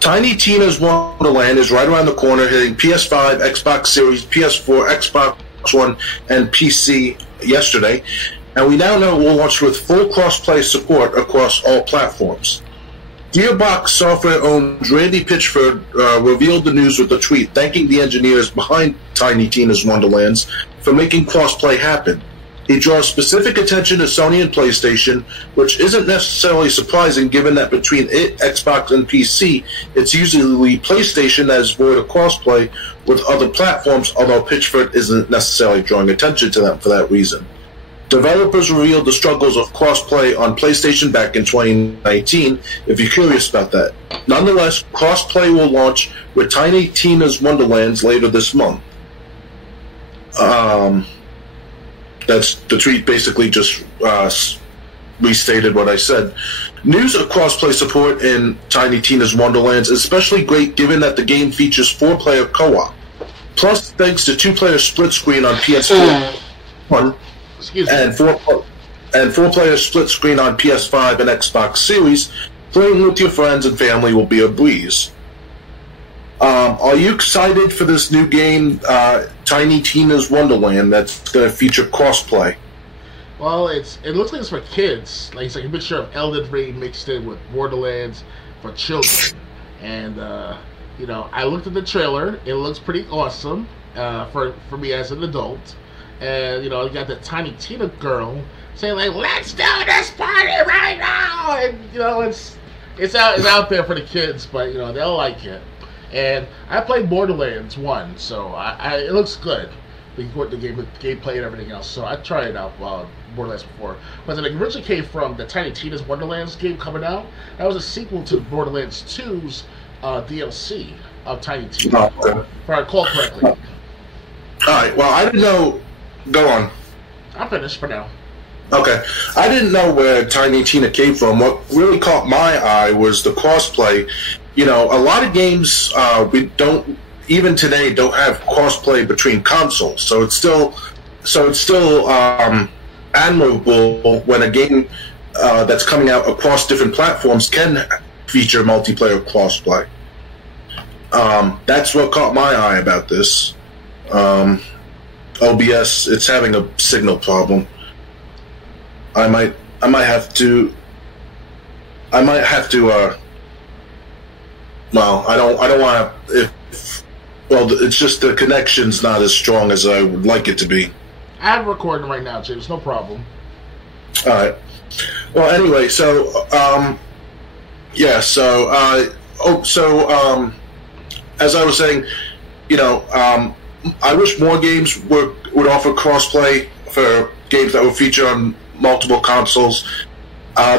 Tiny Tina's Wonderland is right around the corner, hitting PS5, Xbox Series, PS4, Xbox One, and PC yesterday. And we now know it will launch with full cross-play support across all platforms. Gearbox Software owner Randy Pitchford revealed the news with a tweet thanking the engineers behind Tiny Tina's Wonderlands for making cross-play happen. He draws specific attention to Sony and PlayStation, which isn't necessarily surprising given that between it, Xbox, and PC, it's usually PlayStation that is void of crossplay with other platforms, although Pitchford isn't necessarily drawing attention to them for that reason. Developers revealed the struggles of crossplay on PlayStation back in 2019, if you're curious about that. Nonetheless, crossplay will launch with Tiny Tina's Wonderlands later this month. That's the tweet basically just restated what I said. News of crossplay support in Tiny Tina's Wonderlands is especially great given that the game features 4-player co-op. Plus, thanks to 2-player split screen on PS4 and 4-player split screen on PS5 and Xbox Series, playing with your friends and family will be a breeze. Are you excited for this new game, Tiny Tina's Wonderland, that's going to feature crossplay? Well, it looks like it's for kids. Like it's like a mixture of Elden Ring mixed in with Borderlands for children. And I looked at the trailer. It looks pretty awesome for me as an adult. And you got the Tiny Tina girl saying like, "Let's do this party right now!" And it's out there for the kids, but they'll like it. And I played Borderlands 1, so it looks good. The gameplay and everything else. So I tried it out Borderlands before. But it originally came from the Tiny Tina's Wonderlands game coming out. That was a sequel to Borderlands 2's DLC of Tiny Tina, if I recall correctly. Alright, well, I didn't know... Go on. I'm finished for now. Okay. I didn't know where Tiny Tina came from. What really caught my eye was the crossplay. A lot of games even today don't have crossplay between consoles. So it's still admirable when a game that's coming out across different platforms can feature multiplayer crossplay. That's what caught my eye about this. OBS, it's having a signal problem. I might have to. Well, I don't want to. It's just the connection's not as strong as I would like it to be. I have a recording right now, James. No problem. All right. Well, anyway, so as I was saying, I wish more games would offer crossplay for games that would feature on multiple consoles.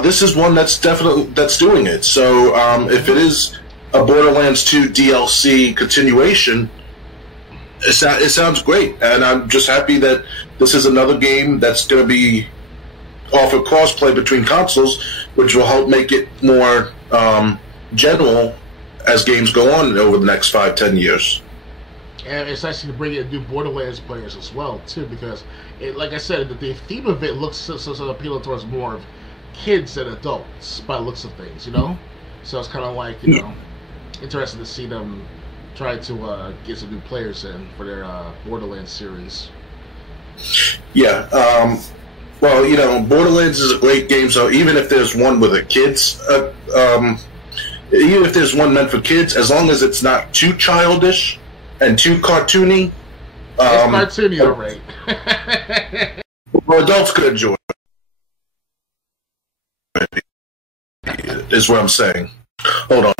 This is one that's doing it. So if it is a Borderlands 2 DLC continuation, it sounds great, and I'm just happy that this is another game that's going to be offer crossplay between consoles, which will help make it more general as games go on over the next 5-10 years. And it's actually to bring in new Borderlands players as well, too, because, like I said, the theme of it looks so appealing towards more of kids than adults by the looks of things, So it's kind of like, interesting to see them try to get some new players in for their Borderlands series. Yeah, Borderlands is a great game, so even if there's one with the kids, even if there's one meant for kids, as long as it's not too childish and too cartoony. It's cartoony, alright. Well, adults could enjoy it, is what I'm saying. Hold on.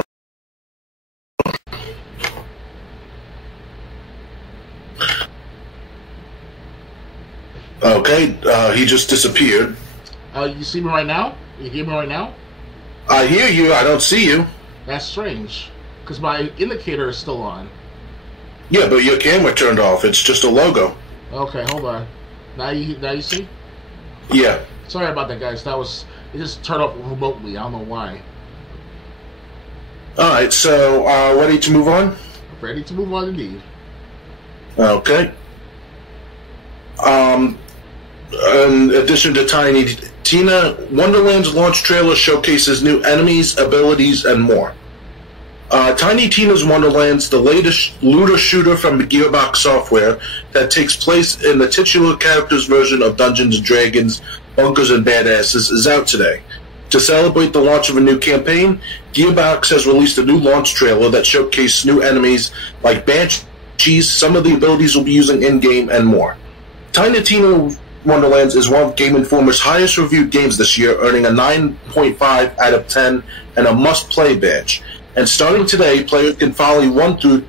Okay, he just disappeared. You see me right now? You hear me right now? I hear you, I don't see you. That's strange, because my indicator is still on. Yeah, but your camera turned off. It's just a logo. Okay, hold on. Now you see? Yeah. Sorry about that, guys. It just turned off remotely. I don't know why. Alright, so, ready to move on? Ready to move on indeed. Okay. In addition to Tiny Tina, Wonderland's launch trailer showcases new enemies, abilities, and more. Tiny Tina's Wonderlands, the latest looter shooter from Gearbox Software that takes place in the titular characters version of Dungeons & Dragons, Bunkers and Badasses, is out today. To celebrate the launch of a new campaign, Gearbox has released a new launch trailer that showcases new enemies like Banshees, some of the abilities we'll be using in-game, and more. Tiny Tina's Wonderlands is one of Game Informer's highest reviewed games this year, earning a 9.5 out of 10 and a must-play badge. And starting today, players can follow one through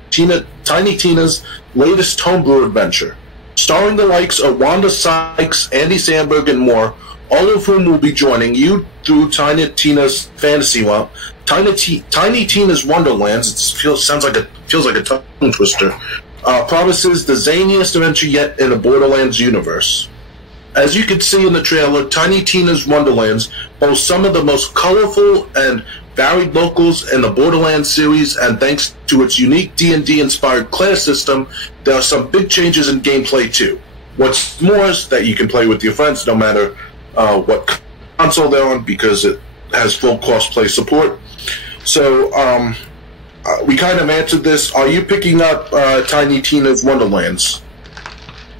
Tiny Tina's latest homebrew adventure. Starring the likes of Wanda Sykes, Andy Samberg, and more, all of whom will be joining you through Tiny Tina's fantasy world. Tiny Tina's Wonderlands, feels like a tongue twister, promises the zaniest adventure yet in the Borderlands universe. As you can see in the trailer, Tiny Tina's Wonderlands boasts some of the most colorful and varied locals in the Borderlands series, and thanks to its unique D&D inspired class system, there are some big changes in gameplay too. What's more is that you can play with your friends no matter what console they're on, because it has full cross-play support. So we kind of answered this. Are you picking up Tiny Tina's Wonderlands?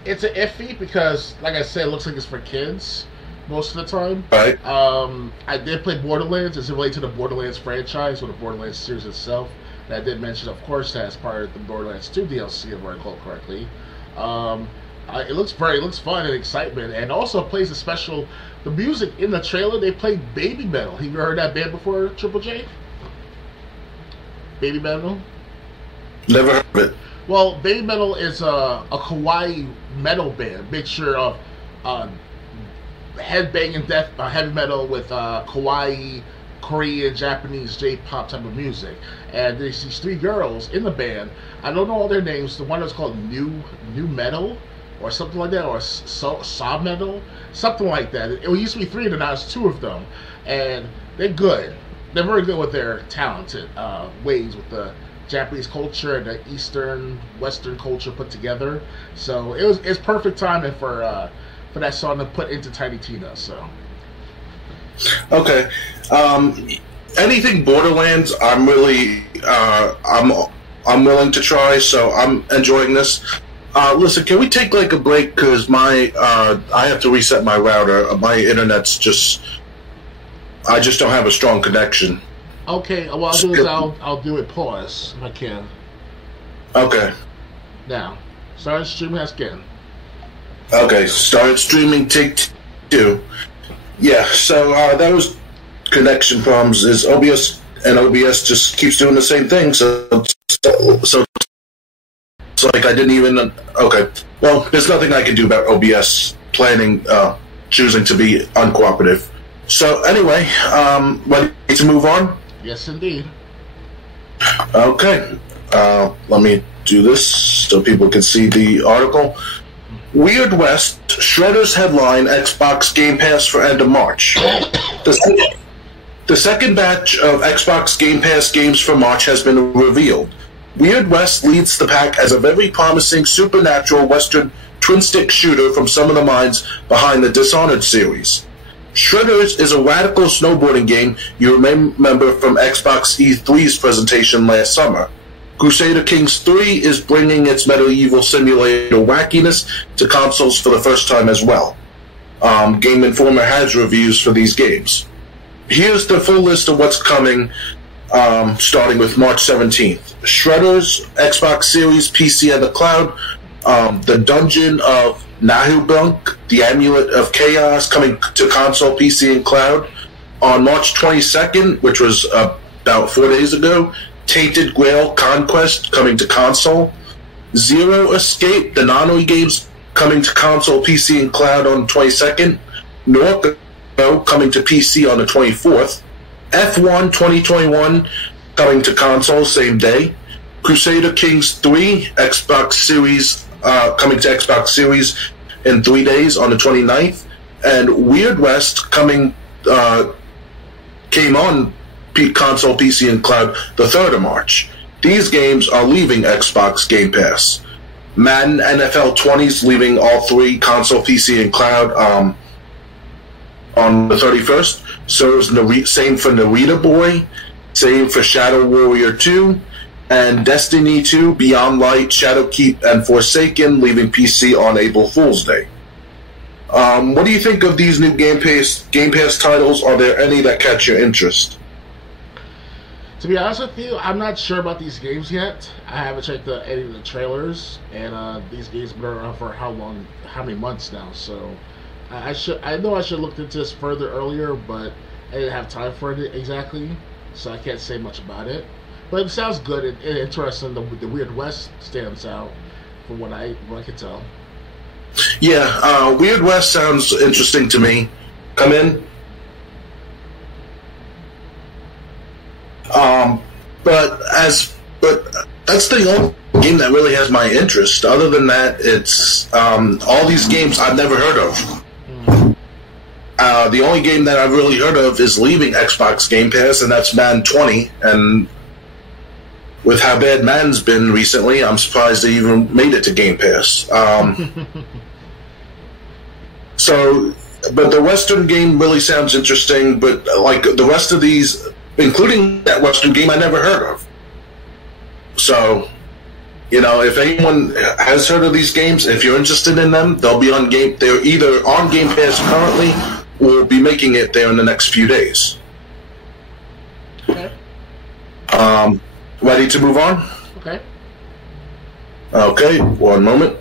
It's an iffy because, like I said, it looks like it's for kids most of the time. Right. I did play Borderlands. It's related to the Borderlands franchise or the Borderlands series itself. That I did mention, of course, that as part of the Borderlands 2 DLC, if I recall correctly. It looks fun and excitement, and also plays the music in the trailer. They played Baby Metal. Have you heard that band before, Triple J? Baby Metal? Never heard of it. Well, Baby Metal is a kawaii metal band, mixture of headbanging heavy metal with kawaii, Korean, Japanese, J-pop type of music. And there's these three girls in the band. I don't know all their names. The one that's called New Metal or something like that, or Saw Metal, something like that. It used to be three, and now it's two of them. And they're good. They're very good with their talented ways with the Japanese culture and the Eastern, Western culture put together. So it's perfect timing for that song to put into Tiny Tina. So okay, anything Borderlands, I'm really I'm willing to try. So I'm enjoying this. Listen, can we take like a break, because I have to reset my router. My internet's I just don't have a strong connection. Okay, what I'll do is I'll do it pause if I can. Okay. Now, start streaming again. Okay, started streaming, take 2. Yeah, so that was connection problems. Is OBS just keeps doing the same thing. So it's like I didn't even. Okay, well, there's nothing I can do about OBS choosing to be uncooperative. So anyway, ready to move on? Yes, indeed. Okay, let me do this so people can see the article. Weird West, Shredder's headline Xbox Game Pass for end of March. The second batch of Xbox Game Pass games for March has been revealed. Weird West leads the pack as a very promising supernatural Western twin-stick shooter from some of the minds behind the Dishonored series. Shredders is a radical snowboarding game you remember from Xbox E3's presentation last summer. Crusader Kings 3 is bringing its medieval simulator wackiness to consoles for the first time as well. Game Informer has reviews for these games. Here's the full list of what's coming, starting with March 17th. Shredders, Xbox Series, PC, and the cloud. The Dungeon of Nahubunk, the Amulet of Chaos, coming to console, PC, and cloud. On March 22nd, which was about 4 days ago, Tainted Grail Conquest coming to console. Zero Escape, the Nanoe games, coming to console, PC, and cloud on the 22nd. Norco coming to PC on the 24th. F1 2021 coming to console same day. Crusader Kings 3 Xbox Series coming to Xbox Series in 3 days on the 29th. And Weird West came on console, PC, and cloud the 3rd of March. These games are leaving Xbox Game Pass. Madden NFL 20's leaving all 3 console, PC, and cloud on the 31st. So is same for Narita Boy, Same for Shadow Warrior 2 and Destiny 2, Beyond Light, Shadowkeep, and Forsaken, leaving PC on April Fool's Day. What do you think of these new Game Pass titles? Are there any that catch your interest? To be honest with you, I'm not sure about these games yet. I haven't checked any of the trailers, and these games have been around for how many months now. So I know I should have looked into this further earlier, but I didn't have time for it exactly, so I can't say much about it. But it sounds good and interesting. The Weird West stands out from what I can tell. Yeah, Weird West sounds interesting to me. Come in. But that's the only game that really has my interest. Other than that, it's all these games I've never heard of. The only game that I've really heard of is leaving Xbox Game Pass, and that's Madden 20. And with how bad Madden's been recently, I'm surprised they even made it to Game Pass. But the Western game really sounds interesting. But like the rest of these, including that Western game, I never heard of. So, if anyone has heard of these games, if you're interested in them, they'll be on game. They're either on Game Pass currently, or will be making it there in the next few days. Okay. Ready to move on? Okay. Okay. 1 moment.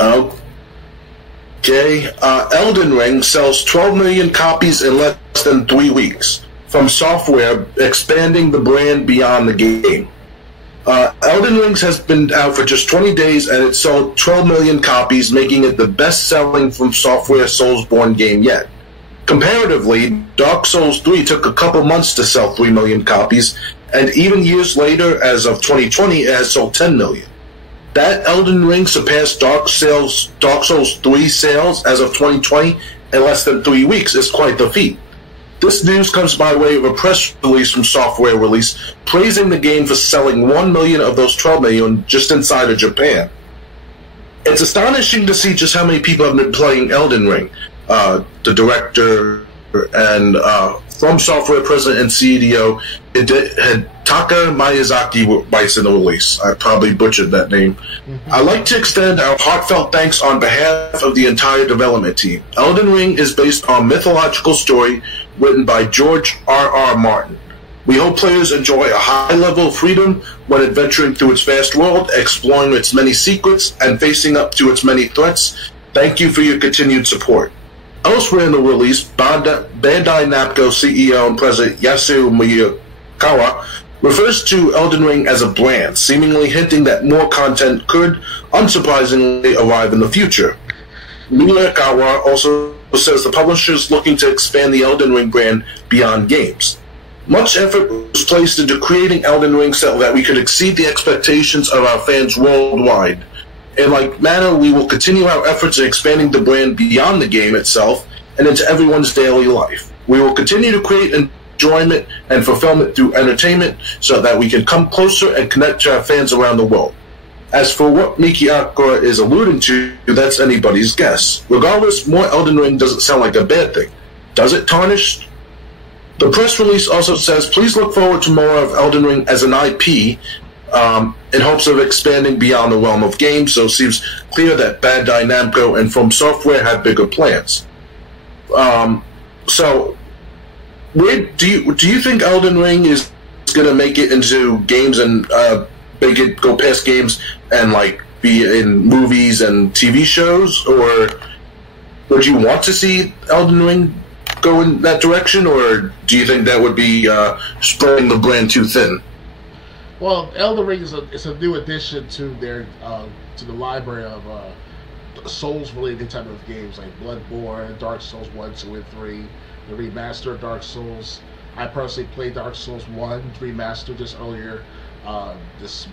Okay. Elden Ring sells 12 million copies in less than 3 weeks. From software expanding the brand beyond the game. Elden Ring has been out for just 20 days and it sold 12 million copies, making it the best-selling From Software Soulsborne game yet. Comparatively, Dark Souls 3 took a couple months to sell 3 million copies, and even years later, as of 2020, it has sold 10 million. That Elden Ring surpassed Dark Souls 3 sales as of 2020 in less than 3 weeks is quite the feat. This news comes by way of a press release from Software Release praising the game for selling 1 million of those 12 million just inside of Japan. It's astonishing to see just how many people have been playing Elden Ring. The director and From Software president and CEO Hidetaka Miyazaki writes in the release. I probably butchered that name. I'd like to extend our heartfelt thanks on behalf of the entire development team. Elden Ring is based on a mythological story written by George R.R. Martin. We hope players enjoy a high level of freedom when adventuring through its vast world, exploring its many secrets, and facing up to its many threats. Thank you for your continued support. Elsewhere in the release, Bandai Namco CEO and President Yasuo Miyakawa refers to Elden Ring as a brand, seemingly hinting that more content could, unsurprisingly, arrive in the future. Miyakawa also says the publisher is looking to expand the Elden Ring brand beyond games. Much effort was placed into creating Elden Ring so that we could exceed the expectations of our fans worldwide. In like manner, we will continue our efforts in expanding the brand beyond the game itself and into everyone's daily life. We will continue to create enjoyment and fulfillment through entertainment so that we can come closer and connect to our fans around the world. As for what Miyakawa is alluding to, that's anybody's guess. Regardless, more Elden Ring doesn't sound like a bad thing. Does it tarnish? The press release also says, please look forward to more of Elden Ring as an IP in hopes of expanding beyond the realm of games, so it seems clear that Bandai Namco and From Software have bigger plans. So, do you think Elden Ring is going to make it into games and make it go past games and like be in movies and TV shows, or would you want to see Elden Ring go in that direction, or do you think that would be spreading the brand too thin? Well, Elden Ring is a new addition to their to the library of Souls-related type of games like Bloodborne, Dark Souls 1, 2, and 3, the remastered Dark Souls. I personally played Dark Souls 1 remastered just earlier this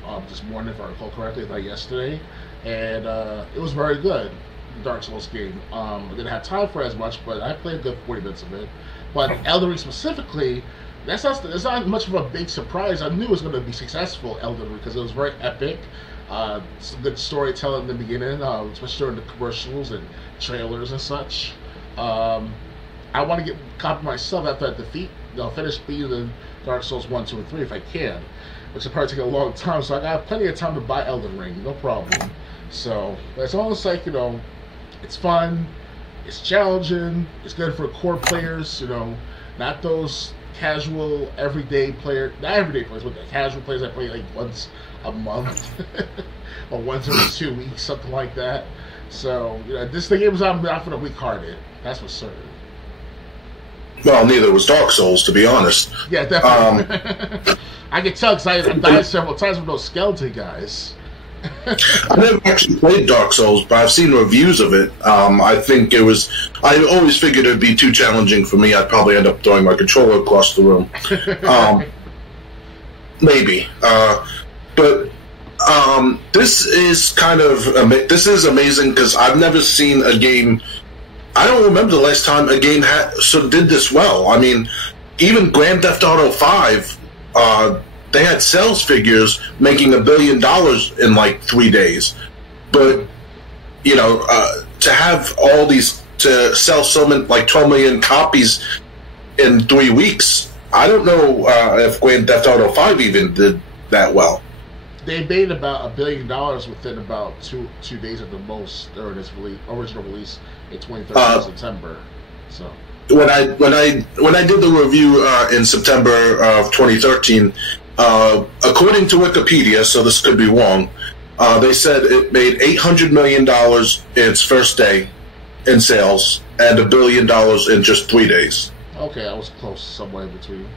morning, if I recall correctly, like yesterday, and it was very good. Dark Souls game. I didn't have time for it as much, but I played a good 40 minutes of it. But Elden Ring specifically, that's not much of a big surprise. I knew it was going to be successful, Elden Ring, because it was very epic. Some good storytelling in the beginning, especially during the commercials and trailers and such. I want to get copy myself after I defeat, finish beating the Dark Souls 1, 2, and 3 if I can, which will probably take a long time. So I got plenty of time to buy Elden Ring, no problem. So it's almost like, it's fun, it's challenging, it's good for core players, not those casual everyday players, not everyday players, but the casual players that play like once a month or once every 2 weeks, something like that. So this game was out for the weak-hearted. That's for certain. Well, neither was Dark Souls, to be honest. Yeah, definitely. I can tell because I died several times with those skeleton guys. I never actually played Dark Souls, but I've seen reviews of it. I think it was. I always figured it'd be too challenging for me. I'd probably end up throwing my controller across the room. Maybe, but this is this is amazing because I've never seen a game. I don't remember the last time a game did this well. I mean, even Grand Theft Auto 5. They had sales figures making $1 billion in like 3 days, but to have all these to sell so many, like 12 million copies in 3 weeks, I don't know if Grand Theft Auto 5 even did that well. They made about $1 billion within about two days at the most during its original release in 2013 September. So. When I did the review in September of 2013. According to Wikipedia, so this could be wrong, they said it made $800 million in its first day in sales and $1 billion in just 3 days. Okay, I was close, somewhere in between.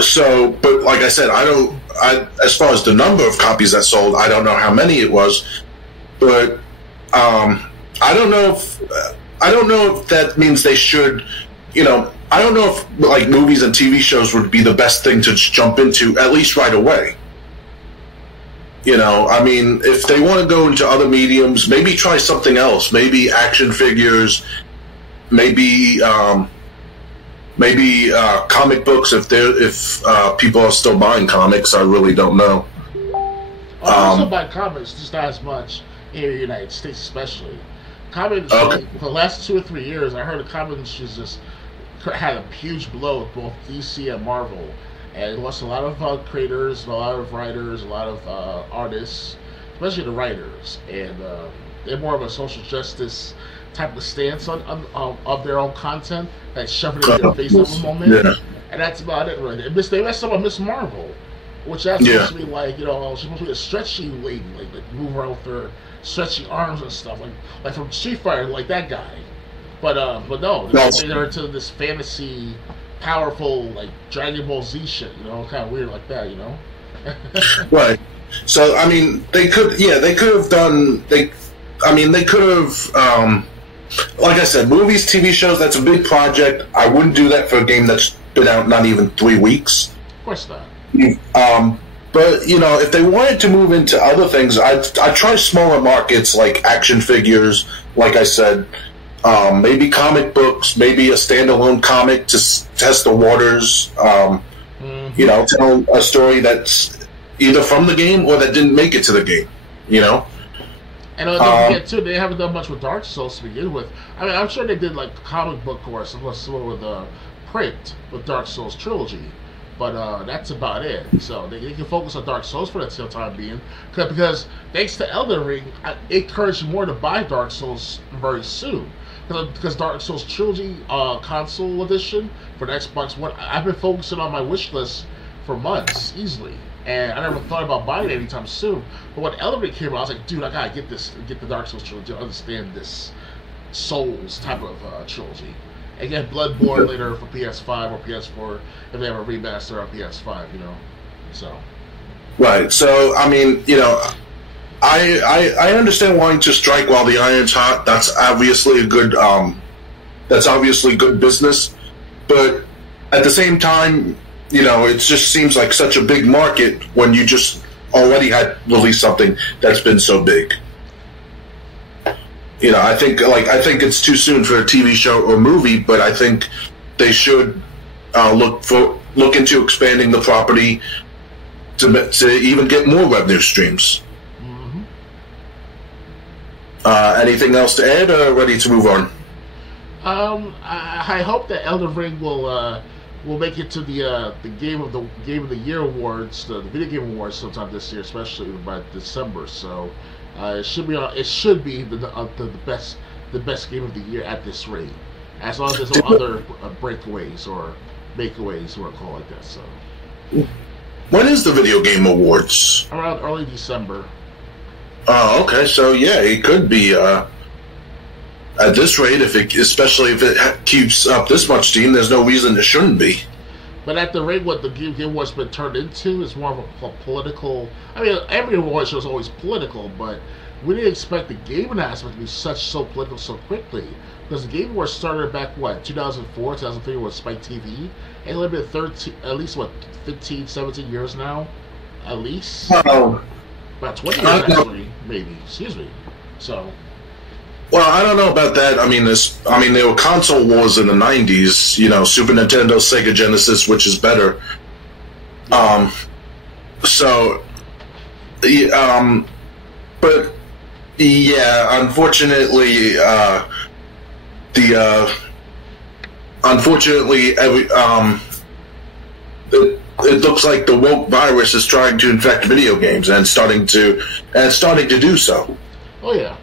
So, but like I said, as far as the number of copies that sold, I don't know how many it was, but I don't know if that means they should, I don't know if like movies and TV shows would be the best thing to jump into, at least right away. I mean, if they want to go into other mediums, maybe try something else. Maybe action figures, maybe comic books. If people are still buying comics, I really don't know. I still buy comics, just not as much in the United States, especially. Comics for the last 2 or 3 years, I heard the comic industry just had a huge blow with both DC and Marvel, and it lost a lot of creators, a lot of writers, a lot of artists, especially the writers, and they're more of a social justice type of stance on of their own content, like shoving it in their face at the moment, and that's about it. Right? They messed up on Miss Marvel, which that's supposed to be like she's supposed to be a stretchy lady, like move around with her stretchy arms and stuff, like from Street Fighter, like that guy. But no, they're into this fantasy, powerful, like Dragon Ball Z shit, kind of weird like that, Right. So I mean, they could have done. They could have. Like I said, movies, TV shows. That's a big project. I wouldn't do that for a game that's been out not even 3 weeks. Of course not. But if they wanted to move into other things, I'd try smaller markets like action figures. Like I said. Maybe comic books, maybe a standalone comic to test the waters. Tell a story that's either from the game or that didn't make it to the game. And don't forget too, they haven't done much with Dark Souls to begin with. I mean, I'm sure they did like comic book or something with print with Dark Souls trilogy, but that's about it. So they can focus on Dark Souls for that time being, because thanks to Elden Ring, it encouraged more to buy Dark Souls very soon. Because Dark Souls Trilogy console edition for the Xbox One, I've been focusing on my wish list for months, easily. And I never thought about buying it anytime soon. But when Elden Ring came out, I was like, dude, I gotta get the Dark Souls Trilogy to understand this Souls type of trilogy. And get Bloodborne later for PS5 or PS4 if they have a remaster on PS5, So. Right. So, I mean, I understand wanting to strike while the iron's hot. That's obviously a good good business. But at the same time, it just seems like such a big market when you just already had released something that's been so big. I think it's too soon for a TV show or movie, but I think they should look into expanding the property to even get more revenue streams. Mm-hmm. Anything else to add, or ready to move on? I hope that Elden Ring will make it to the game of the year awards, the video game awards sometime this year, especially by December. So it should be the best game of the year at this rate, as long as there's no other breakaways or makeaways, or call it like that. So when is the video game awards? Around early December. Oh, okay. So yeah, it could be. At this rate, especially if it keeps up this much steam, there's no reason it shouldn't be. But at the rate what the Game Awards been turned into is more of a political. I mean, every award show is always political, but we didn't expect the game announcement to be so political so quickly. Because the Game Awards started back 2004, 2003 with Spike TV, and it's been at least 15, 17 years now, at least. Well, about 20 years actually, maybe. Excuse me. So. Well, I don't know about that. I mean, there were console wars in the '90s. You know, Super Nintendo, Sega Genesis, which is better. But yeah, unfortunately, it looks like the woke virus is trying to infect video games and starting to do so. Oh yeah.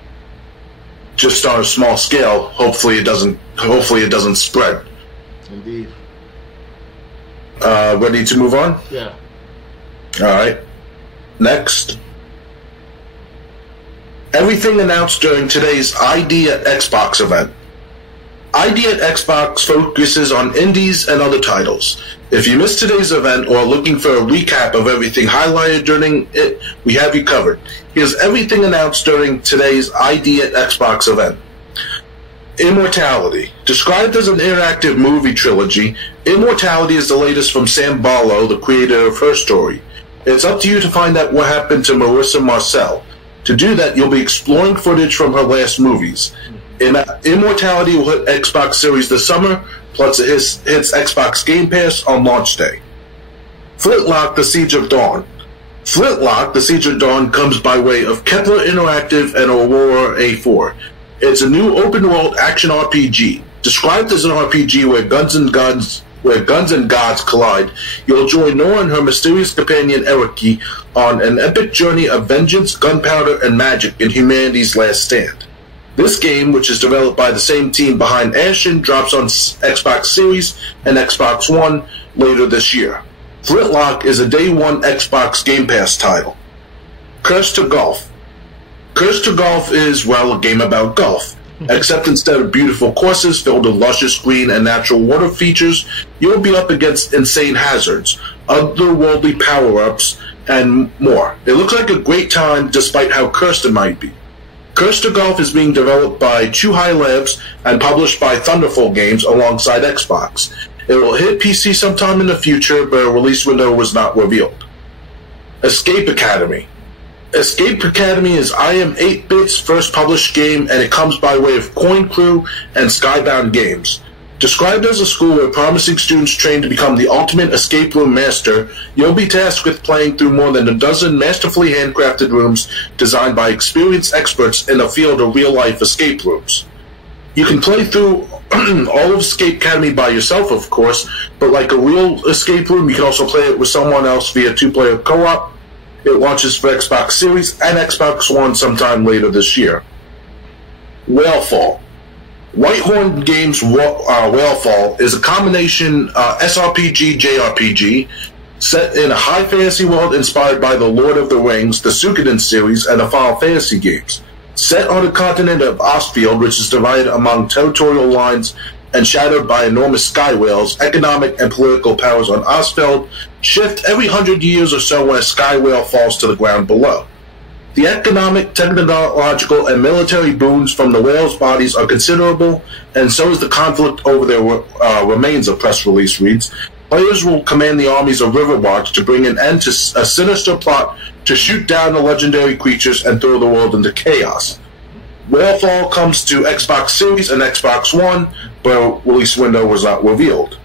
Just on a small scale. Hopefully it doesn't spread. Indeed. Ready to move on? Yeah. All right. Next. Everything announced during today's ID at Xbox event. ID at Xbox focuses on indies and other titles. If you missed today's event or are looking for a recap of everything highlighted during it, we have you covered. Here's everything announced during today's ID at Xbox event. Immortality. Described as an interactive movie trilogy, Immortality is the latest from Sam Barlow, the creator of Her Story. It's up to you to find out what happened to Marissa Marcel. To do that, you'll be exploring footage from her last movies. Immortality will hit Xbox Series this summer, plus it hits Xbox Game Pass on launch day. Flintlock: The Siege of Dawn. Flintlock: The Siege of Dawn comes by way of Kepler Interactive and Aurora A4. It's a new open-world action RPG. Described as an RPG where guns and gods collide, you'll join Nora and her mysterious companion Eriki on an epic journey of vengeance, gunpowder, and magic in humanity's last stand. This game, which is developed by the same team behind Ashen, drops on Xbox Series and Xbox One later this year. Flintlock is a Day 1 Xbox Game Pass title. Curse to Golf. Curse to Golf is, well, a game about golf. Except instead of beautiful courses filled with luscious green and natural water features, you'll be up against insane hazards, otherworldly power-ups, and more. It looks like a great time despite how cursed it might be. Curse to Golf is being developed by Chuhai Labs and published by Thunderful Games alongside Xbox. It will hit PC sometime in the future, but a release window was not revealed. Escape Academy. Escape Academy is IM 8-Bit's first published game, and it comes by way of Coin Crew and Skybound Games. Described as a school where promising students train to become the ultimate escape room master, you'll be tasked with playing through more than a dozen masterfully handcrafted rooms designed by experienced experts in the field of real-life escape rooms. You can play through all of Escape Academy by yourself, of course, but like a real escape room, you can also play it with someone else via two-player co-op. It launches for Xbox Series and Xbox One sometime later this year. Whalefall. Whitehorn Games' Whalefall is a combination SRPG, JRPG, set in a high fantasy world inspired by the Lord of the Rings, the Suikoden series, and the Final Fantasy games. Set on the continent of Ostfield, which is divided among territorial lines and shadowed by enormous sky whales, economic and political powers on Ostfield shift every 100 years or so when a sky whale falls to the ground below. The economic, technological, and military boons from the whales' bodies are considerable, and so is the conflict over their remains, a press release reads. Players will command the armies of Riverwatch to bring an end to a sinister plot to shoot down the legendary creatures and throw the world into chaos. Whalefall comes to Xbox Series and Xbox One, but a release window was not revealed.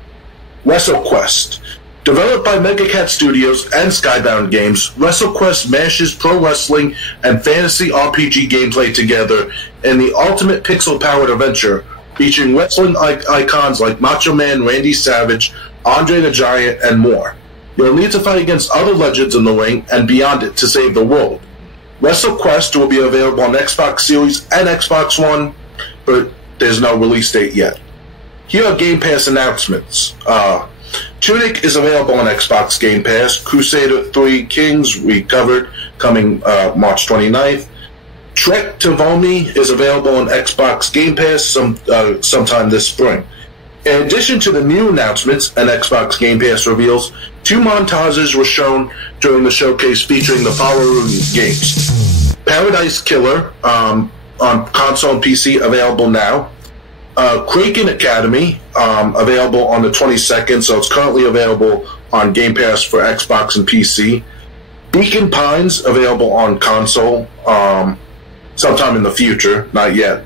WrestleQuest. Developed by Megacat Studios and Skybound Games, WrestleQuest mashes pro wrestling and fantasy RPG gameplay together in the ultimate pixel-powered adventure, featuring wrestling icons like Macho Man, Randy Savage, Andre the Giant, and more. You'll need to fight against other legends in the ring and beyond it to save the world. WrestleQuest will be available on Xbox Series and Xbox One, but there's no release date yet. Here are Game Pass announcements. Tunic is available on Xbox Game Pass. Crusader 3 Kings, we covered, coming March 29th. Trek to Vomi is available on Xbox Game Pass sometime this spring. In addition to the new announcements and Xbox Game Pass reveals, 2 montages were shown during the showcase featuring the following games. Paradise Killer on console and PC, available now. Kraken Academy, available on the 22nd, so it's currently available on Game Pass for Xbox and PC. Beacon Pines, available on console sometime in the future, not yet.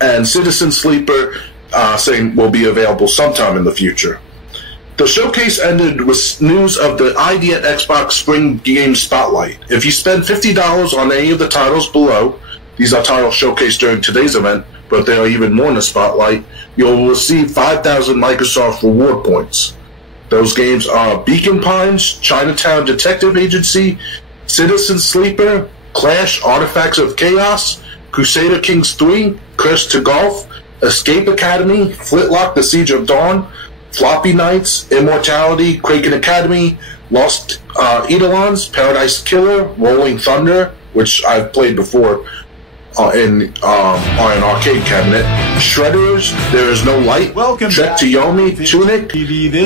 And Citizen Sleeper, saying will be available sometime in the future. The showcase ended with news of the ID at Xbox Spring Game Spotlight. If you spend $50 on any of the titles below, these are titles showcased during today's event, but there are even more in the spotlight, you'll receive 5,000 Microsoft reward points. Those games are Beacon Pines, Chinatown Detective Agency, Citizen Sleeper, Clash Artifacts of Chaos, Crusader Kings 3, Curse to Golf, Escape Academy, Flintlock The Siege of Dawn, Floppy Knights, Immortality, Kraken Academy, Lost Eidolons, Paradise Killer, Rolling Thunder, which I've played before on an arcade cabinet, Shredderers, There Is No Light, Welcome Trek to Yomi, Tunic,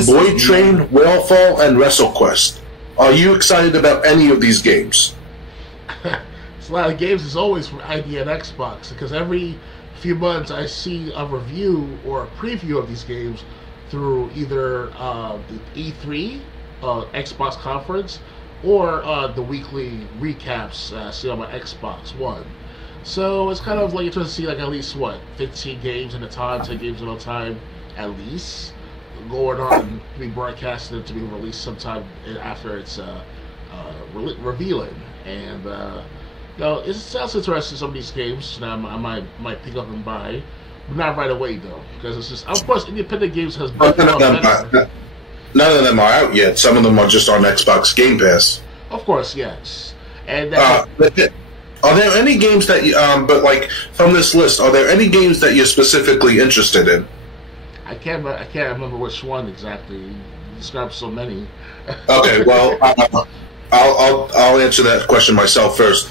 Void Train, Whalefall, and WrestleQuest. Are you excited about any of these games? It's a lot of games. It's always for ID and Xbox, because every few months I see a review or a preview of these games through either the E3 Xbox conference or the weekly recaps see on my Xbox One. So it's kind of like you're trying to see like at least 15 games at a time, 10 games at a time at least, going on to be broadcasted to be released sometime after it's revealing. And it sounds interesting, some of these games that I might pick up and buy, but not right away though, because it's just, of course, independent games has been none of them are out yet. Some of them are just on Xbox Game Pass. Of course, yes. And are there any games that you, but like from this list, are there any games that you're specifically interested in? I can't remember which one exactly. You described so many. Okay, well, I'll answer that question myself first.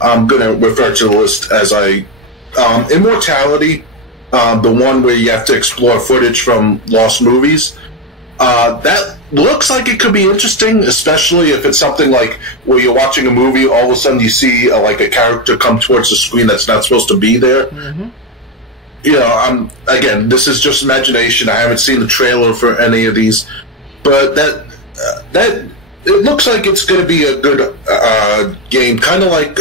I'm going to refer to the list as Immortality, the one where you have to explore footage from lost movies. That looks like it could be interesting, especially if it's something like where you're watching a movie, all of a sudden you see like a character come towards the screen that's not supposed to be there. Mm-hmm. You know, again, this is just imagination. I haven't seen the trailer for any of these, but that it looks like it's going to be a good game, kind of like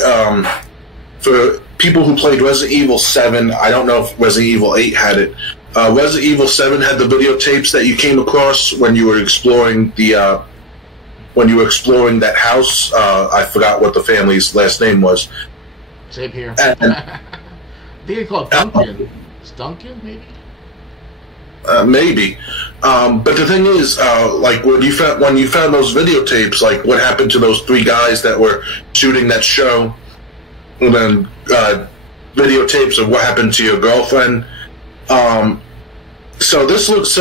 for people who played Resident Evil 7. I don't know if Resident Evil 8 had it. Resident Evil 7 had the videotapes that you came across when you were exploring that house. I forgot what the family's last name was. Same here. I think they call it Duncan. It's Duncan, maybe? Maybe. But the thing is, like when you found those videotapes, like what happened to those 3 guys that were shooting that show, and then videotapes of what happened to your girlfriend. So this looks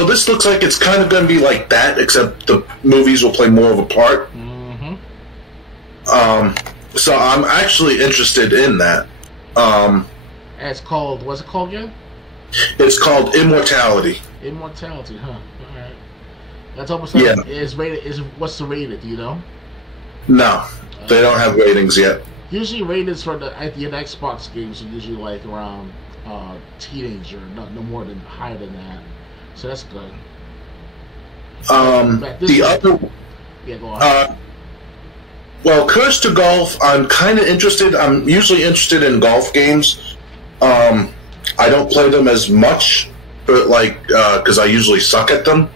like it's kind of going to be like that, except the movies will play more of a part. Mm-hmm. So I'm actually interested in that. And it's called, what's it called again? It's called Immortality. Immortality, huh? All right. That's almost like, it's rated. What's the rated? Do you know? No, they don't have ratings yet. Usually ratings for the Xbox games are usually like around teenager, no more than higher than that. So that's good. Yeah, go on. Well, Curse to Golf, I'm kind of interested. I'm usually interested in golf games. I don't play them as much, but because I usually suck at them.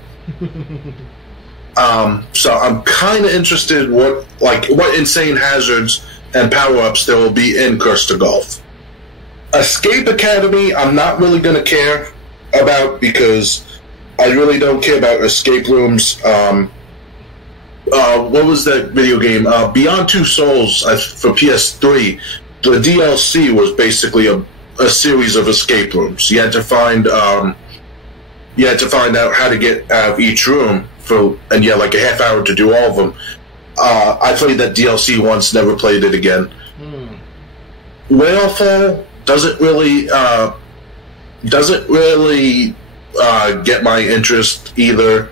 So I'm kind of interested what insane hazards and power-ups there will be in Curse to Golf. Escape Academy, I'm not really going to care. about because I really don't care about escape rooms. What was that video game? Beyond Two Souls for PS3. The DLC was basically a series of escape rooms. You had to find out how to get out of each room and you had like a half hour to do all of them. I played that DLC once, never played it again. Whalefall doesn't really get my interest either.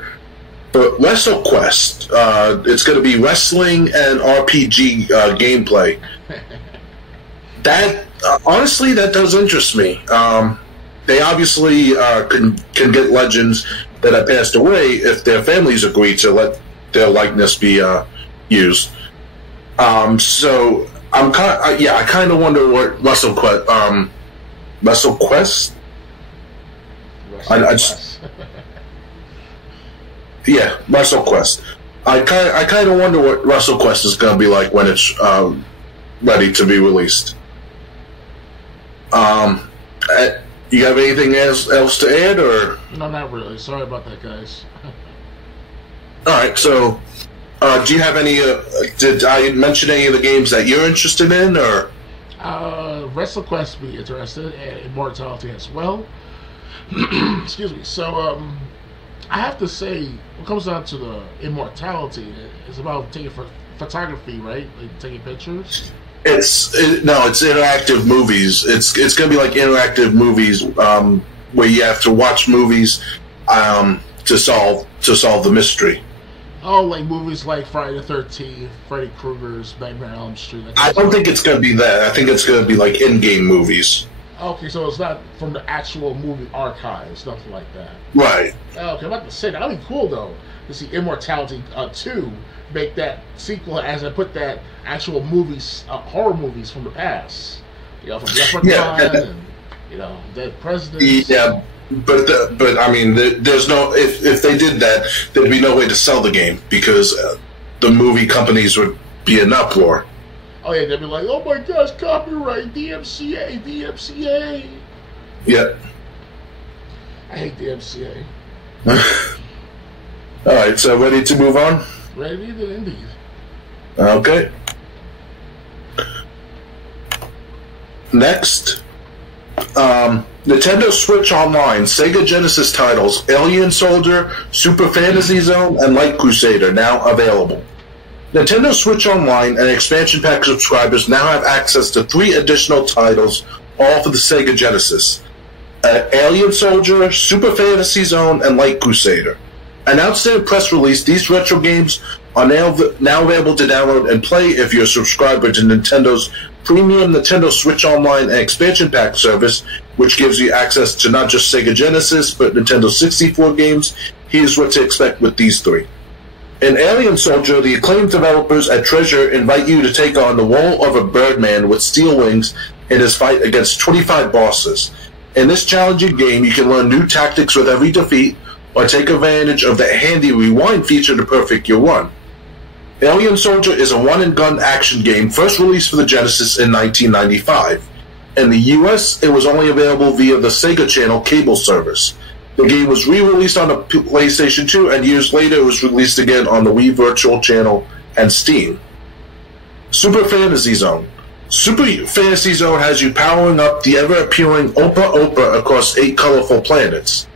But WrestleQuest, it's going to be wrestling and RPG gameplay. That honestly, that does interest me. They obviously can get legends that have passed away if their families agree to let their likeness be used. So I kind of wonder what WrestleQuest. Yeah, WrestleQuest. I kind of wonder what WrestleQuest is going to be like when it's ready to be released. You have anything else to add, or? No, not really. Sorry about that, guys. All right. So, do you have any? Did I mention any of the games that you're interested in, or? WrestleQuest be interested, and Immortality as well. Excuse me. So, I have to say, when it comes down to the Immortality, it's about taking photography, right? Like taking pictures. It's interactive movies. It's going to be like interactive movies where you have to watch movies to solve the mystery. Oh, like movies like Friday the 13th, Freddy Krueger's Nightmare on Elm Street. I don't think it's going to be that. I think it's going to be like in-game movies. Okay, so it's not from the actual movie archives, nothing like that. Right. Okay, I'm about to say that would be cool though to see Immortality 2 make that sequel as I put that actual movies, horror movies from the past. You know, from Leprechaun and Dead Presidents. Yeah, but I mean, there's no if they did that, there'd be no way to sell the game because the movie companies would be in uproar. Oh yeah, they'd be like, "Oh my gosh, copyright, DMCA." Yeah. I hate DMCA. All right, so ready to move on? Ready to indeed. Okay. Next, Nintendo Switch Online, Sega Genesis titles Alien Soldier, Super Fantasy Zone, and Light Crusader now available. Nintendo Switch Online and expansion pack subscribers now have access to 3 additional titles, all for the Sega Genesis. Alien Soldier, Super Fantasy Zone, and Light Crusader. Announced in a press release, these retro games are now available to download and play if you're a subscriber to Nintendo's premium Nintendo Switch Online and expansion pack service, which gives you access to not just Sega Genesis, but Nintendo 64 games. Here's what to expect with these 3. In Alien Soldier, the acclaimed developers at Treasure invite you to take on the role of a Birdman with steel wings in his fight against 25 bosses. In this challenging game, you can learn new tactics with every defeat, or take advantage of the handy rewind feature to perfect your run. Alien Soldier is a one-and-gun action game first released for the Genesis in 1995. In the US, it was only available via the Sega Channel cable service. The game was re-released on the PlayStation 2, and years later it was released again on the Wii Virtual Channel and Steam. Super Fantasy Zone. Super Fantasy Zone has you powering up the ever-appealing Opa Opa across 8 colorful planets.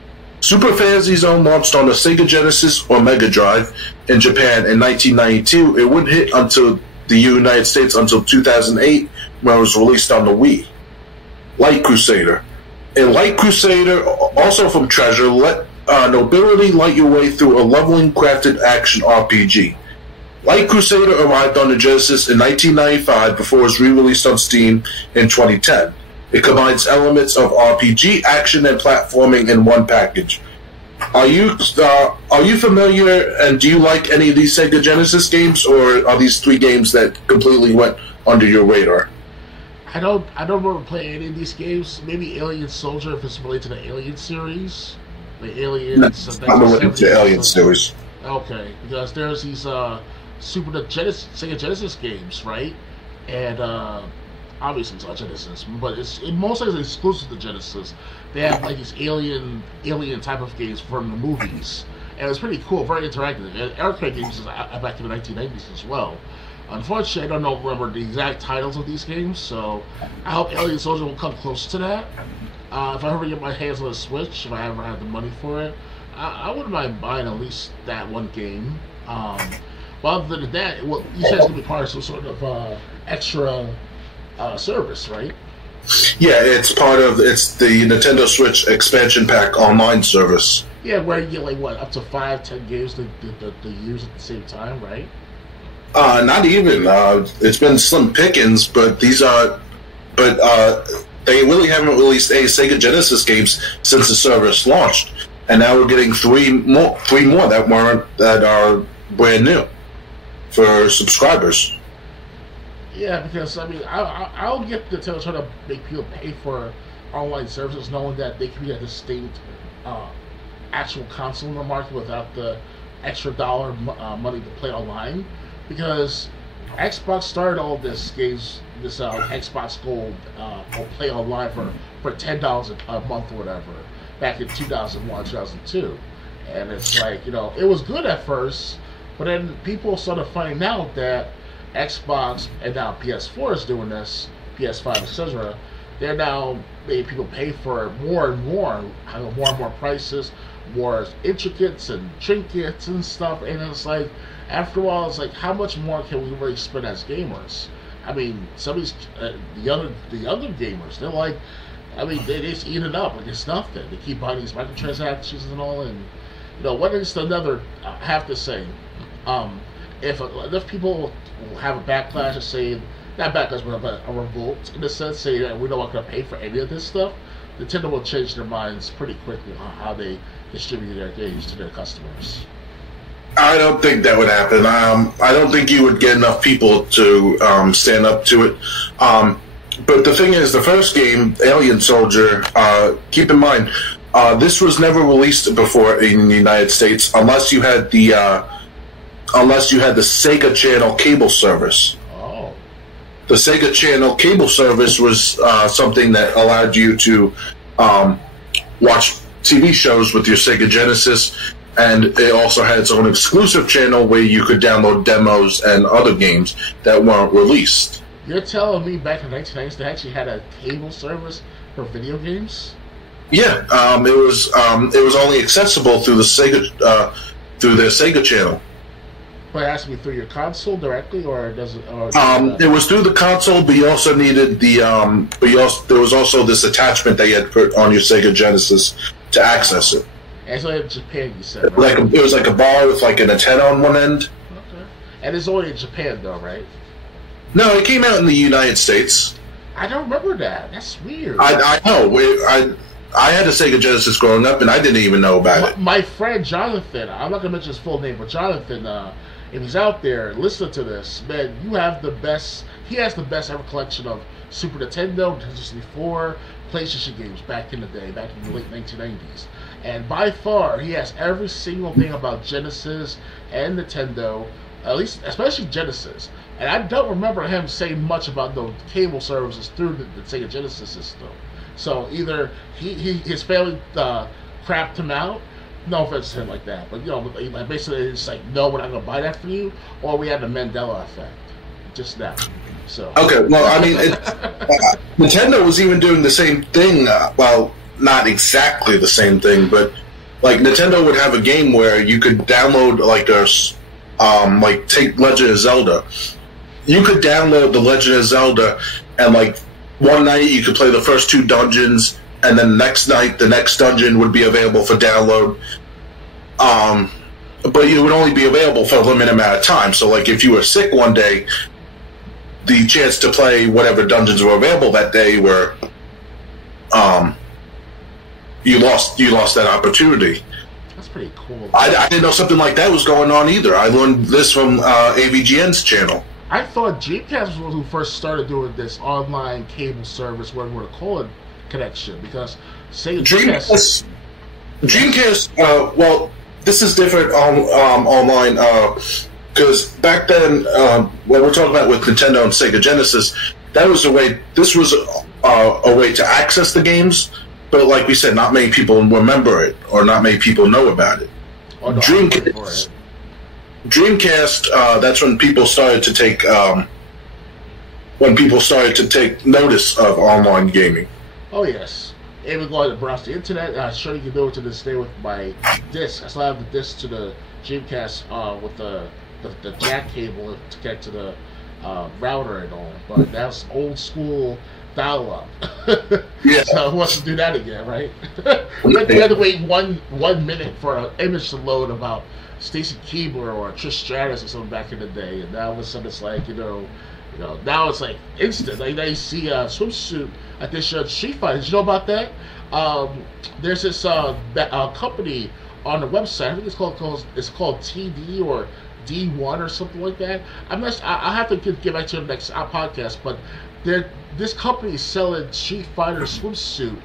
Super Fantasy Zone launched on the Sega Genesis or Mega Drive in Japan in 1992. It wouldn't hit until the United States until 2008, when it was released on the Wii. Light Crusader. In Light Crusader, also from Treasure, let nobility light your way through a leveling crafted action RPG. Light Crusader arrived on the Genesis in 1995 before it was re-released on Steam in 2010. It combines elements of RPG, action, and platforming in one package. Are you familiar, and do you like any of these Sega Genesis games, or are these 3 games that completely went under your radar? I don't remember playing any of these games. Maybe Alien Soldier if it's related to the Alien series. The Aliens. No, I'm related to the Alien series. Okay, because there's these Sega Genesis games, right? And obviously it's on Genesis, but it mostly is exclusive to Genesis. They have like these alien type of games from the movies, and it's pretty cool, very interactive. And arcade games is back in the 1990s as well. Unfortunately, I don't remember the exact titles of these games, so I hope Alien Soldier will come close to that. If I ever get my hands on a Switch, if I ever have the money for it, I wouldn't mind buying at least that one game. But other than that, well, you said it's going to be part of some sort of extra service, right? Yeah, it's the Nintendo Switch expansion pack online service. Yeah, where you get like what, up to 5-10 games to use at the same time, right? Not even. It's been slim pickings, but they really haven't released any Sega Genesis games since the service launched, and now we're getting three more that are brand new for subscribers. Yeah, because I mean, I'll get the trying to make people pay for online services, knowing that they can be a distinct actual console in the market without the extra dollar money to play online. Because Xbox started all this games, this Xbox Gold or play online for $10 a month or whatever, back in 2001, 2002, and it's like, it was good at first, but then people started finding out that Xbox and now PS4 is doing this, PS5, etc. They're now making people pay for more and more prices, more intricates and trinkets and stuff, and it's like, after a while, it's like, how much more can we really spend as gamers? I mean, some of these the younger gamers, they're like, I mean, they just eat it up like it's nothing. They keep buying these microtransactions and all, and what is another? I have to say, if enough people will have a backlash and say, not backlash, but a revolt in a sense, say that we're not going to pay for any of this stuff, Nintendo will change their minds pretty quickly on how they distribute their games to their customers. I don't think that would happen. I don't think you would get enough people to stand up to it. But the thing is, the first game, Alien Soldier, keep in mind, this was never released before in the United States unless you had the Sega Channel cable service. Oh. The Sega Channel cable service was something that allowed you to watch TV shows with your Sega Genesis. And it also had its own exclusive channel where you could download demos and other games that weren't released. You're telling me back in the 1990s they actually had a cable service for video games? Yeah, it was only accessible through the Sega channel. But it has to be through your console directly, or does it? It was through the console, but you also needed there was also this attachment that you had put on your Sega Genesis to access it. And so in Japan, you said, right? It was like a bar with like an antenna on one end. Okay. And it's only in Japan, though, right? No, it came out in the United States. I don't remember that. That's weird. I know. I had a Sega Genesis growing up, and I didn't even know about it. My friend Jonathan, I'm not going to mention his full name, but Jonathan, if he's out there listening to this, man, he has the best ever collection of Super Nintendo, Nintendo 64, PlayStation games back in the day, back in the late 1990s. And by far, he has every single thing about Genesis and Nintendo, at least, especially Genesis. And I don't remember him saying much about the cable services through the Sega Genesis system. So either his family crapped him out, no offense to him like that, but basically it's like, no, we're not going to buy that for you, or we had the Mandela effect just now. So okay, well, I mean, Nintendo was even doing the same thing. Well, not exactly the same thing, but like Nintendo would have a game where you could download like take Legend of Zelda. You could download the Legend of Zelda, and like one night you could play the first 2 dungeons, and then the next night the next dungeon would be available for download. But it would only be available for a limited amount of time. So like if you were sick one day, the chance to play whatever dungeons were available that day were you lost that opportunity. That's pretty cool. I didn't know something like that was going on either. I learned this from AVGN's channel. I thought Dreamcast was the one who first started doing this online cable service, where we're calling connection, because Sega Dreamcast. Well, this is different online because back then, what we're talking about with Nintendo and Sega Genesis, that was a way. This was a way to access the games, but like we said, not many people remember it, or not many people know about it. Oh, no, Dreamcast. That's when people started to take notice of online gaming. Oh yes, even going to browse the internet. I'm sure you can do it to this day with my disc. I still have the disc to the Dreamcast with the jack cable to connect to the router and all. But that's old school dial-up. Yeah. So who wants to do that again, right? We had to wait one minute for an image to load about Stacy Keibler or Trish Stratus or something back in the day, and now all of a sudden it's like, now it's like instant. Like, now you see a swimsuit at this Street Fighter. Did you know about that? There's this company on the website. I think it's called TD or D1 or something like that. I'll have to get back to the next podcast, but this company is selling Street Fighter swimsuit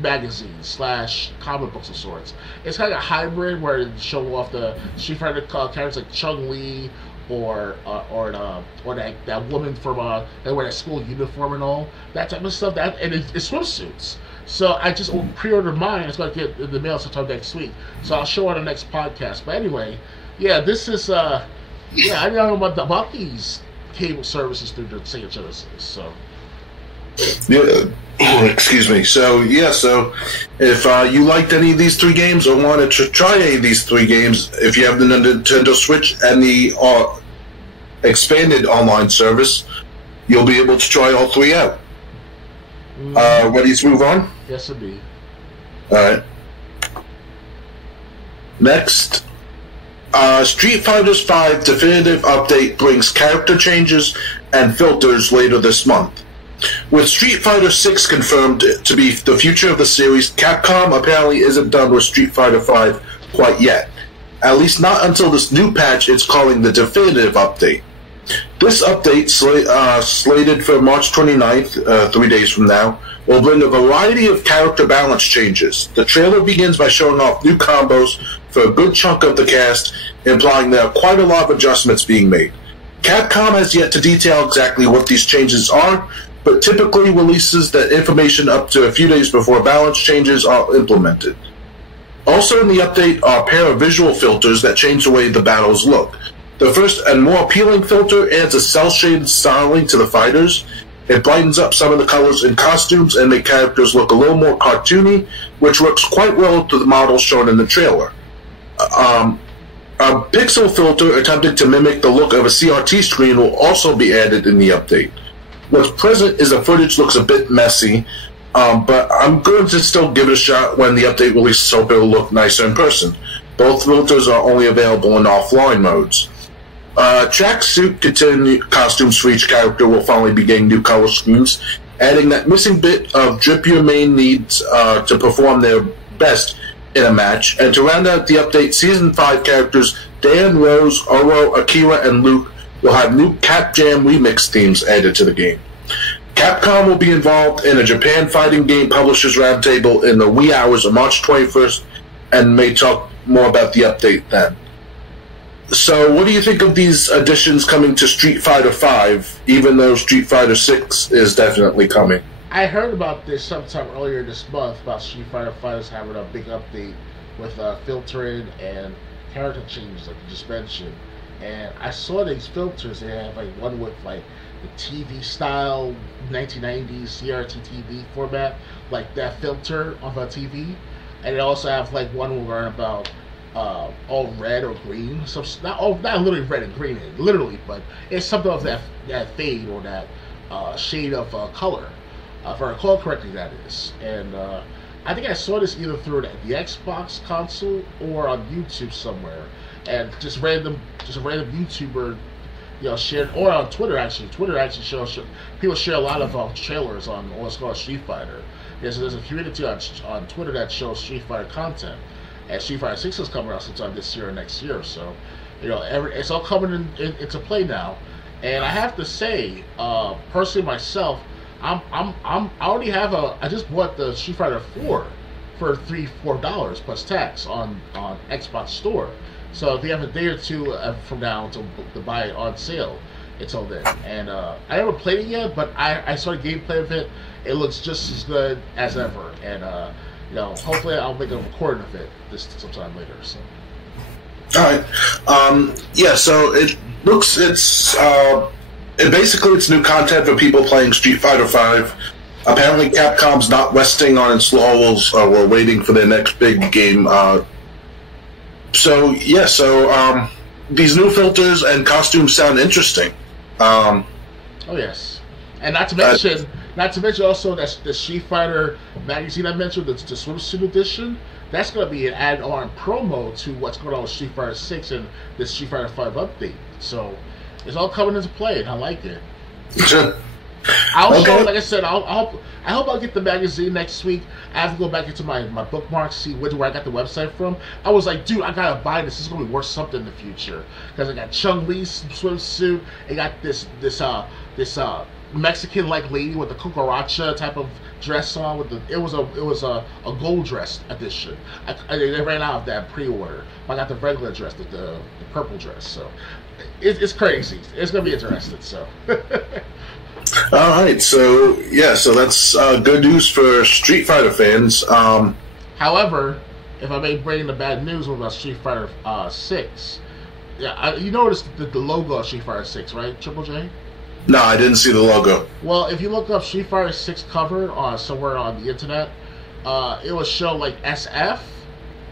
magazines / comic books of sorts. It's kind of a hybrid where they show off the Street Fighter characters like Chun-Li or that woman from that wear that school uniform and all that type of stuff. And it's swimsuits. So I just pre-ordered mine. It's going to get in the mail sometime next week. So I'll show on the next podcast. But anyway, yeah, this is I don't know about these cable services through the Sega Genesis. So yeah, excuse me. So if you liked any of these 3 games or wanted to try any of these 3 games, if you have the Nintendo Switch and the expanded online service, you'll be able to try all 3 out. Ready to move on? Yes, indeed. All right. Next, Street Fighter V Definitive Update brings character changes and filters later this month. With Street Fighter VI confirmed to be the future of the series, Capcom apparently isn't done with Street Fighter V quite yet. At least not until this new patch it's calling the Definitive Update. This update, slated for March 29th, 3 days from now, will bring a variety of character balance changes. The trailer begins by showing off new combos for a good chunk of the cast, implying there are quite a lot of adjustments being made. Capcom has yet to detail exactly what these changes are, but typically releases that information up to a few days before balance changes are implemented. Also in the update are a pair of visual filters that change the way the battles look. The first and more appealing filter adds a cel-shaded styling to the fighters. It brightens up some of the colors in costumes and make characters look a little more cartoony, which works quite well to the models shown in the trailer. A pixel filter attempting to mimic the look of a CRT screen will also be added in the update. What's present is the footage looks a bit messy, but I'm going to still give it a shot when the update releases, hope it'll look nicer in person. Both filters are only available in offline modes. Tracksuit costumes for each character will finally be getting new color schemes, adding that missing bit of drip your main needs to perform their best in a match. And to round out the update, Season 5 characters Dan, Rose, Oro, Akira, and Luke will have new Cap Jam remix themes added to the game. Capcom will be involved in a Japan fighting game publishers roundtable in the wee hours of March 21st and may talk more about the update then. So what do you think of these additions coming to Street Fighter V, even though Street Fighter VI is definitely coming? I heard about this sometime earlier this month about Street Fighter V having a big update with filtering and character changes like you just mentioned. And I saw these filters. They have like one with like the TV style 1990s CRT TV format, like that filter on a TV, and they also have like one where about all red or green. So not literally red and green, literally, but it's something of that fade or that shade of color. If I recall correctly, that is. And I think I saw this either through the Xbox console or on YouTube somewhere. And just a random YouTuber, shared, or on Twitter actually. Twitter actually shows people share a lot of trailers on what's called Street Fighter. There's a community on Twitter that shows Street Fighter content, and Street Fighter 6 is coming out sometime this year or next year. So, it's all coming into play now. And I have to say, personally myself, I just bought the Street Fighter 4 for $3-4 plus tax on Xbox Store. So if you have a day or two from now to buy it on sale, It's all there. And I haven't played it yet, but I saw the gameplay of it. It looks just as good as ever. And hopefully I'll make a recording of it this sometime later. So. All right. So it looks basically it's new content for people playing Street Fighter V. Apparently, Capcom's not resting on its laurels. We're waiting for their next big game. These new filters and costumes sound interesting. Oh yes, and not to mention also that the Street Fighter magazine I mentioned, the swimsuit edition. That's going to be an add-on promo to what's going on with Street Fighter 6 and the Street Fighter 5 update. So it's all coming into play, and I like it. Like I said, I hope I'll get the magazine next week. I have to go back into my bookmarks, see where I got the website from. I was like, dude, I gotta buy this. This is gonna be worth something in the future because I got Chun-Li's swimsuit. I got this Mexican-like lady with the cucaracha type of dress on. It was a gold dress edition. They ran out of that pre-order. I got the regular dress, the purple dress. So it's crazy. It's gonna be interesting. So. All right, so that's good news for Street Fighter fans. However, if I may bring the bad news about Street Fighter 6, you noticed the logo of Street Fighter 6, right, Triple J? No, I didn't see the logo. Well, if you look up Street Fighter 6 cover somewhere on the internet, it will show like SF,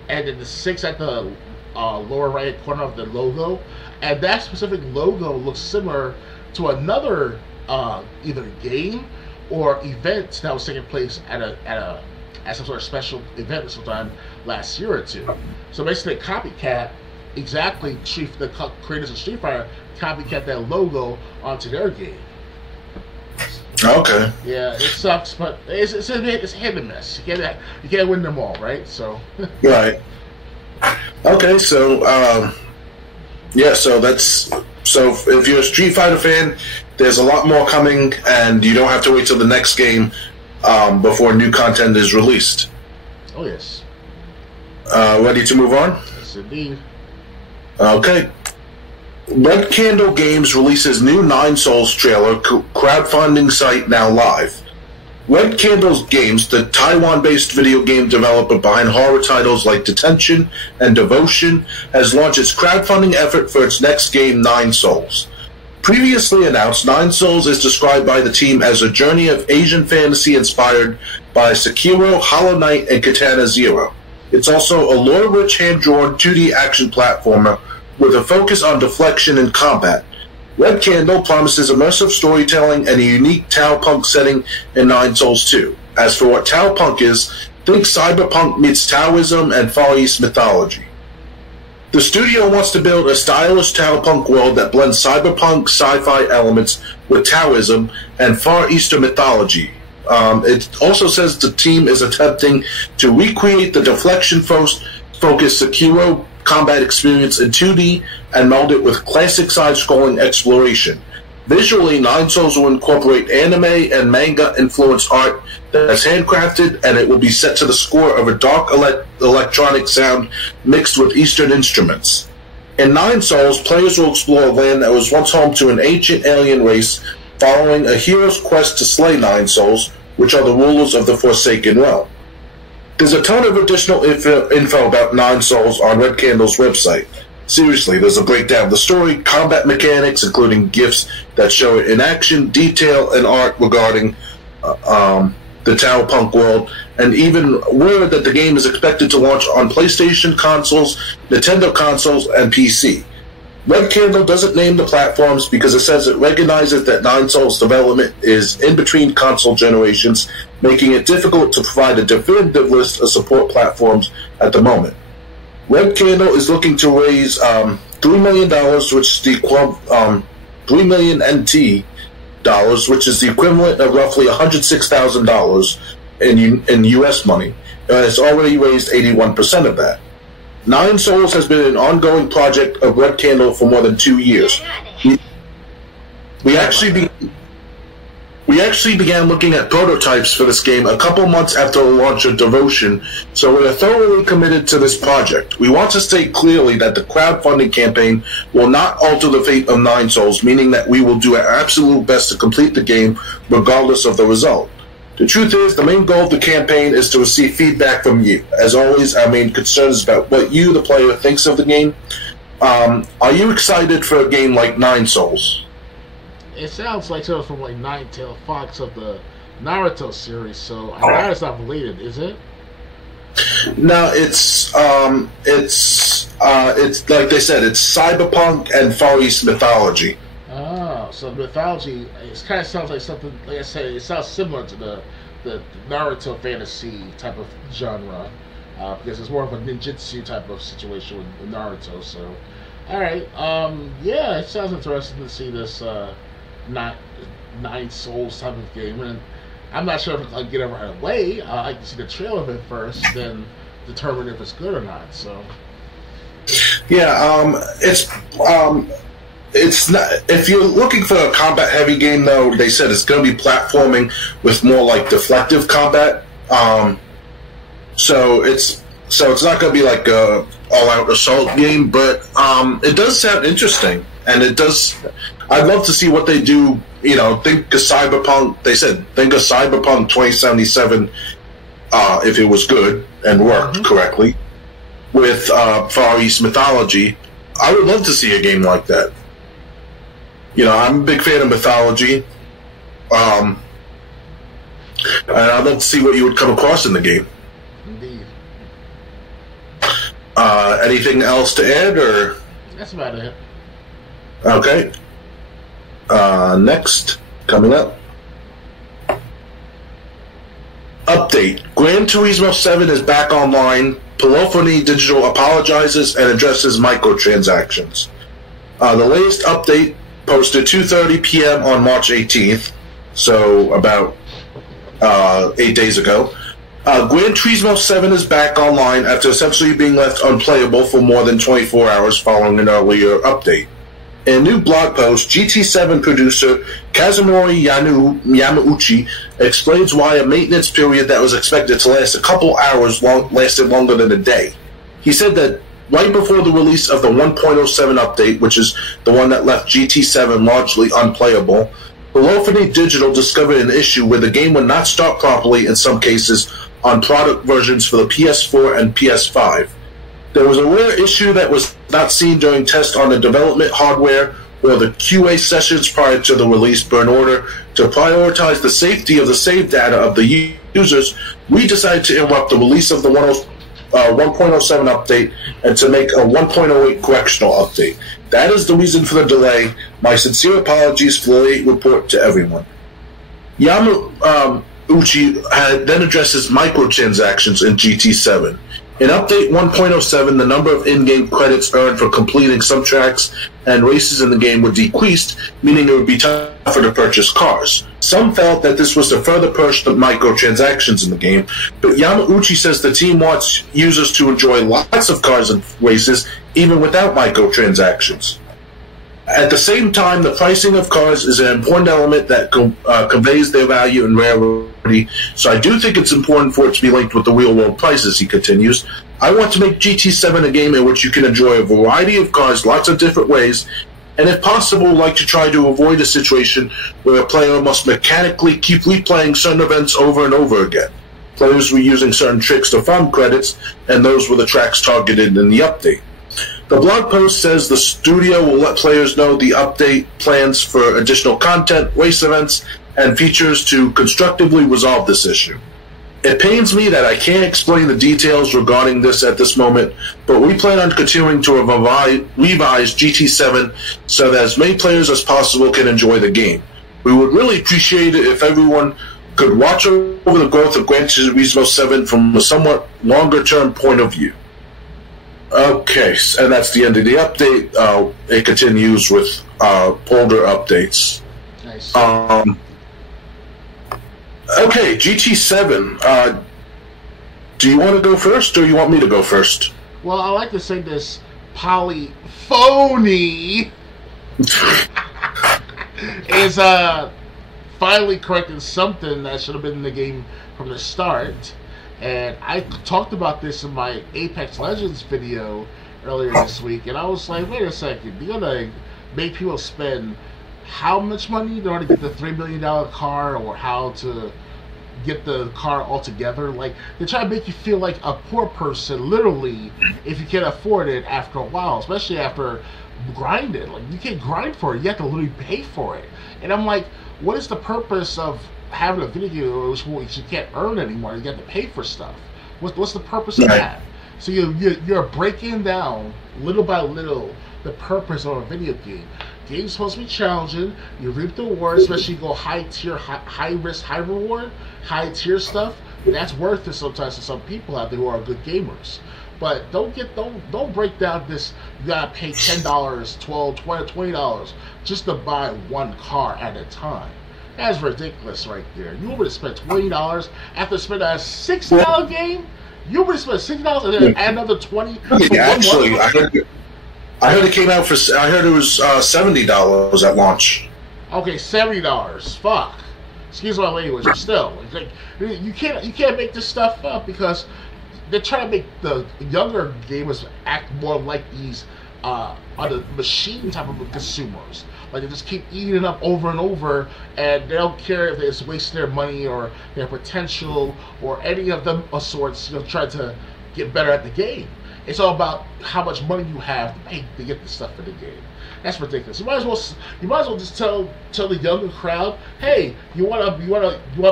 and then the 6 at the lower right corner of the logo, and that specific logo looks similar to another either game or event that was taking place at some sort of special event sometime last year or two. So basically, copycat exactly the creators of Street Fighter copycat that logo onto their game. Okay. Yeah, it sucks, but it's hit and miss. You can't win them all, right? So. Right. Okay, so so if you're a Street Fighter fan, there's a lot more coming, and you don't have to wait till the next game before new content is released. Oh, yes. Ready to move on? Yes, indeed. Okay. Red Candle Games releases new Nine Souls trailer, crowdfunding site now live. Red Candle Games, the Taiwan-based video game developer behind horror titles like Detention and Devotion, has launched its crowdfunding effort for its next game, Nine Souls. Previously announced, Nine Souls is described by the team as a journey of Asian fantasy inspired by Sekiro, Hollow Knight, and Katana Zero. It's also a lore-rich, hand-drawn 2D action platformer with a focus on deflection and combat. Red Candle promises immersive storytelling and a unique Tao Punk setting in Nine Souls 2. As for what Tao Punk is, think cyberpunk meets Taoism and Far East mythology. The studio wants to build a stylish Tao Punk world that blends cyberpunk sci-fi elements with Taoism and Far Eastern mythology. It also says the team is attempting to recreate the deflection-focused Sekiro combat experience in 2D and meld it with classic side-scrolling exploration. Visually, Nine Souls will incorporate anime and manga-influenced art that's handcrafted, and it will be set to the score of a dark electronic sound mixed with Eastern instruments. In Nine Souls, players will explore a land that was once home to an ancient alien race, following a hero's quest to slay Nine Souls, which are the rulers of the Forsaken Realm. There's a ton of additional info about Nine Souls on Red Candle's website. Seriously, there's a breakdown of the story, combat mechanics, including GIFs that show it in action, detail, and art regarding the Tao Punk world, and even word that the game is expected to launch on PlayStation consoles, Nintendo consoles, and PC. Red Candle doesn't name the platforms because it says it recognizes that Nine Souls development is in between console generations, making it difficult to provide a definitive list of support platforms at the moment. Red Candle is looking to raise $3 million, which is the 3 million NT dollars, which is the equivalent of roughly $106,000 in U.S. money. It's already raised 81% of that. Nine Souls has been an ongoing project of Red Candle for more than 2 years. We actually We actually began looking at prototypes for this game a couple months after the launch of Devotion, so we are thoroughly committed to this project. We want to state clearly that the crowdfunding campaign will not alter the fate of Nine Souls, meaning that we will do our absolute best to complete the game regardless of the result. The truth is, the main goal of the campaign is to receive feedback from you. As always, our main concern is about what you, the player, thinks of the game. Are you excited for a game like Nine Souls? It sounds like something from like Nine-Tailed Fox of the Naruto series, so I know it's not related, is it? No, it's like they said, it's cyberpunk and Far East mythology. Oh, so mythology, it kind of sounds like something, like I said, it sounds similar to the Naruto fantasy type of genre, because it's more of a ninjutsu type of situation with Naruto, so. Alright, yeah, it sounds interesting to see this, Nine Souls type of game, and I'm not sure if I'll get it right away. I like to see the trailer of it first, then determine if it's good or not. So, yeah, it's not. If you're looking for a combat-heavy game, though, they said it's going to be platforming with more like deflective combat. So it's not going to be like a all-out assault game, but it does sound interesting, and it does. I'd love to see what they do. You know, think of Cyberpunk. They said think of Cyberpunk 2077 if it was good and worked correctly with Far East mythology. I would love to see a game like that. You know, I'm a big fan of mythology, and I'd love to see what you would come across in the game. Indeed. Anything else to add, or That's about it. Okay. Next, coming up. Update. Gran Turismo 7 is back online. Polyphony Digital apologizes and addresses microtransactions. The latest update posted 2:30 p.m. on March 18th, so about 8 days ago. Gran Turismo 7 is back online after essentially being left unplayable for more than 24 hours following an earlier update. In a new blog post, GT7 producer Kazunori Yamauchi explains why a maintenance period that was expected to last a couple hours lasted longer than a day. He said that right before the release of the 1.07 update, which is the one that left GT7 largely unplayable, Polyphony Digital discovered an issue where the game would not start properly in some cases on product versions for the PS4 and PS5. There was a rare issue that was not seen during tests on the development hardware or the QA sessions prior to the release, but in order to prioritize the safety of the save data of the users, we decided to interrupt the release of the 1.07 update and to make a 1.08 correctional update. That is the reason for the delay. My sincere apologies for the late report to everyone. Yamauchi then addresses microtransactions in GT7. In Update 1.07, the number of in-game credits earned for completing some tracks and races in the game were decreased, meaning it would be tougher to purchase cars. Some felt that this was to further push the microtransactions in the game, but Yamauchi says the team wants users to enjoy lots of cars and races, even without microtransactions. At the same time, the pricing of cars is an important element that conveys their value and rarity, so I do think it's important for it to be linked with the real-world prices, he continues. I want to make GT7 a game in which you can enjoy a variety of cars lots of different ways, and if possible, like to try to avoid a situation where a player must mechanically keep replaying certain events over and over again. Players were using certain tricks to farm credits, and those were the tracks targeted in the update. The blog post says the studio will let players know the update plans for additional content, race events, and features to constructively resolve this issue. It pains me that I can't explain the details regarding this at this moment, but we plan on continuing to revise GT7 so that as many players as possible can enjoy the game. We would really appreciate it if everyone could watch over the growth of Gran Turismo 7 from a somewhat longer-term point of view. Okay, and that's the end of the update. It continues with older updates. Nice. Okay, GT7. Do you want to go first, or you want me to go first? Well, I like to say this polyphony is finally corrected something that should have been in the game from the start. And I talked about this in my Apex Legends video earlier this week, and I was like, wait a second, you're gonna make people spend how much money in order to get the $3 million car, or how to get the car altogether? Like, they try to make you feel like a poor person, literally, if you can't afford it after a while, especially after grinding. Like, you can't grind for it, you have to literally pay for it. And I'm like, what is the purpose of having a video which you can't earn anymore? You got to pay for stuff. What's the purpose of that? So you're breaking down little by little the purpose of a video game. Game's supposed to be challenging. You reap the rewards, especially you go high tier, high risk, high reward, high tier stuff. That's worth it sometimes to some people out there who are good gamers. But don't break down this. You gotta pay $10, $12, $20 just to buy one car at a time. That's ridiculous right there. You would have spent $20 after spending a $60 game. You would have spent $60 and then add another $20. Actually, I heard it came out for. I heard it was $70 at launch. Okay, $70. Fuck. Excuse my language, but still, like, you can't make this stuff up, because they're trying to make the younger gamers act more like these other machine type of consumers. Like, they just keep eating it up over and over, and they don't care if it's wasting their money or their potential or any of them sorts. Try to get better at the game. It's all about how much money you have to pay to get the stuff in the game. That's ridiculous. You might as well just tell the younger crowd, hey, you wanna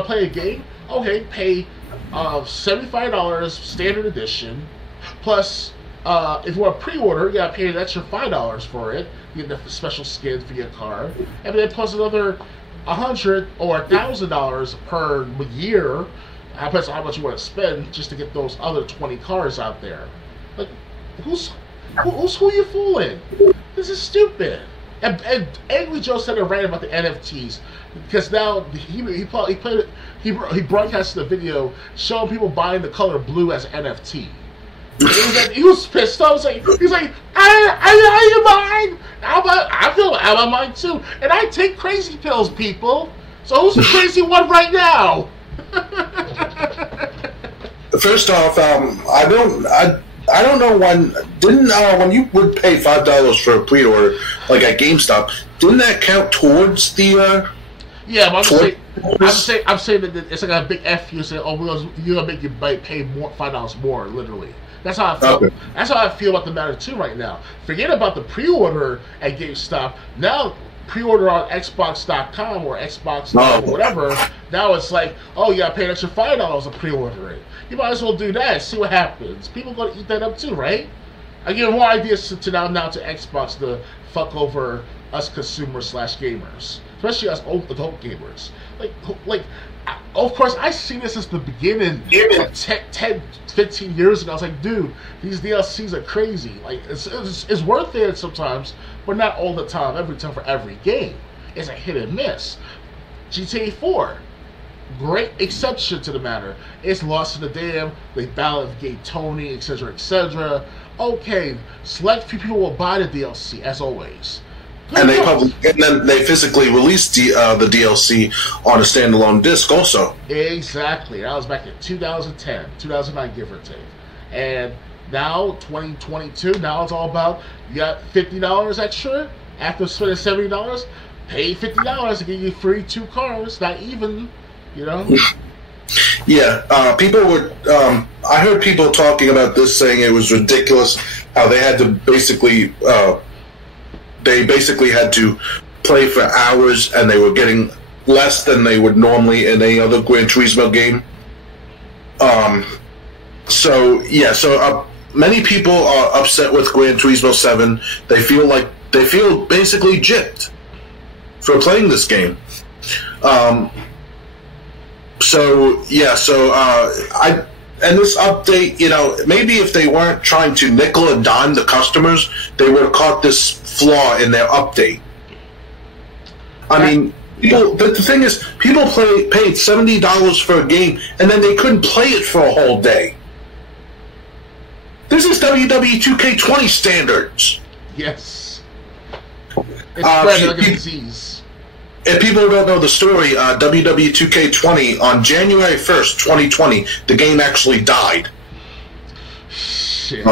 play a game? Okay, pay $75 standard edition, plus if you want to pre-order, you gotta pay an extra $5 for it. You get the special skin for your car, and then plus another $100 or $1,000 per year. How much you want to spend just to get those other 20 cars out there? Like, who's who you fooling? This is stupid. And Angry Joe said a rant about the NFTs, because now he broadcasted a video showing people buying the color blue as NFT. He was pissed off. He's like, I mine. I feel out of mine too, and I take crazy pills, people. So who's the crazy one right now? First off, I don't know when you would pay $5 for a pre-order, like at GameStop, didn't that count towards the? Yeah, but I'm saying that it's like a big F you say, oh, you're gonna make you pay more $5 more, literally. That's how I feel. Okay. That's how I feel about the matter too right now. Forget about the pre-order at GameStop. Now pre-order on Xbox.com or Xbox or whatever. Now it's like, oh, you gotta pay an extra $5 to pre-order it. You might as well do that. See what happens. People gonna eat that up too, right? I give more ideas to now to Xbox to fuck over us consumers / gamers, especially us adult gamers. Like, of course, I seen this since the beginning, 10, 15 years ago. I was like, dude, these DLCs are crazy. Like, it's worth it sometimes, but not all the time, every time for every game. It's a hit and miss. GTA 4, great exception to the matter. It's lost in the dam. They ballot gave Tony, etc., etc. Okay, select few people will buy the DLC as always. And then they physically released the DLC on a standalone disc also. Exactly. That was back in 2010, 2009, give or take. And now, 2022, now it's all about, you got $50 extra after spending $70, pay $50 to get you free 2 cars, not even, you know? Yeah, people were, I heard people talking about this, saying it was ridiculous how they had to basically, had to play for hours, and they were getting less than they would normally in any other Gran Turismo game. So many people are upset with Gran Turismo 7. They feel basically gypped for playing this game. And this update, you know, maybe if they weren't trying to nickel and dime the customers, they would have caught this flaw in their update. I mean, the thing is, people paid $70 for a game, and then they couldn't play it for a whole day. This is WWE 2K20 standards. Yes. It's spread like a disease. if people don't know the story, WW 2K20 on January 1st, 2020, the game actually died. Shit.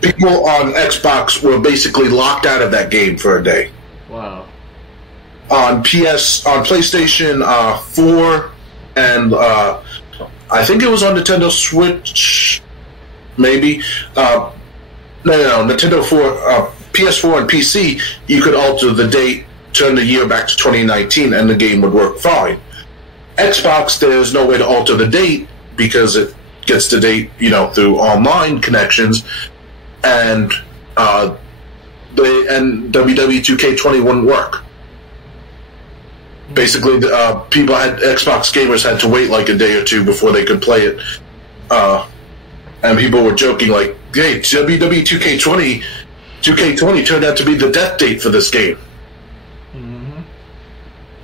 People on Xbox were basically locked out of that game for a day. Wow. On PlayStation 4, and I think it was on Nintendo Switch, maybe. No, Nintendo 4, PS4 and PC, you could alter the date, turn the year back to 2019, and the game would work fine. Xbox, there's no way to alter the date because it gets the date, through online connections, and WW 2K20 wouldn't work. Basically, Xbox gamers had to wait like a day or two before they could play it, and people were joking like, "Hey, WW 2K20 turned out to be the death date for this game." Mm-hmm.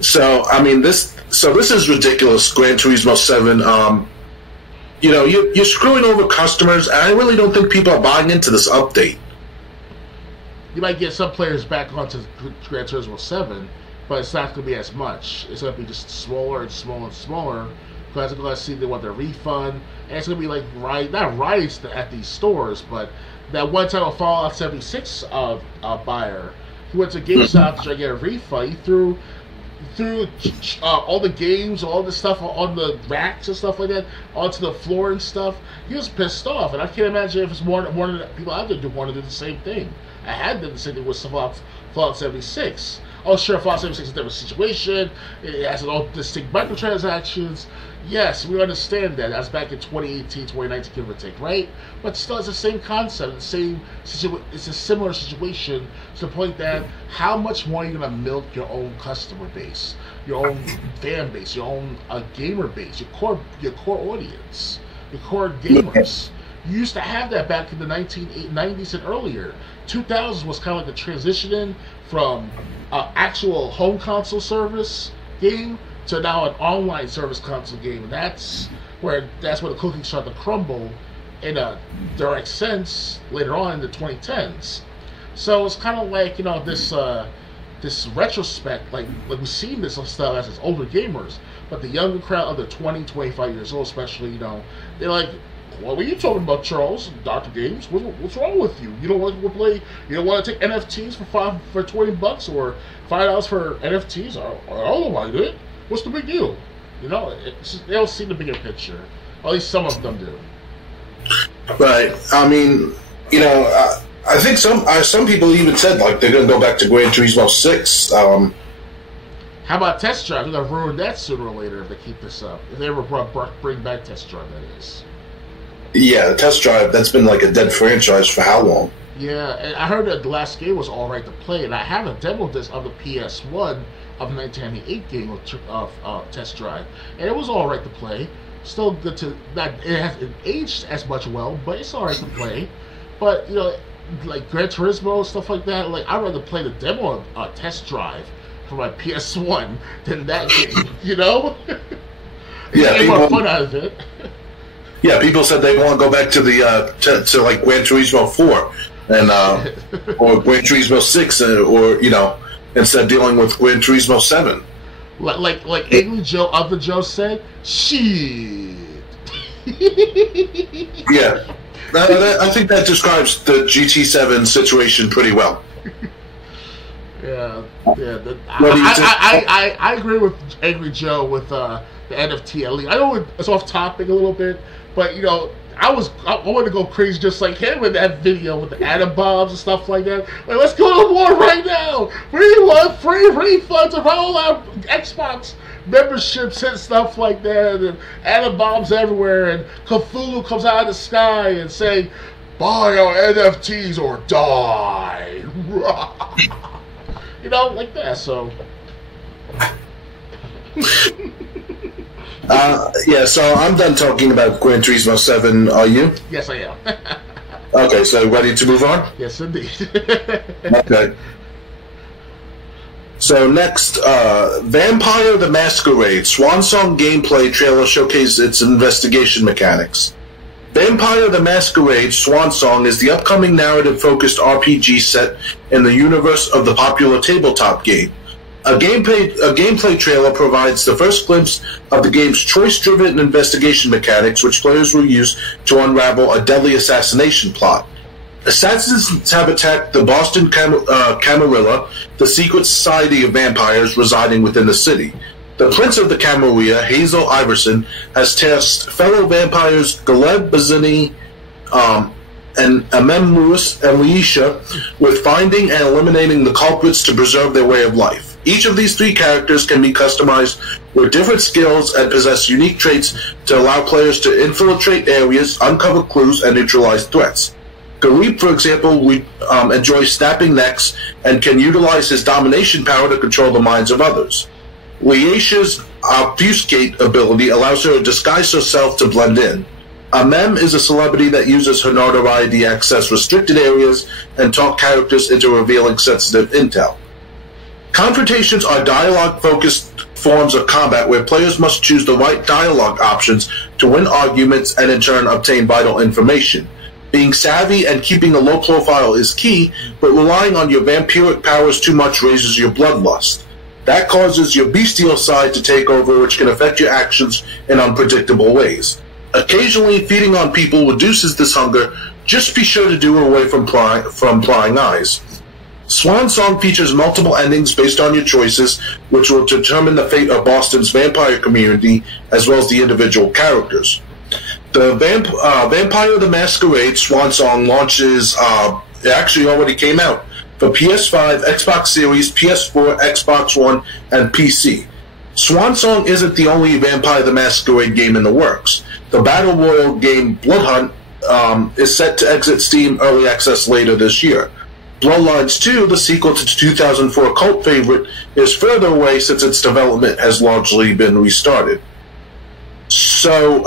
So I mean, this is ridiculous. Gran Turismo 7. You're screwing over customers, and I really don't think people are buying into this update. You might get some players back onto Gran Turismo 7, but it's not going to be as much. It's going to be just smaller and smaller and smaller, because they're going to see they want their refund, and it's going to be like not riots at these stores, but that one time a Fallout 76 buyer, he went to GameStop to try to get a refund. He threw all the games, all the stuff on the racks and stuff like that onto the floor and stuff. He was pissed off, and I can't imagine if it's more than people out there want to do the same thing. I had done the same thing with Fallout 76. Oh, sure, Fallout 76 is a different situation. It has all distinct microtransactions. Yes, we understand that. That's back in 2018, 2019, give or take, right? But still, it's the same concept. It's a similar situation to the point that how much more are you going to milk your own customer base, your own fan base, your own gamer base, your core audience, your core gamers? You used to have that back in the 1990s and earlier. 2000s was kind of like the transition from actual home console service game to now an online service console game. And that's where the cookie started to crumble in a direct sense later on in the 2010s. So it's kind of like, this retrospect, like we've seen this stuff as older gamers, but the younger crowd under 20, 25 years old especially, they're like, what were you talking about, Charles? Dr. Games? What's wrong with you? You don't want to play? You don't want to take NFTs for $20 or $5 for NFTs? I don't know why I did. What's the big deal? They don't see the bigger picture. At least some of them do. Right. I mean, I think some people even said like they're going to go back to Gran Turismo 6. How about Test Drive? They're going to ruin that sooner or later if they keep this up. If they ever bring back Test Drive, that is. Yeah, Test Drive, that's been like a dead franchise for how long? Yeah, and I heard that the last game was alright to play, and I have a demo disc of the PS1 of the 1998 game of Test Drive, and it was alright to play. Still good to... It hasn't aged as much well, but it's alright to play. But, like Gran Turismo, stuff like that, like, I'd rather play the demo of Test Drive for my PS1 than that game, Yeah, get more fun out of it. Yeah, people said they want to go back to the to like Gran Turismo 4 and or Gran Turismo 6 or instead of dealing with Gran Turismo 7. Like Angry Joe, other Joe said, shit. Yeah, I think that describes the GT7 situation pretty well. Yeah. I agree with Angry Joe with the NFT. I know it's off topic a little bit, but I wanted to go crazy just like him with that video with the atom bombs and stuff like that. Like, let's go to war right now. We want free refunds of all our Xbox memberships and stuff like that, and atom bombs everywhere, and Cthulhu comes out of the sky and saying, "Buy our NFTs or die." Like that. So. So I'm done talking about Gran Turismo 7. Are you? Yes, I am. Okay, so ready to move on? Yes, indeed. Okay. So next, Vampire the Masquerade Swansong gameplay trailer showcased its investigation mechanics. Vampire the Masquerade Swansong is the upcoming narrative-focused RPG set in the universe of the popular tabletop game. A gameplay trailer provides the first glimpse of the game's choice-driven investigation mechanics, which players will use to unravel a deadly assassination plot. Assassins have attacked the Boston Camarilla, the secret society of vampires residing within the city. The Prince of the Camarilla, Hazel Iverson, has tasked fellow vampires Galeb Bazzini and Amem Lewis and Leisha with finding and eliminating the culprits to preserve their way of life. Each of these 3 characters can be customized with different skills and possess unique traits to allow players to infiltrate areas, uncover clues, and neutralize threats. Galeb, for example, enjoys snapping necks and can utilize his domination power to control the minds of others. Leisha's obfuscate ability allows her to disguise herself to blend in. Amem is a celebrity that uses her notoriety to access restricted areas and talk characters into revealing sensitive intel. Confrontations are dialogue-focused forms of combat where players must choose the right dialogue options to win arguments and in turn obtain vital information. Being savvy and keeping a low profile is key, but relying on your vampiric powers too much raises your bloodlust. That causes your bestial side to take over, which can affect your actions in unpredictable ways. Occasionally, feeding on people reduces this hunger. Just be sure to do away from prying eyes. Swan Song features multiple endings based on your choices, which will determine the fate of Boston's vampire community as well as the individual characters. The Vampire the Masquerade Swan Song launches, it actually already came out, for PS5, Xbox Series, PS4, Xbox One, and PC. Swan Song isn't the only Vampire the Masquerade game in the works. The Battle Royale game Blood Hunt is set to exit Steam Early Access later this year. Bloodlines 2, the sequel to 2004 cult favorite, is further away since its development has largely been restarted. So,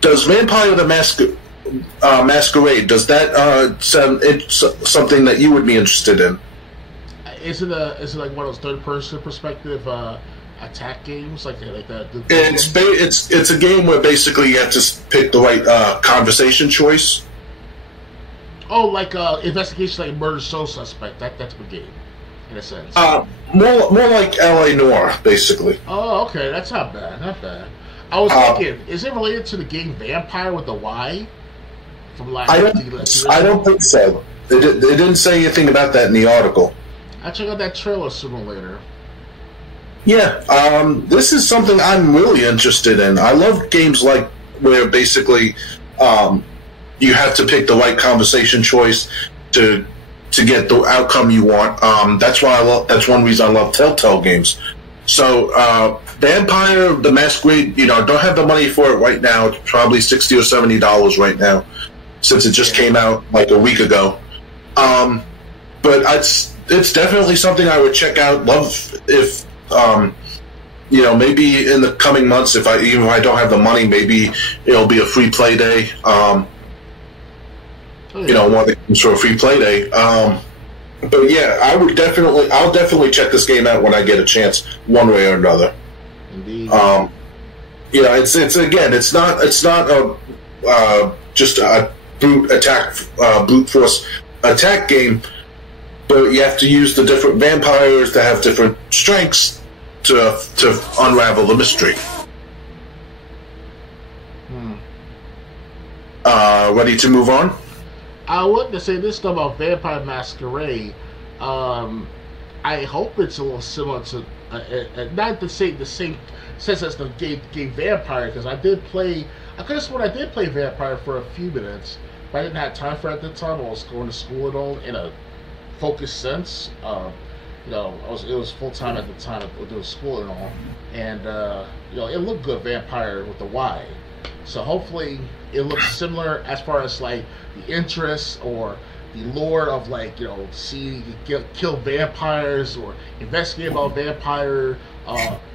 does Vampire the Masquerade, does that sound something that you would be interested in? Is it like one of those third-person perspective attack games like that? It's a game where basically you have to pick the right conversation choice. Oh, like investigation, like murder soul suspect. That's a game, in a sense. More like L.A. Noire, basically. Oh, okay, that's not bad. Not bad. I was thinking, is it related to the game Vampire with the Y? From last I don't think so. They didn't say anything about that in the article. I'll check out that trailer sooner or later. Yeah, this is something I'm really interested in. I love games like where basically you have to pick the right conversation choice to get the outcome you want. That's one reason I love Telltale games. So, Vampire the Masquerade, don't have the money for it right now. It's probably $60 or $70 right now, since it just came out like a week ago. But it's definitely something I would check out. Love if maybe in the coming months, even if I don't have the money, maybe it'll be a free play day. One of the games for a free play day. But yeah, I'll definitely check this game out when I get a chance, one way or another. Indeed. It's not just a brute force attack game, but you have to use the different vampires that have different strengths to unravel the mystery. Ready to move on? I wanted to say this stuff about Vampire Masquerade. I hope it's a little similar to, not the same sense as the game Vampire, because I could have sworn I did play Vampire for a few minutes, but I didn't have time for it at the time. I was going to school and all in a focused sense. It was full time at the time doing school and all, and it looked good, Vampire with the Y. So hopefully it looks similar as far as like the interest or the lore of kill vampires or investigate about vampire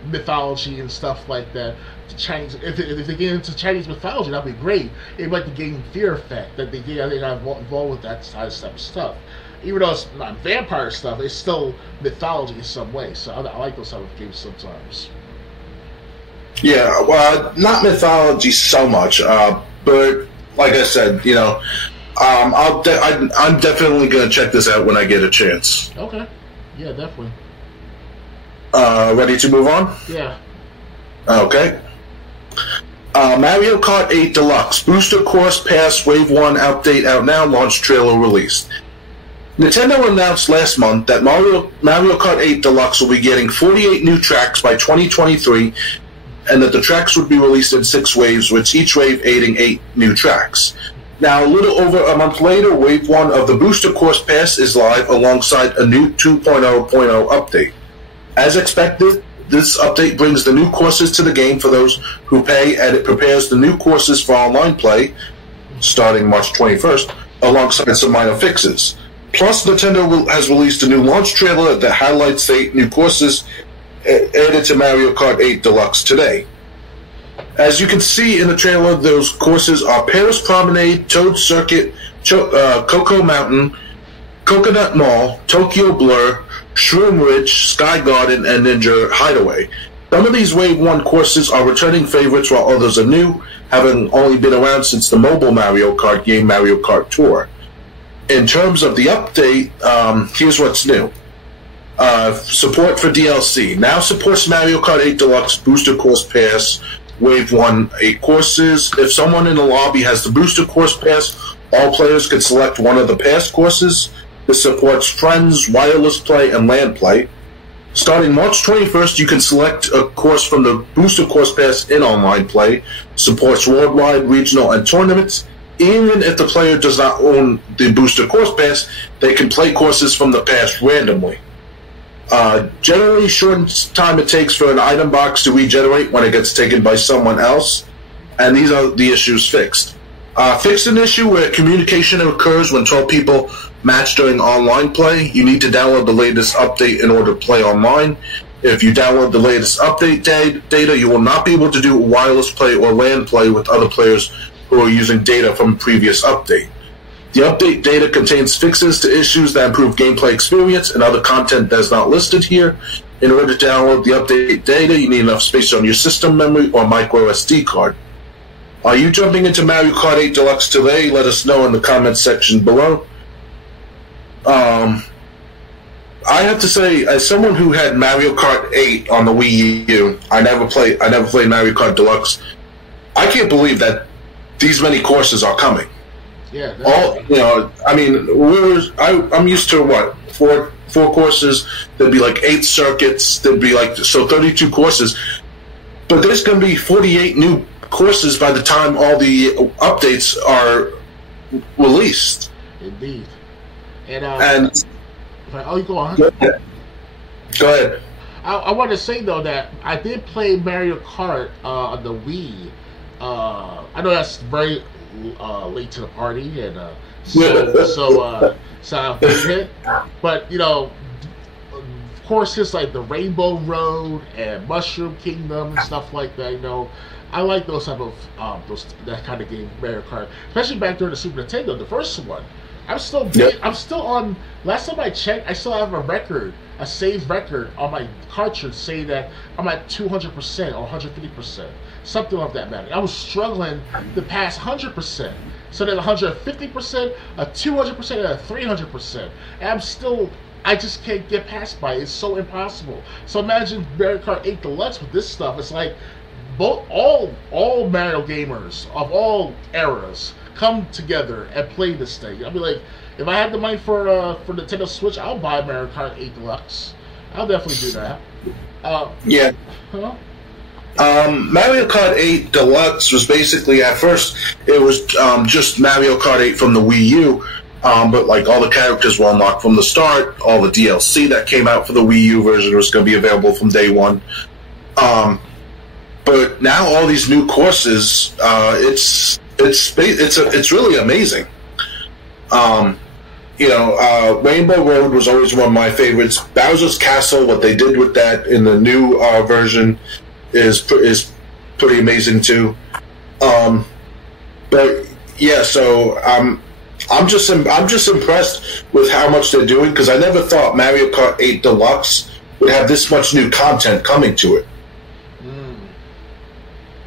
mythology and stuff like that. If they get into Chinese mythology, that'd be great. It'd like the game Fear Effect that they got involved with that type of stuff. Even though it's not vampire stuff, it's still mythology in some way. So I like those type of games sometimes. Yeah, well, not mythology so much, but like I said, I'm definitely going to check this out when I get a chance. Okay, yeah, definitely. Ready to move on? Yeah. Okay. Mario Kart 8 Deluxe Booster Course Pass Wave 1 update out now. Launch trailer released. Nintendo announced last month that Mario Kart 8 Deluxe will be getting 48 new tracks by 2023, and that the tracks would be released in 6 waves, with each wave adding 8 new tracks. Now, a little over a month later, Wave 1 of the Booster Course Pass is live alongside a new 2.0.0 update. As expected, this update brings the new courses to the game for those who pay, and it prepares the new courses for online play, starting March 21st, alongside some minor fixes. Plus, Nintendo has released a new launch trailer that highlights the 8 new courses added to Mario Kart 8 Deluxe today. As you can see in the trailer, those courses are Paris Promenade, Toad Circuit, Cocoa Mountain, Coconut Mall, Tokyo Blur, Shroom Ridge, Sky Garden, and Ninja Hideaway. Some of these Wave 1 courses are returning favorites, while others are new, having only been around since the mobile Mario Kart game Mario Kart Tour. In terms of the update, here's what's new. Support for DLC. Now supports Mario Kart 8 Deluxe Booster Course Pass Wave 1 8 courses. If someone in the lobby has the Booster Course Pass, all players can select one of the pass courses. This supports Friends, Wireless Play, and LAN Play. Starting March 21st, you can select a course from the Booster Course Pass in online play. Supports worldwide, regional, and tournaments. Even if the player does not own the Booster Course Pass, they can play courses from the pass randomly. Generally, short time it takes for an item box to regenerate when it gets taken by someone else, and these are the issues fixed. Fixed an issue where communication occurs when 12 people match during online play. You need to download the latest update in order to play online. If you download the latest update data, you will not be able to do wireless play or LAN play with other players who are using data from a previous update. The update data contains fixes to issues that improve gameplay experience and other content that is not listed here. In order to download the update data, you need enough space on your system memory or micro SD card. Are you jumping into Mario Kart 8 Deluxe today? Let us know in the comments section below. I have to say, as someone who had Mario Kart 8 on the Wii U, I never played Mario Kart Deluxe. I can't believe that these many courses are coming. Yeah. I'm used to what, four courses. There'd be like 8 circuits. There'd be 32 courses. But there's going to be 48 new courses by the time all the updates are released. Indeed. You go on. Go ahead. I want to say though that I did play Mario Kart on the Wii. I know that's very late to the party, and so hit. But courses like the Rainbow Road and Mushroom Kingdom and stuff like that. I like those type of that kind of game, Mario Kart, especially back during the Super Nintendo, the first one. I'm still on. Last time I checked, I still have a saved record on my cartridge saying that I'm at 200% or 150%, something of that matter. I was struggling to pass 100%. So there's 150%, a 200%, and a 300%. And I just can't get past by it. It's so impossible. So imagine Mario Kart 8 Deluxe with this stuff. It's like all Mario gamers of all eras come together and play this thing. I'll be like, if I had the money for Nintendo Switch, I'll buy Mario Kart 8 Deluxe. I'll definitely do that. Yeah. Huh? Mario Kart 8 Deluxe was basically, at first, it was just Mario Kart 8 from the Wii U, but all the characters were unlocked from the start. All the DLC that came out for the Wii U version was going to be available from day one. But now all these new courses, it's really amazing. Rainbow Road was always one of my favorites. Bowser's Castle, what they did with that in the new version is pretty amazing too. But yeah, so I'm just impressed with how much they're doing, because I never thought Mario Kart 8 Deluxe would have this much new content coming to it.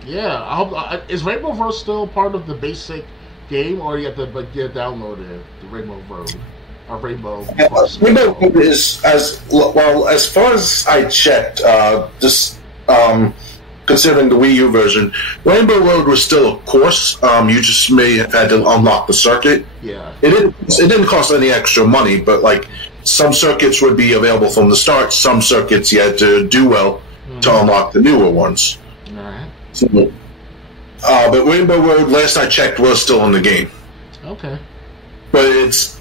Yeah, I hope. Is Rainbow Road still part of the basic game, or you have to get downloaded the Rainbow Road? Rainbow. Rainbow Road is as well as far as I checked. Considering the Wii U version, Rainbow Road was still a course. You just may have had to unlock the circuit. Yeah. It didn't cost any extra money, but like some circuits would be available from the start. Some circuits you had to do well to unlock the newer ones. All right. So, but Rainbow Road, last I checked, was still in the game. Okay. But it's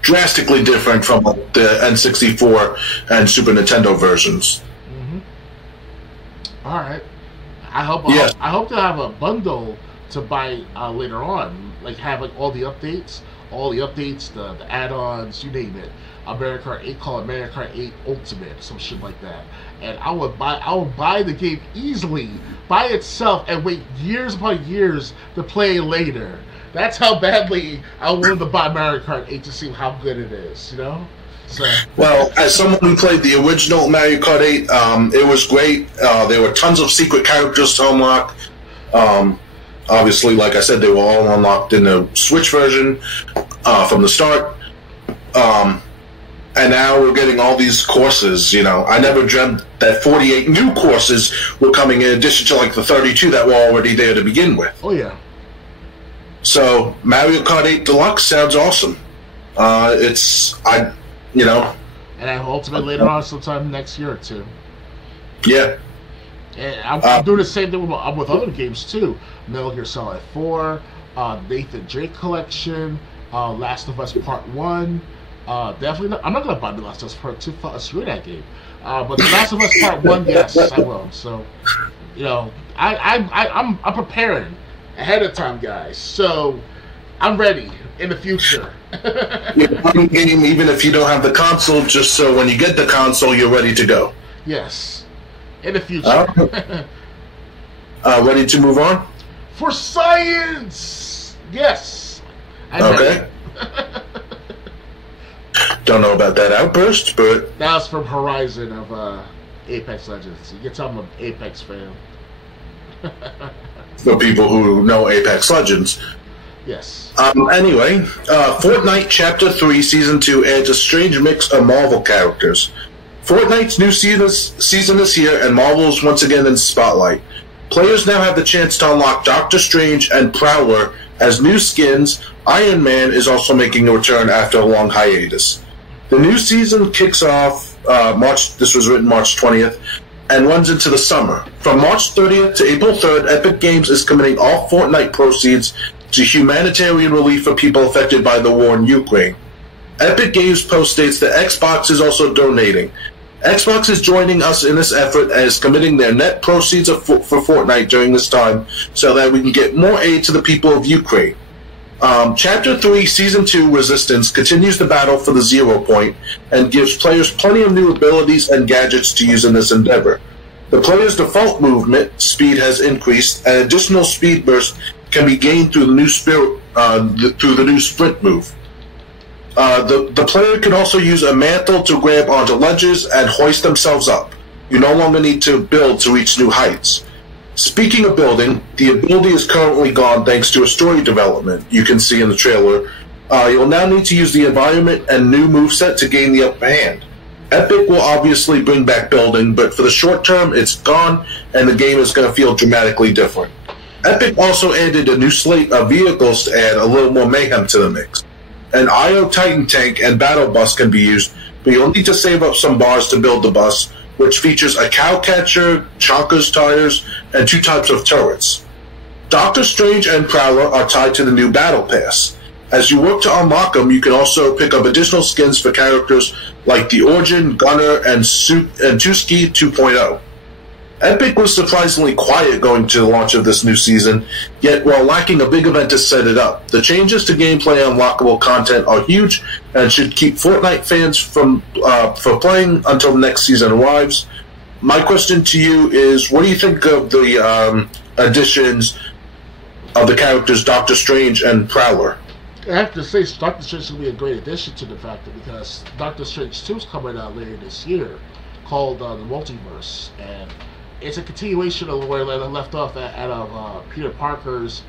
drastically different from the N64 and Super Nintendo versions. All right. I hope to have a bundle to buy later on, like have like all the updates, the add-ons, you name it. Mario Kart 8, call it Mario Kart 8 Ultimate, some shit like that. And I would buy the game easily by itself and wait years upon years to play later. That's how badly I wanted to buy Mario Kart 8 to see how good it is, you know? So. Well, as someone who played the original Mario Kart 8, it was great. There were tons of secret characters to unlock. Obviously, like I said, they were all unlocked in the Switch version from the start. And now we're getting all these courses, you know. I never dreamt that 48 new courses were coming in addition to like the 32 that were already there to begin with. Oh, yeah. So, Mario Kart 8 Deluxe sounds awesome. You know. And I hope to be later on sometime next year or two. Yeah. And I'm doing the same thing with other games too. Metal Gear Solid 4, Nathan Drake Collection, Last of Us Part 1. Definitely not, I'm not going to buy The Last of Us Part 2. Screw that game. But The Last of Us Part 1, yes, I will. So, you know, I'm preparing ahead of time, guys. So, I'm ready in the future. You're playing the game even if you don't have the console, just so when you get the console, you're ready to go. Yes. In the future. Ready to move on? For science! Yes. Okay. Don't know about that outburst, but... That was from Horizon of Apex Legends. You can tell I'm an Apex fan. For people who know Apex Legends. Yes. Anyway, Fortnite Chapter 3 Season 2 adds a strange mix of Marvel characters. Fortnite's new season is here, and Marvel is once again in the spotlight. Players now have the chance to unlock Doctor Strange and Prowler as new skins. Iron Man is also making a return after a long hiatus. The new season kicks off this was written March 20th, and runs into the summer. From March 30th to April 3rd, Epic Games is committing all Fortnite proceeds to humanitarian relief for people affected by the war in Ukraine. Epic Games post states that Xbox is also donating. Xbox is joining us in this effort as committing their net proceeds for Fortnite during this time so that we can get more aid to the people of Ukraine. Chapter 3, Season 2, Resistance, continues the battle for the Zero Point and gives players plenty of new abilities and gadgets to use in this endeavor. The player's default movement speed has increased, and additional speed bursts can be gained through the new sprint move. The player can also use a mantle to grab onto ledges and hoist themselves up. You no longer need to build to reach new heights. Speaking of building, the ability is currently gone thanks to a story development you can see in the trailer. You'll now need to use the environment and new moveset to gain the upper hand. Epic will obviously bring back building, but for the short term, it's gone, and the game is going to feel dramatically different. Epic also added a new slate of vehicles to add a little more mayhem to the mix. An IO Titan tank and battle bus can be used, but you'll need to save up some bars to build the bus, which features a cow catcher, chonkers tires, and 2 types of turrets. Doctor Strange and Prowler are tied to the new Battle Pass. As you work to unlock them, you can also pick up additional skins for characters like the Origin, Gunner, and Tuski 2.0. Epic was surprisingly quiet going to the launch of this new season, yet while lacking a big event to set it up, the changes to gameplay and unlockable content are huge and should keep Fortnite fans from playing until the next season arrives. My question to you is, what do you think of the additions of the characters Doctor Strange and Prowler? I have to say, Doctor Strange will be a great addition to the factor because Doctor Strange 2 is coming out later this year, called The Multiverse, and it's a continuation of where they left off at Peter Parker's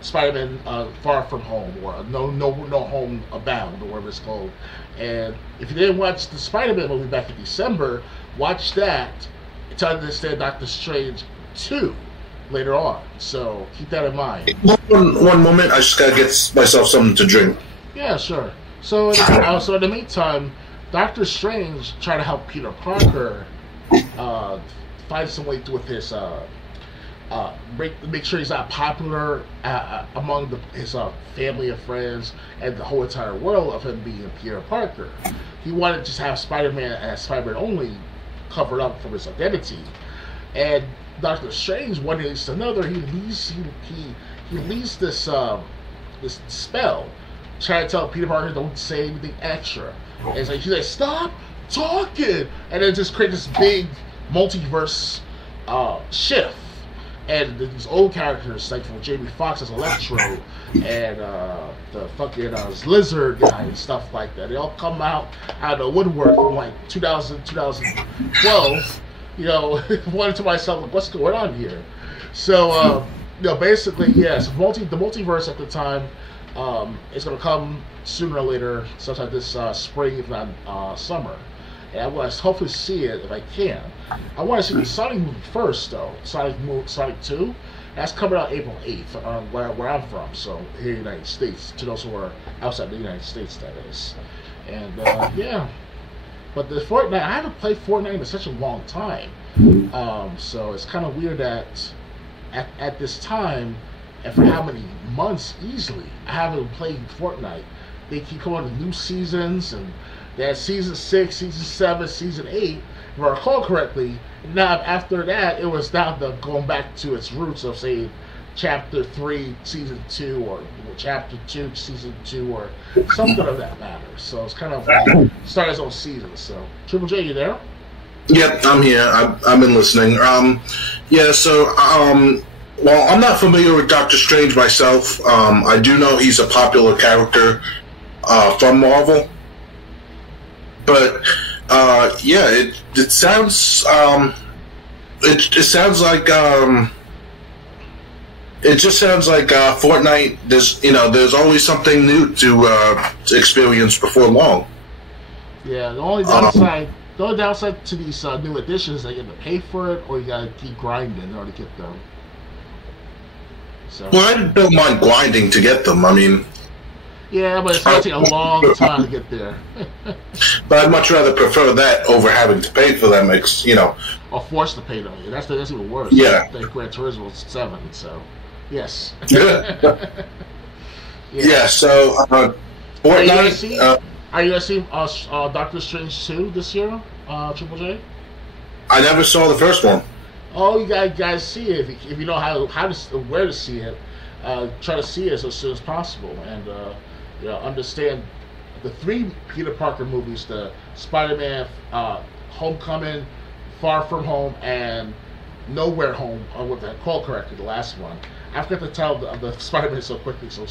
Spider-Man Far From Home, or No Home Abound, or whatever it's called. And if you didn't watch the Spider-Man movie back in December, watch that to understand Doctor Strange 2 later on. So keep that in mind. One moment, I just gotta get myself something to drink. Yeah, sure. So in the meantime, Doctor Strange tried to help Peter Parker find some way with his make sure he's not popular among his family and friends and the whole entire world of him being Peter Parker. He wanted to just have Spider-Man as Spider-Man only, covered up from his identity. And Doctor Strange, one day to another, he released this this spell, trying to tell Peter Parker don't say anything extra. And it's like he's like, stop talking, and then just create this big multiverse shift. And these old characters, like from Jamie Foxx as Electro, and the fucking Lizard guy and stuff like that, they all come out of the woodwork from like 2012. You know, wondering to myself, like, what's going on here? So, basically, yes, the multiverse at the time is going to come sooner or later, sometime this spring, if not summer. And I want to hopefully see it if I can. I want to see the Sonic movie first, though. Sonic 2. That's coming out April 8th, where I'm from, so here in the United States, to those who are outside the United States, that is. And, yeah. But the Fortnite, I haven't played Fortnite in such a long time. So it's kind of weird that at this time, and for how many months easily, I haven't played Fortnite. They keep coming with new seasons, and they had season 6, season 7, season 8, if I recall correctly. Now after that, it was now going back to its roots of, say, chapter 3, season 2, or chapter 2, season 2, or something of that matter. So it's kind of started its own season. So Triple J, you there? Yep, I'm here. I've been listening. Yeah, so well, I'm not familiar with Doctor Strange myself. I do know he's a popular character from Marvel. But yeah, it sounds it sounds like it just sounds like Fortnite. There's always something new to experience before long. Yeah, the only downside to these new editions is that you have to pay for it, or you gotta keep grinding in order to get them. So. Well, I don't mind grinding to get them. I mean. Yeah, but it's going to take a long time to get there. But I'd much rather prefer that over having to pay for them, Or forced to pay them. That's even worse. Yeah. Than Gran Turismo 7, so, yes. Yeah, so, Fortnite... Are you going to see Doctor Strange 2 this year, Triple J? I never saw the first one. Oh, you guys see it. If you know where to see it, try to see it as soon as possible. And, understand the 3 Peter Parker movies, the Spider-Man, Homecoming, Far From Home, and Nowhere Home, what I call correctly, the last one. I forgot to tell the Spider-Man so quickly, so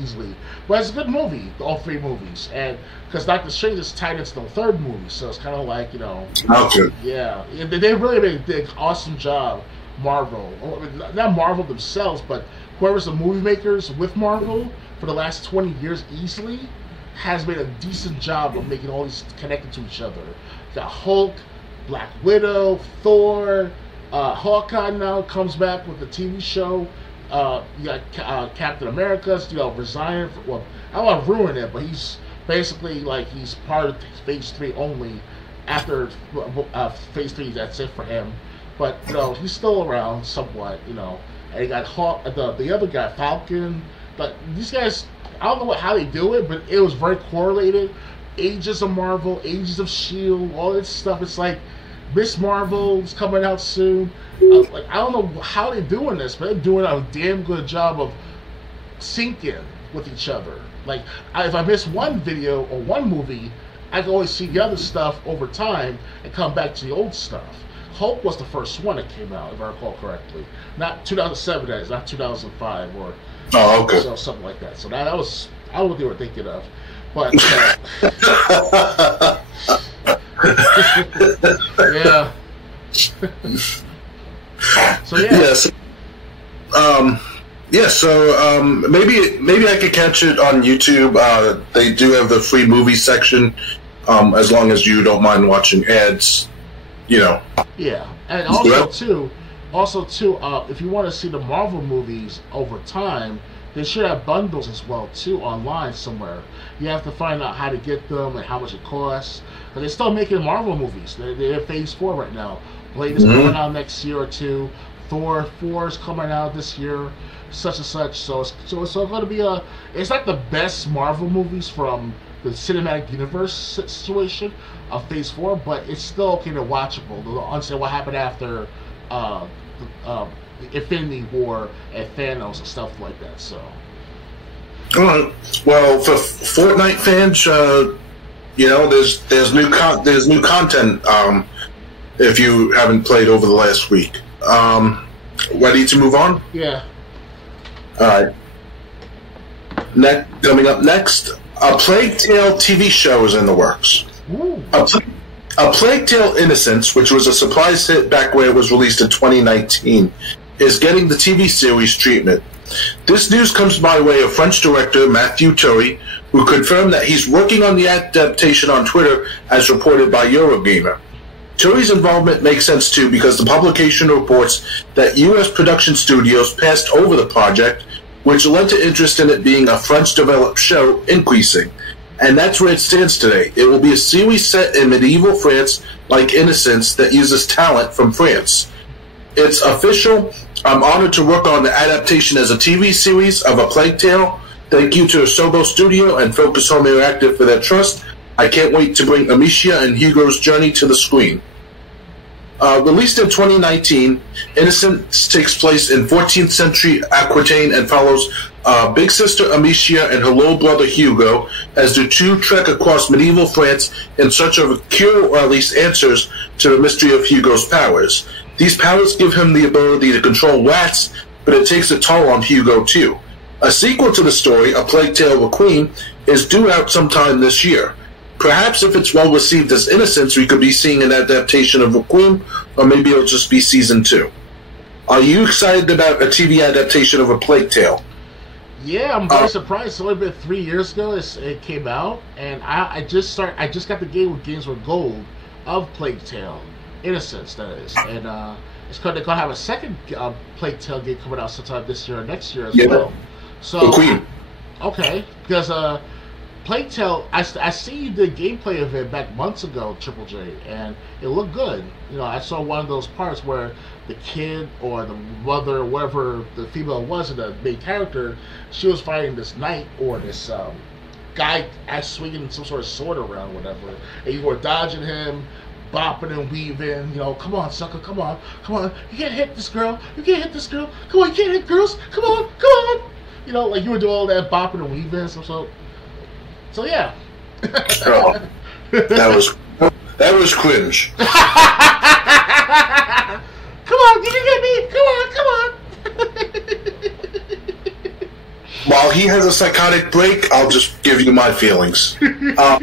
easily. But it's a good movie, all 3 movies. And because Doctor Strange is tied into the 3rd movie, so it's kind of like, Okay. Yeah, they really did an awesome job, Marvel. Not Marvel themselves, but whoever's the movie makers with Marvel for the last 20 years easily has made a decent job of making all these connected to each other. You got Hulk, Black Widow, Thor, Hawkeye now comes back with the TV show. You got Captain America, resigning. Well, I don't want to ruin it, but he's basically he's part of Phase 3 only. After Phase 3, that's it for him. But he's still around somewhat, And you got the other guy, Falcon. But these guys, I don't know how they do it, but it was very correlated. Ages of Marvel, Ages of S.H.I.E.L.D., all this stuff. It's like Miss Marvel's coming out soon. I don't know how they're doing this, but they're doing a damn good job of syncing with each other. If I miss one video or one movie, I can always see the other stuff over time and come back to the old stuff. Hulk was the first one that came out, if I recall correctly. Not 2007, that is, not 2005 or something like that. So that was, I don't know what they were thinking of. But, yeah. So, yeah. Yes. Yeah, so maybe I could catch it on YouTube. They do have the free movie section, as long as you don't mind watching ads, you know. Yeah, and also too, if you want to see the Marvel movies over time, they should have bundles as well too online somewhere. You have to find out how to get them and how much it costs. But they're still making Marvel movies. They're Phase 4 right now. Blade is coming out next year or two. Thor 4 is coming out this year, such and such. So it's going to be it's not the best Marvel movies from the cinematic universe situation of Phase 4, but it's still okay to watchable. To understand what happened after Infinity War and Thanos and stuff like that. So, well, for Fortnite fans, you know, there's new content. If you haven't played over the last week, ready to move on? Yeah. All right. Coming up next, a Plague Tale TV show is in the works. Ooh. A Plague Tale: Innocence, which was a surprise hit back where it was released in 2019, is getting the TV series treatment. This news comes by way of French director Matthew Turri, who confirmed that he's working on the adaptation on Twitter, as reported by Eurogamer. Turri's involvement makes sense too because the publication reports that U.S. production studios passed over the project, which led to interest in it being a French-developed show increasing. And that's where it stands today. It will be a series set in medieval France, like Innocence, that uses talent from France. It's official. I'm honored to work on the adaptation as a TV series of A Plague Tale. Thank you to Asobo Studio and Focus Home Interactive for their trust. I can't wait to bring Amicia and Hugo's journey to the screen. Released in 2019, Innocence takes place in 14th century Aquitaine and follows big sister Amicia and her little brother Hugo as the two trek across medieval France in search of a cure or at least answers to the mystery of Hugo's powers. These powers give him the ability to control rats, but it takes a toll on Hugo too. A sequel to the story, A Plague Tale: Requiem, is due out sometime this year. Perhaps if it's well received as Innocence, we could be seeing an adaptation of Requiem, or maybe it'll just be season 2. Are you excited about a TV adaptation of A Plague Tale? Yeah, I'm very surprised. It's only been 3 years ago it came out, and I just got the game with Games with Gold of Plague Tale, Innocence, that is, and they're gonna have a second Plague Tale game coming out sometime this year or next year as well. So, Requiem. Okay, because Plague Tale, I see you did gameplay of it back months ago, Triple J, and it looked good. You know, I saw one of those parts where the kid or the mother, or whatever the female was in the main character, she was fighting this knight or this guy swinging some sort of sword around or whatever, and you were dodging him, bopping and weaving, you know, come on, sucker, come on, you can't hit this girl, come on, you can't hit girls, come on, you know, like you were doing all that bopping and weaving, so yeah. Oh, that was cringe. Come on, you can get me, come on. While he has a psychotic break, I'll just give you my feelings. I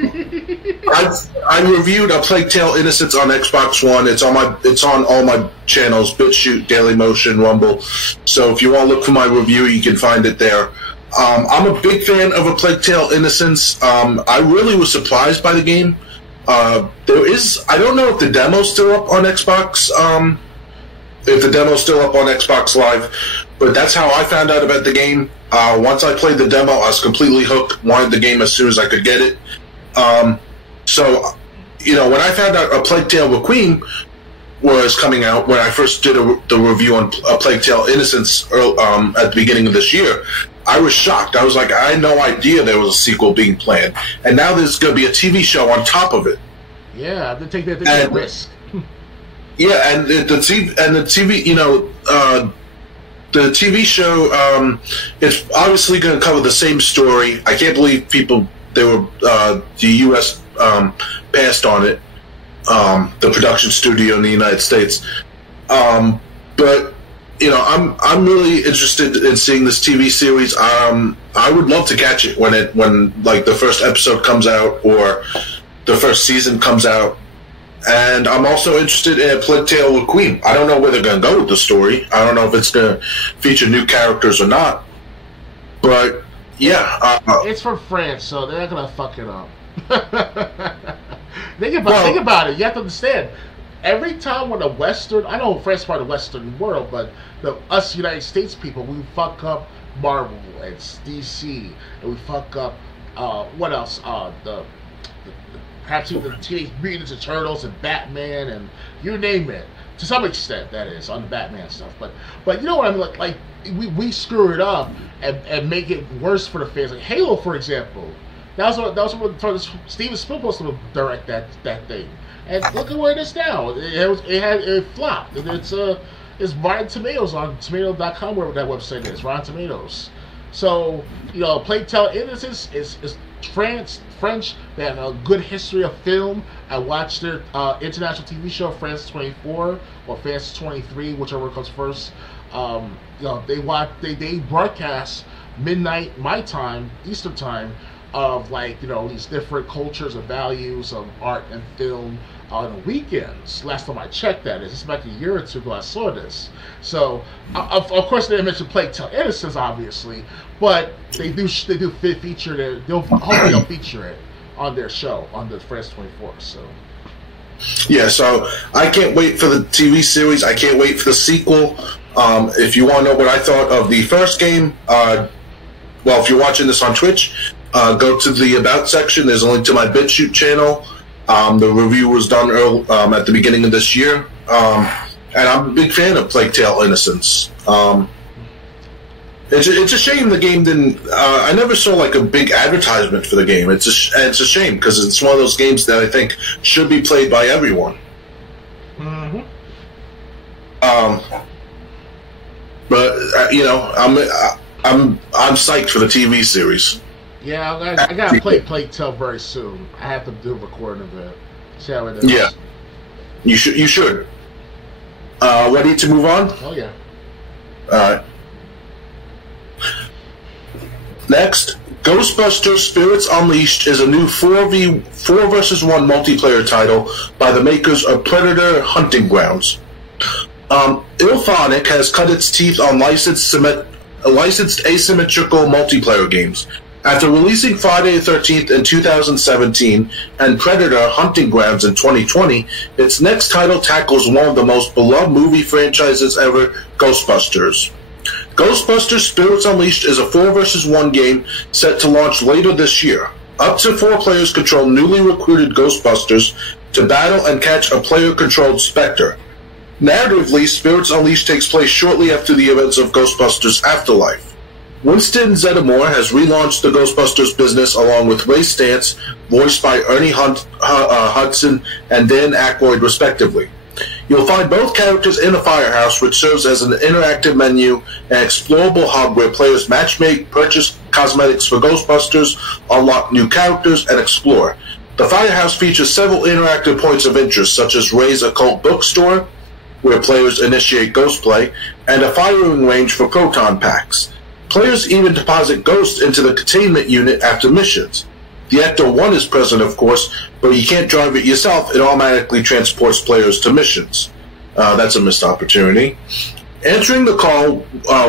reviewed A Plague Tale: Innocence on Xbox One. It's on all my channels: BitChute, Dailymotion, Rumble. So if you want to look for my review, you can find it there. I'm a big fan of A Plague Tale: Innocence. I really was surprised by the game. I don't know if the demo's still up on Xbox. If the demo's still up on Xbox Live, but that's how I found out about the game. Once I played the demo, I was completely hooked. Wanted the game as soon as I could get it. So, you know, when I found out A Plague Tale: Requiem was coming out, when I first did the review on A Plague Tale: Innocence at the beginning of this year, I was shocked. I was like, I had no idea there was a sequel being planned, and now there's going to be a TV show on top of it. Yeah, they take that risk. Yeah, and the TV, you know, the TV show, it's obviously going to cover the same story. I can't believe the U.S. passed on it, the production studio in the United States. But you know, I'm really interested in seeing this TV series. I would love to catch it when like the first episode comes out or the first season comes out. And I'm also interested in a Plague Tale with Queen. I don't know where they're going to go with the story. I don't know if it's going to feature new characters or not. But, yeah. It's from France, so they're not going to fuck it up. Think about it. You have to understand. Every time when a Western... I know France is part of the Western world, but us United States people, we fuck up Marvel and DC. And we fuck up... what else? Perhaps even the Teenage Mutant Ninja Turtles and Batman and you name it. To some extent, that is, on the Batman stuff. But you know what I mean? Like we screw it up and make it worse for the fans. Like Halo, for example. That was what Steven Spielberg was supposed to direct that thing. And look at where it is now. It flopped. It's Rotten Tomatoes on tomato.com, wherever that website is. Rotten Tomatoes. So, Plague Tale Innocence is French. They have a good history of film. I watched their international TV show, France 24 or France 23, whichever comes first. They broadcast midnight my time, Eastern time, of these different cultures and values of art and film on the weekends. Last time I checked that is back a year or two ago I saw this. So of course they didn't mention Plague Tale Innocence obviously, but they do feature it. Hopefully they'll feature it on their show on the France 24. So yeah, so I can't wait for the TV series. I can't wait for the sequel. If you want to know what I thought of the first game, if you're watching this on Twitch, go to the About section. There's a link to my BitChute channel. The review was done at the beginning of this year. And I'm a big fan of Plague Tale Innocence. It's a shame the game didn't... I never saw a big advertisement for the game. It's a shame because it's one of those games that I think should be played by everyone. Mm-hmm. But I'm psyched for the TV series. Yeah, I gotta play Plague Tale very soon. I have to do a recording of it. See how it is. Yeah, you should. Ready to move on? Oh yeah. All right. Next, Ghostbusters: Spirits Unleashed is a new 4 versus 1 multiplayer title by the makers of Predator: Hunting Grounds. Ilphonic has cut its teeth on licensed asymmetrical multiplayer games. After releasing Friday the 13th in 2017 and Predator: Hunting Grounds in 2020, its next title tackles one of the most beloved movie franchises ever, Ghostbusters. Ghostbusters: Spirits Unleashed is a 4 versus 1 game set to launch later this year. Up to 4 players control newly recruited Ghostbusters to battle and catch a player-controlled Spectre. Narratively, Spirits Unleashed takes place shortly after the events of Ghostbusters Afterlife. Winston Zeddemore has relaunched the Ghostbusters business along with Ray Stantz, voiced by Ernie Hudson and Dan Aykroyd respectively. You'll find both characters in a firehouse, which serves as an interactive menu and explorable hub where players matchmake, purchase cosmetics for Ghostbusters, unlock new characters, and explore. The firehouse features several interactive points of interest, such as Ray's occult bookstore, where players initiate ghost play, and a firing range for proton packs. Players even deposit ghosts into the containment unit after missions. The Ecto 1 is present, of course, but you can't drive it yourself. It automatically transports players to missions. That's a missed opportunity. Answering the call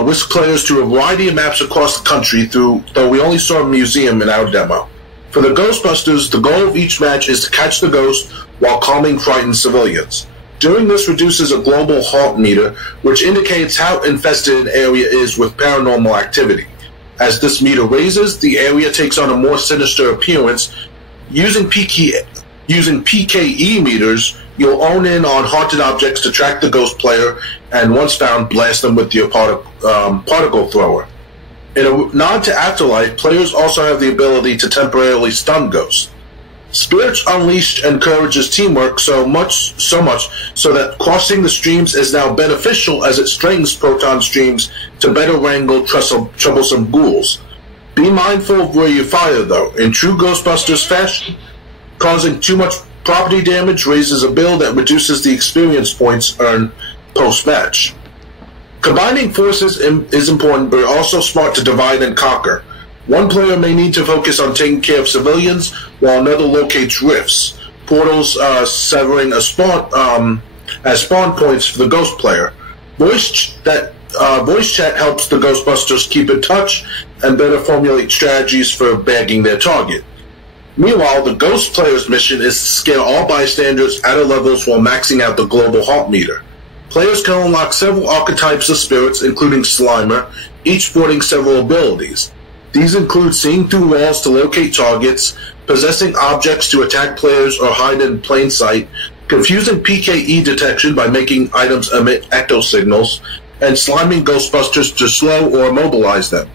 whisked players to a variety of maps across the country, though we only saw a museum in our demo. For the Ghostbusters, the goal of each match is to catch the ghost while calming frightened civilians. Doing this reduces a global halt meter, which indicates how infested an area is with paranormal activity. As this meter raises, the area takes on a more sinister appearance. Using PKE meters, you'll hone in on haunted objects to track the ghost player, and once found, blast them with your particle thrower. In a nod to Afterlife, players also have the ability to temporarily stun ghosts. Spirits Unleashed encourages teamwork so much so that crossing the streams is now beneficial as it strings proton streams to better wrangle troublesome ghouls. Be mindful of where you fire, though. In true Ghostbusters fashion, causing too much property damage raises a bill that reduces the experience points earned post-match. Combining forces is important, but also smart to divide and conquer. One player may need to focus on taking care of civilians, while another locates rifts, portals severing a spawn as spawn points for the ghost player. Voice chat helps the Ghostbusters keep in touch and better formulate strategies for bagging their target. Meanwhile, the Ghost player's mission is to scale all bystanders out of levels while maxing out the global haunt meter. Players can unlock several archetypes of spirits, including Slimer, each sporting several abilities. These include seeing through walls to locate targets, possessing objects to attack players or hide in plain sight, confusing PKE detection by making items emit ecto signals, and sliming Ghostbusters to slow or immobilize them.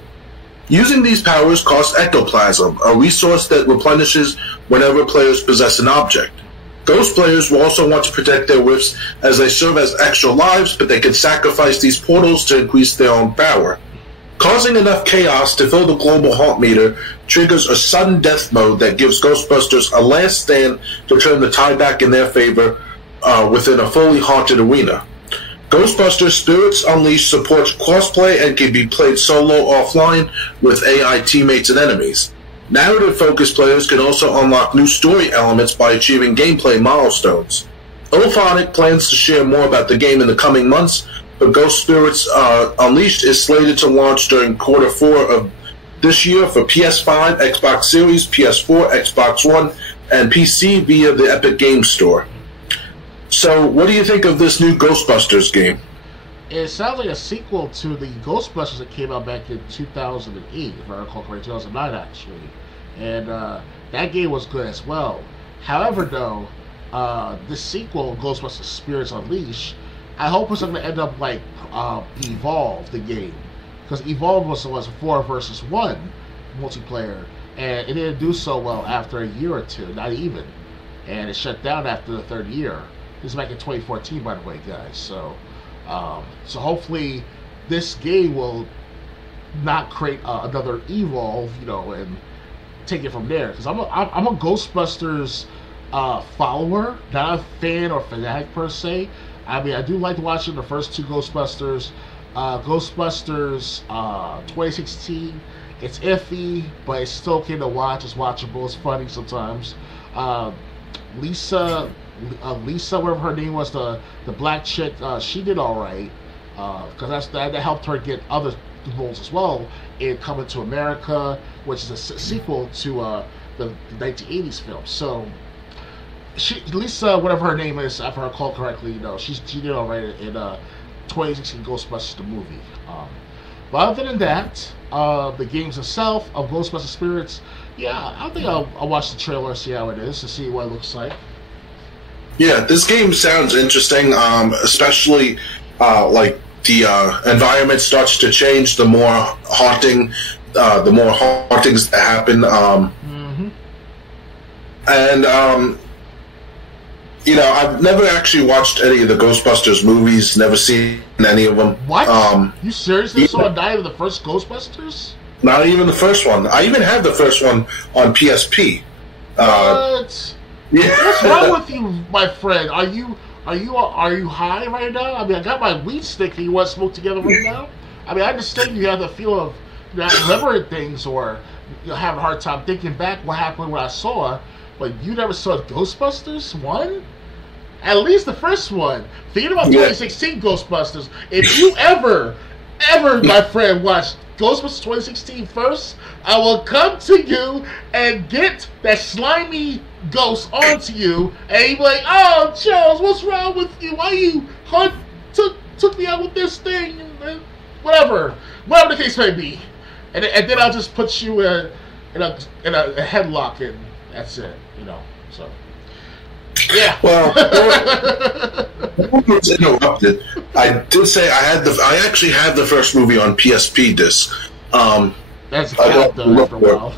Using these powers costs ectoplasm, a resource that replenishes whenever players possess an object. Ghost players will also want to protect their whiffs as they serve as extra lives, but they can sacrifice these portals to increase their own power. Causing enough chaos to fill the global haunt meter triggers a sudden death mode that gives Ghostbusters a last stand to turn the tide back in their favor within a fully haunted arena. Ghostbusters Spirits Unleashed supports crossplay and can be played solo offline with AI teammates and enemies. Narrative-focused players can also unlock new story elements by achieving gameplay milestones. Ophonic plans to share more about the game in the coming months, but Ghost Spirits Unleashed is slated to launch during Q4 of this year for PS5, Xbox Series, PS4, Xbox One, and PC via the Epic Games Store. So, what do you think of this new Ghostbusters game? It sounds like a sequel to the Ghostbusters that came out back in 2008, if I recall correctly, 2009 actually. And that game was good as well. However, though, this sequel, Ghostbusters Spirits Unleashed, I hope it's not going to end up like Evolve, the game. Because Evolve was a 4 versus 1 multiplayer, and it didn't do so well after a year or two, not even. And it shut down after the third year. This is back in 2014, by the way, guys. So hopefully this game will not create another Evolve, and take it from there. Because I'm a Ghostbusters follower, not a fan or fanatic per se. I mean, I do like watching the first two Ghostbusters. Ghostbusters 2016, it's iffy, but it's still okay to watch. It's watchable. It's funny sometimes. Lisa, whatever her name was, the black chick, she did all right, because that helped her get other roles as well in Coming to America, which is a sequel to the 1980s film. So Lisa, whatever her name is, if I recall correctly, she did all right in 2016 Ghostbusters the movie. But other than that, the games itself of Ghostbusters Spirits, yeah, I think I'll watch the trailer and see how it is, to see what it looks like. Yeah, this game sounds interesting, especially like the environment starts to change the more hauntings that happen. And I've never actually watched any of the Ghostbusters movies, never seen any of them. What? You seriously saw Night of the first Ghostbusters? Not even the first one. I even had the first one on PSP. What? Yeah. What's wrong with you, my friend? Are you high right now? I mean, I got my weed stick and you want to smoke together right now? I mean, I understand you have the feel of not remembering things or having a hard time thinking back what happened when I saw, but you never saw Ghostbusters 1? At least the first one. Forget about 2016 Ghostbusters. If you ever, my friend, watched Ghostbusters 2016 first, I will come to you and get that slimy ghost onto you, and you'll be like, "Oh, Charles, what's wrong with you? Why you took me out with this thing?" And whatever the case may be, and then I'll just put you in a headlock, and that's it. So. Yeah. Well, I was interrupted. I did say I actually had the first movie on PSP disc. That's out though after a while.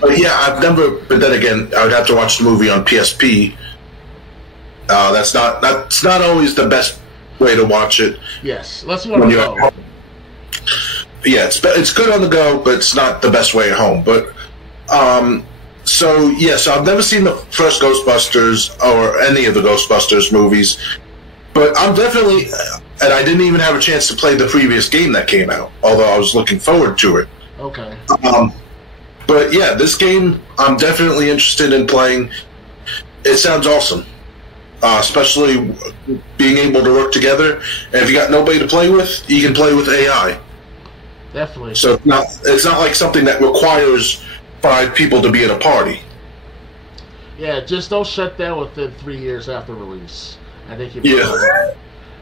But yeah, I've never. But then again, I would have to watch the movie on PSP. That's not always the best way to watch it. Yes, let's see what I'm going. Yeah, it's good on the go, but it's not the best way at home. But so I've never seen the first Ghostbusters or any of the Ghostbusters movies, but I'm definitely, and I didn't even have a chance to play the previous game that came out, although I was looking forward to it. Okay. But yeah, this game I'm definitely interested in playing. It sounds awesome, especially being able to work together. And if you got nobody to play with, you can play with AI. Definitely. So it's not like something that requires 5 people to be at a party. Yeah, just don't shut down within 3 years after release. I think you'll be fine.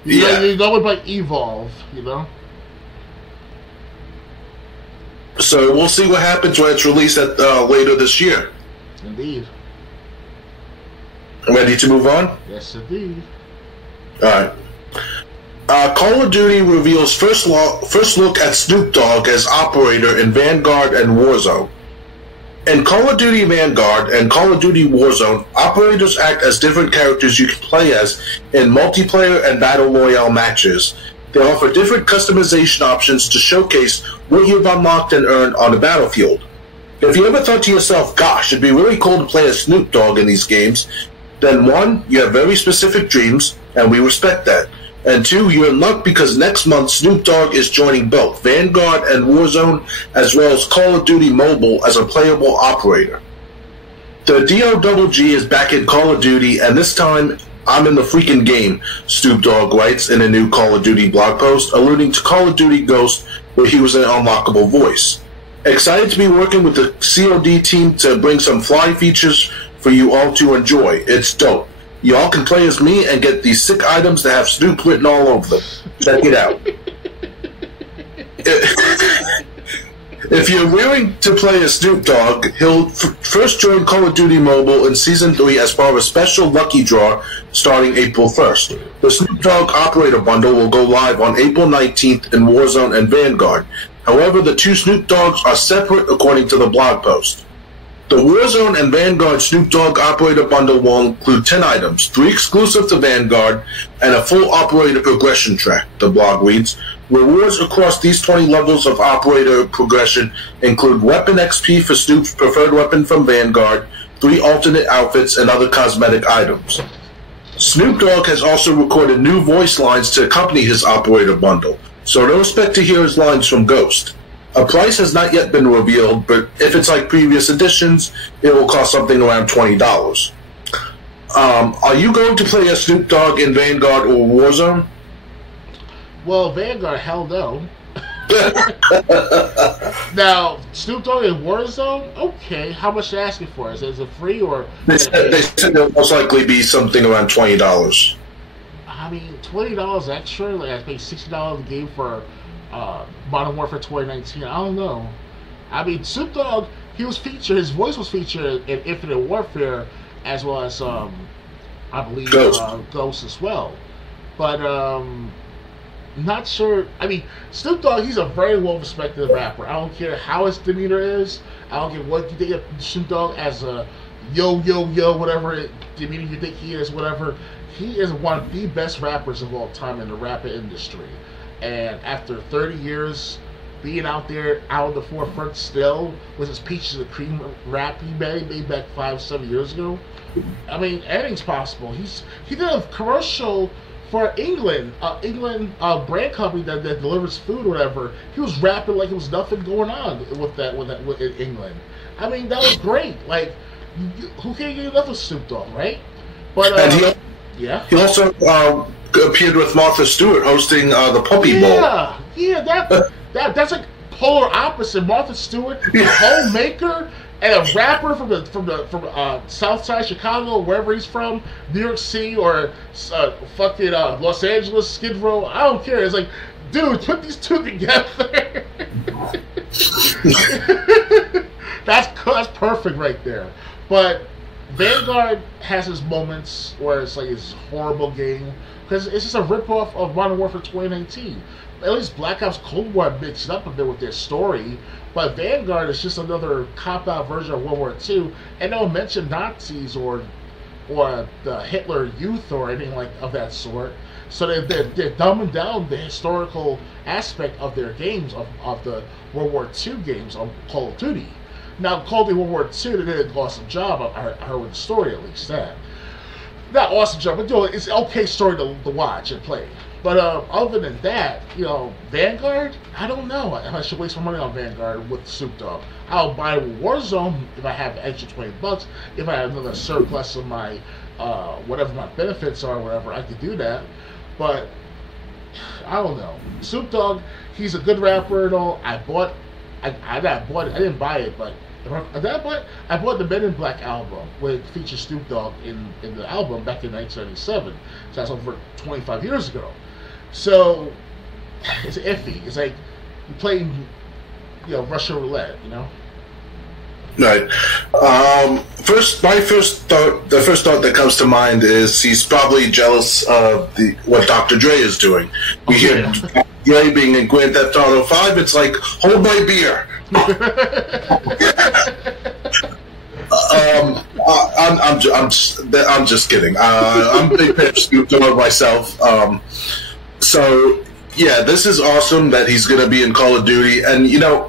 You know, with like Evolve, you know. So we'll see what happens when it's released later this year. Indeed. Ready to move on? Yes, indeed. All right. Call of Duty reveals first look at Snoop Dogg as operator in Vanguard and Warzone. In Call of Duty Vanguard and Call of Duty Warzone, operators act as different characters you can play as in multiplayer and battle royale matches. They offer different customization options to showcase what you've unlocked and earned on the battlefield. If you ever thought to yourself, gosh, it'd be really cool to play as Snoop Dogg in these games, then 1, you have very specific dreams, and we respect that. And 2, you're in luck because next month Snoop Dogg is joining both Vanguard and Warzone, as well as Call of Duty Mobile as a playable operator. The DOGG is back in Call of Duty, and this time, I'm in the freaking game, Snoop Dogg writes in a new Call of Duty blog post, alluding to Call of Duty Ghost, where he was an unlockable voice. Excited to be working with the COD team to bring some fly features for you all to enjoy. It's dope. You all can play as me and get these sick items that have Snoop written all over them. Check it out. If you're willing to play as Snoop Dogg, he'll first join Call of Duty Mobile in Season 3 as part of a special lucky draw starting April 1st. The Snoop Dogg Operator Bundle will go live on April 19th in Warzone and Vanguard. However, the 2 Snoop Doggs are separate according to the blog post. The Warzone and Vanguard Snoop Dogg Operator Bundle will include 10 items, 3 exclusive to Vanguard, and a full operator progression track, the blog reads. Rewards across these 20 levels of operator progression include weapon XP for Snoop's preferred weapon from Vanguard, 3 alternate outfits, and other cosmetic items. Snoop Dogg has also recorded new voice lines to accompany his operator bundle, so don't expect to hear his lines from Ghost. A price has not yet been revealed, but if it's like previous editions, it will cost something around $20. Are you going to play as Snoop Dogg in Vanguard or Warzone? Well, Vanguard, hell no. Now, Snoop Dogg in Warzone? Okay, how much are they asking for? Is it free or... They said it'll most likely be something around $20. I mean, $20 extra? Like, I paid $60 a game for... Modern Warfare 2019. I don't know. I mean, Snoop Dogg, he was featured. His voice was featured in Infinite Warfare, as well as I believe Ghost as well. But not sure. I mean, Snoop Dogg, he's a very well respected rapper. I don't care how his demeanor is. I don't care what you think of Snoop Dogg as a yo whatever demeanor you think he is, whatever. He is one of the best rappers of all time in the rap industry. And after 30 years being out there, out of the forefront still, with his Peaches and Cream rap he made back 5-7 years ago, I mean, anything's possible. He did a commercial for England brand company that delivers food or whatever. He was rapping like there was nothing going on with in England. I mean, that was great. Like, who can't get enough of Snoop Dogg, right? But he also appeared with Martha Stewart hosting the Puppy Bowl. Yeah, that's like polar opposite. Martha Stewart, a homemaker and a rapper from South Side Chicago, wherever he's from, New York City or fucking Los Angeles, Skid Row. I don't care. It's like, dude, put these two together. That's perfect right there. But Vanguard has its moments where it's like it's a horrible game. Because it's just a ripoff of Modern Warfare 2019. At least Black Ops Cold War mixed up a bit with their story. But Vanguard is just another cop-out version of World War II. And they don't mention Nazis or the Hitler Youth or anything like of that sort. So they're dumbing down the historical aspect of their games, of the World War II games on Call of Duty. Now, Call of Duty World War II, they did an awesome job. I heard with the story, at least that. Not awesome job, but it's an okay story to watch and play. But other than that, Vanguard, I don't know if I should waste my money on Vanguard with Snoop Dogg. I'll buy Warzone if I have extra $20. If I have another surplus of my whatever my benefits are, whatever, I could do that. But I don't know. Snoop Dogg, he's a good rapper and all. I didn't buy it, but I bought the Men in Black album, where it features Snoop Dogg in the album back in 1997. So that's over 25 years ago. So it's iffy. It's like you playing, Russian roulette. Right. The first thought that comes to mind is he's probably jealous of what Dr. Dre is doing. We hear Dre being in Grand Theft Auto 5. It's like, hold my beer. I'm just kidding. I'm a big fan of Snoop Dogg myself. So yeah, this is awesome that he's going to be in Call of Duty. And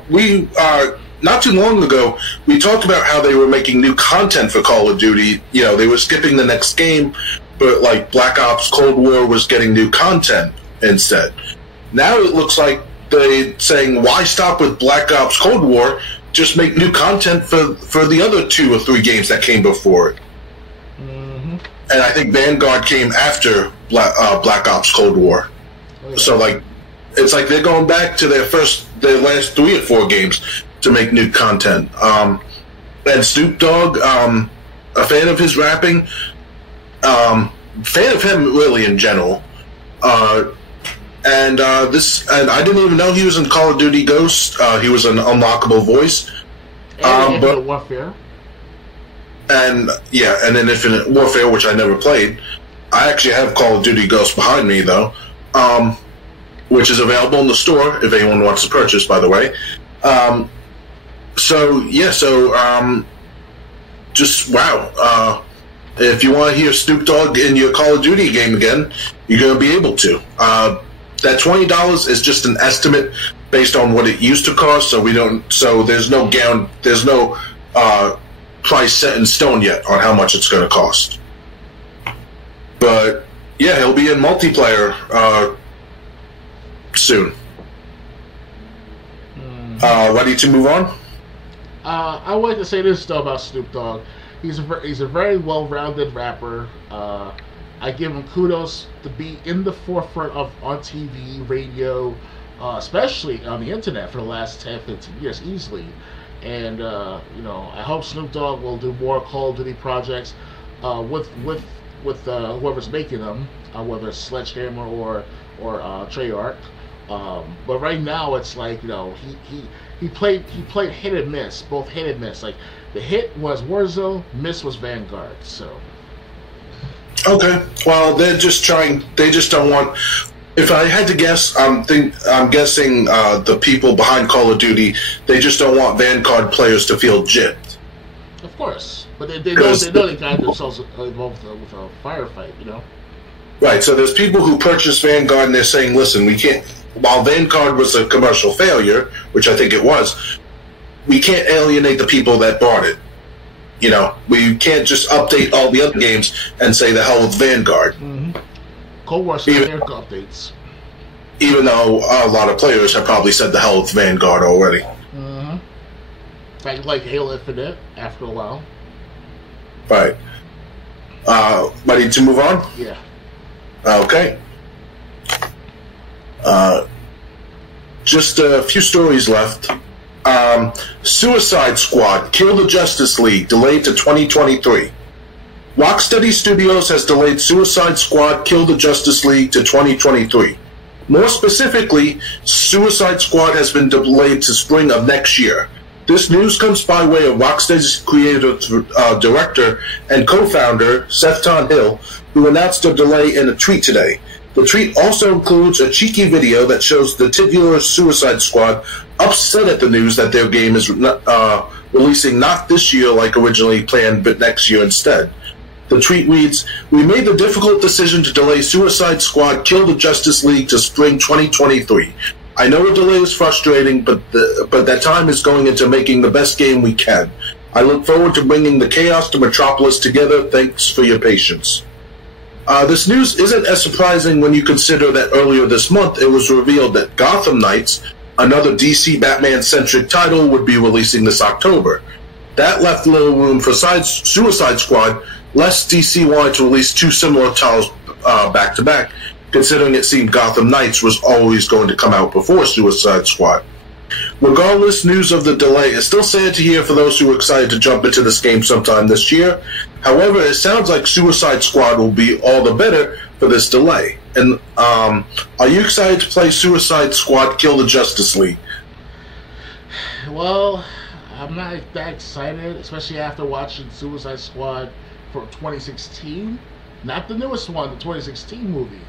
we are not too long ago we talked about how they were making new content for Call of Duty. They were skipping the next game, but like Black Ops Cold War was getting new content instead. Now it looks like they're saying, why stop with Black Ops Cold War? Just make new content for the other 2 or 3 games that came before it. Mm-hmm. And I think Vanguard came after Black Ops Cold War. Oh, yeah. So it's like they're going back to their last 3 or 4 games to make new content. And Snoop Dogg, a fan of his rapping, fan of him really in general. And I didn't even know he was in Call of Duty Ghost. He was an unlockable voice. Infinite Warfare. And then Infinite Warfare, which I never played. I actually have Call of Duty Ghost behind me though, which is available in the store if anyone wants to purchase. By the way, just wow. If you want to hear Snoop Dogg in your Call of Duty game again, you're going to be able to. That $20 is just an estimate based on what it used to cost, so there's no price set in stone yet on how much it's going to cost. But yeah, he'll be in multiplayer soon. Ready to move on? I would like to say this though about Snoop Dogg. He's a very well-rounded rapper. I give him kudos to be in the forefront on TV, radio, especially on the internet for the last 10, 15 years easily. And I hope Snoop Dogg will do more Call of Duty projects with whoever's making them, whether it's Sledgehammer or Treyarch. But right now it's like he played hit and miss, both hit and miss. Like the hit was Warzone, miss was Vanguard. So. Okay, well, they just don't want. If I had to guess, I'm guessing the people behind Call of Duty, they just don't want Vanguard players to feel gypped. Of course, but they know they got themselves involved with a firefight, Right. So there's people who purchase Vanguard and they're saying, "Listen, we can't." While Vanguard was a commercial failure, which I think it was, we can't alienate the people that bought it. We can't just update all the other games and say the hell with Vanguard. Mm-hmm. Cold War still updates. Even though a lot of players have probably said the hell with Vanguard already. Mm-hmm. Like Halo Infinite after a while. Right. Ready to move on? Yeah. Okay. Just a few stories left. Suicide Squad, Kill the Justice League, delayed to 2023. Rocksteady Studios has delayed Suicide Squad, Kill the Justice League to 2023. More specifically, Suicide Squad has been delayed to spring of next year. This news comes by way of Rocksteady's creative director and co-founder, Seth Hill, who announced a delay in a tweet today. The tweet also includes a cheeky video that shows the titular Suicide Squad upset at the news that their game is releasing not this year like originally planned, but next year instead. The tweet reads, "We made the difficult decision to delay Suicide Squad Kill the Justice League to spring 2023. I know a delay is frustrating, but that time is going into making the best game we can. I look forward to bringing the chaos to Metropolis together. Thanks for your patience." This news isn't as surprising when you consider that earlier this month it was revealed that Gotham Knights, another DC Batman-centric title, would be releasing this October. That left little room for Suicide Squad, lest DC wanted to release two similar titles back-to-back, considering it seemed Gotham Knights was always going to come out before Suicide Squad. Regardless, news of the delay is still sad to hear for those who are excited to jump into this game sometime this year. However, it sounds like Suicide Squad will be all the better for this delay. And are you excited to play Suicide Squad Kill the Justice League? Well, I'm not that excited, especially after watching Suicide Squad for 2016. Not the newest one, the 2016 movie.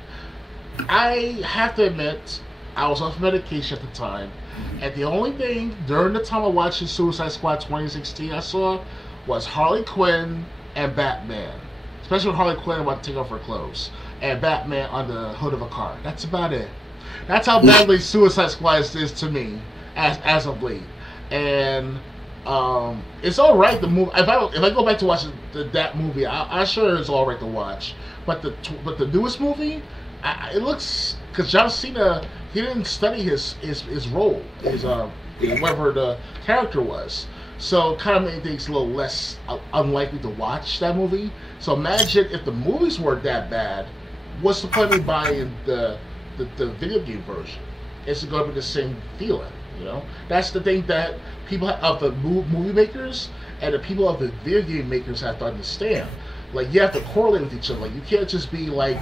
I have to admit, I was off medication at the time. And the only thing during the time of watching Suicide Squad 2016 I saw was Harley Quinn and Batman. Especially when Harley Quinn about to take off her clothes. And Batman on the hood of a car. That's about it. That's how badly Suicide Squad is to me as of late. And it's alright, the movie. If I go back to watch that movie, I'm sure it's alright to watch. But the newest movie, it looks, because John Cena, he didn't study his role, whatever the character was. So it kind of made things a little less unlikely to watch that movie. So imagine if the movies weren't that bad, what's the point of buying the video game version? It's going to be the same feeling, you know? That's the thing that people of the movie makers and the people of the video game makers have to understand. Like, you have to correlate with each other. Like, you can't just be like,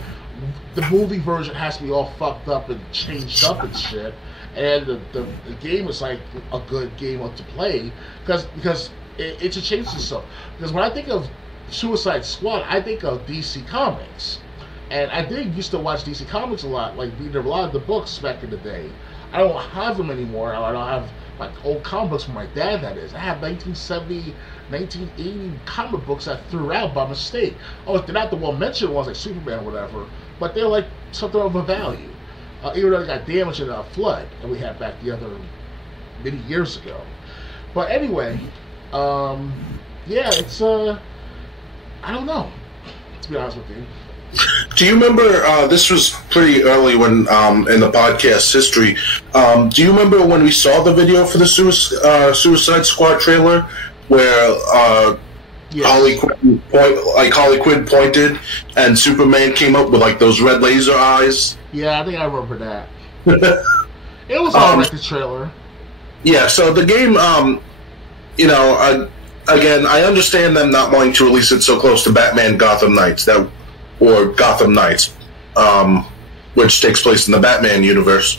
the movie version has to be all fucked up and changed up and shit, and the game is like a good game to play because it changes itself. Because when I think of Suicide Squad, I think of DC Comics, and I did used to watch DC Comics a lot, like read a lot of the books back in the day. I don't have them anymore. I don't have like old comic books from my dad, that is. I have 1970, 1980 comic books I threw out by mistake. Oh, they're not the well-mentioned ones like Superman or whatever, but they're like something of a value. Even though they got damaged in a flood that we had back the other many years ago. But anyway, yeah, it's, I don't know, to be honest with you. Do you remember, this was pretty early when in the podcast history, do you remember when we saw the video for the Suicide Squad trailer where yes, Harley Quinn pointed and Superman came up with like those red laser eyes? Yeah, I think I remember that. It was alright, the trailer. Yeah, so the game, you know, again, I understand them not wanting to release it so close to Batman Gotham Knights, or Gotham Knights, which takes place in the Batman universe.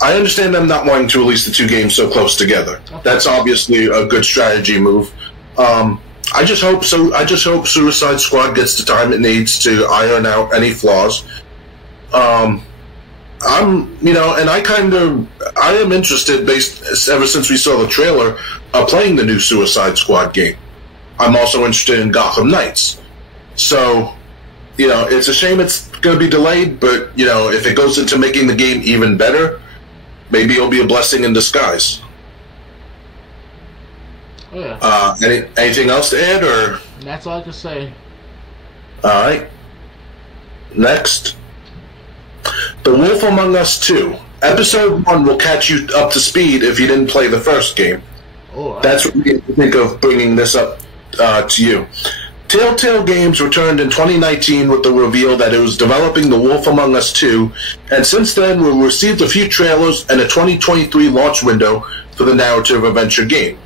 I understand them not wanting to release the two games so close together. Okay. That's obviously a good strategy move. I just hope Suicide Squad gets the time it needs to iron out any flaws. You know, and I am interested, ever since we saw the trailer, playing the new Suicide Squad game. I'm also interested in Gotham Knights. So, you know, it's a shame it's going to be delayed, but, you know, if it goes into making the game even better, maybe it'll be a blessing in disguise. Oh, yeah. Anything else to add, or? That's all I can say. All right. Next. The Wolf Among Us 2. Episode 1 will catch you up to speed if you didn't play the first game. Oh, that's what we think of bringing this up to you. Telltale Games returned in 2019 with the reveal that it was developing The Wolf Among Us 2, and since then we received a few trailers and a 2023 launch window for the narrative adventure game.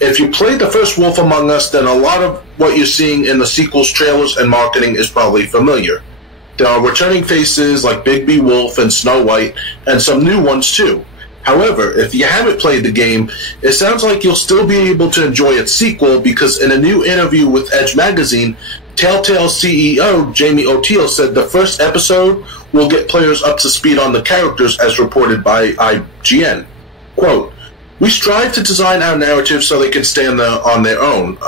If you played the first Wolf Among Us, then a lot of what you're seeing in the sequel's trailers and marketing is probably familiar. There are returning faces like Bigby Wolf and Snow White, and some new ones too. However, if you haven't played the game, it sounds like you'll still be able to enjoy its sequel, because in a new interview with Edge Magazine, Telltale CEO Jamie O'Teal said the first episode will get players up to speed on the characters, as reported by IGN. Quote, "We strive to design our narrative so they can stand on their own,"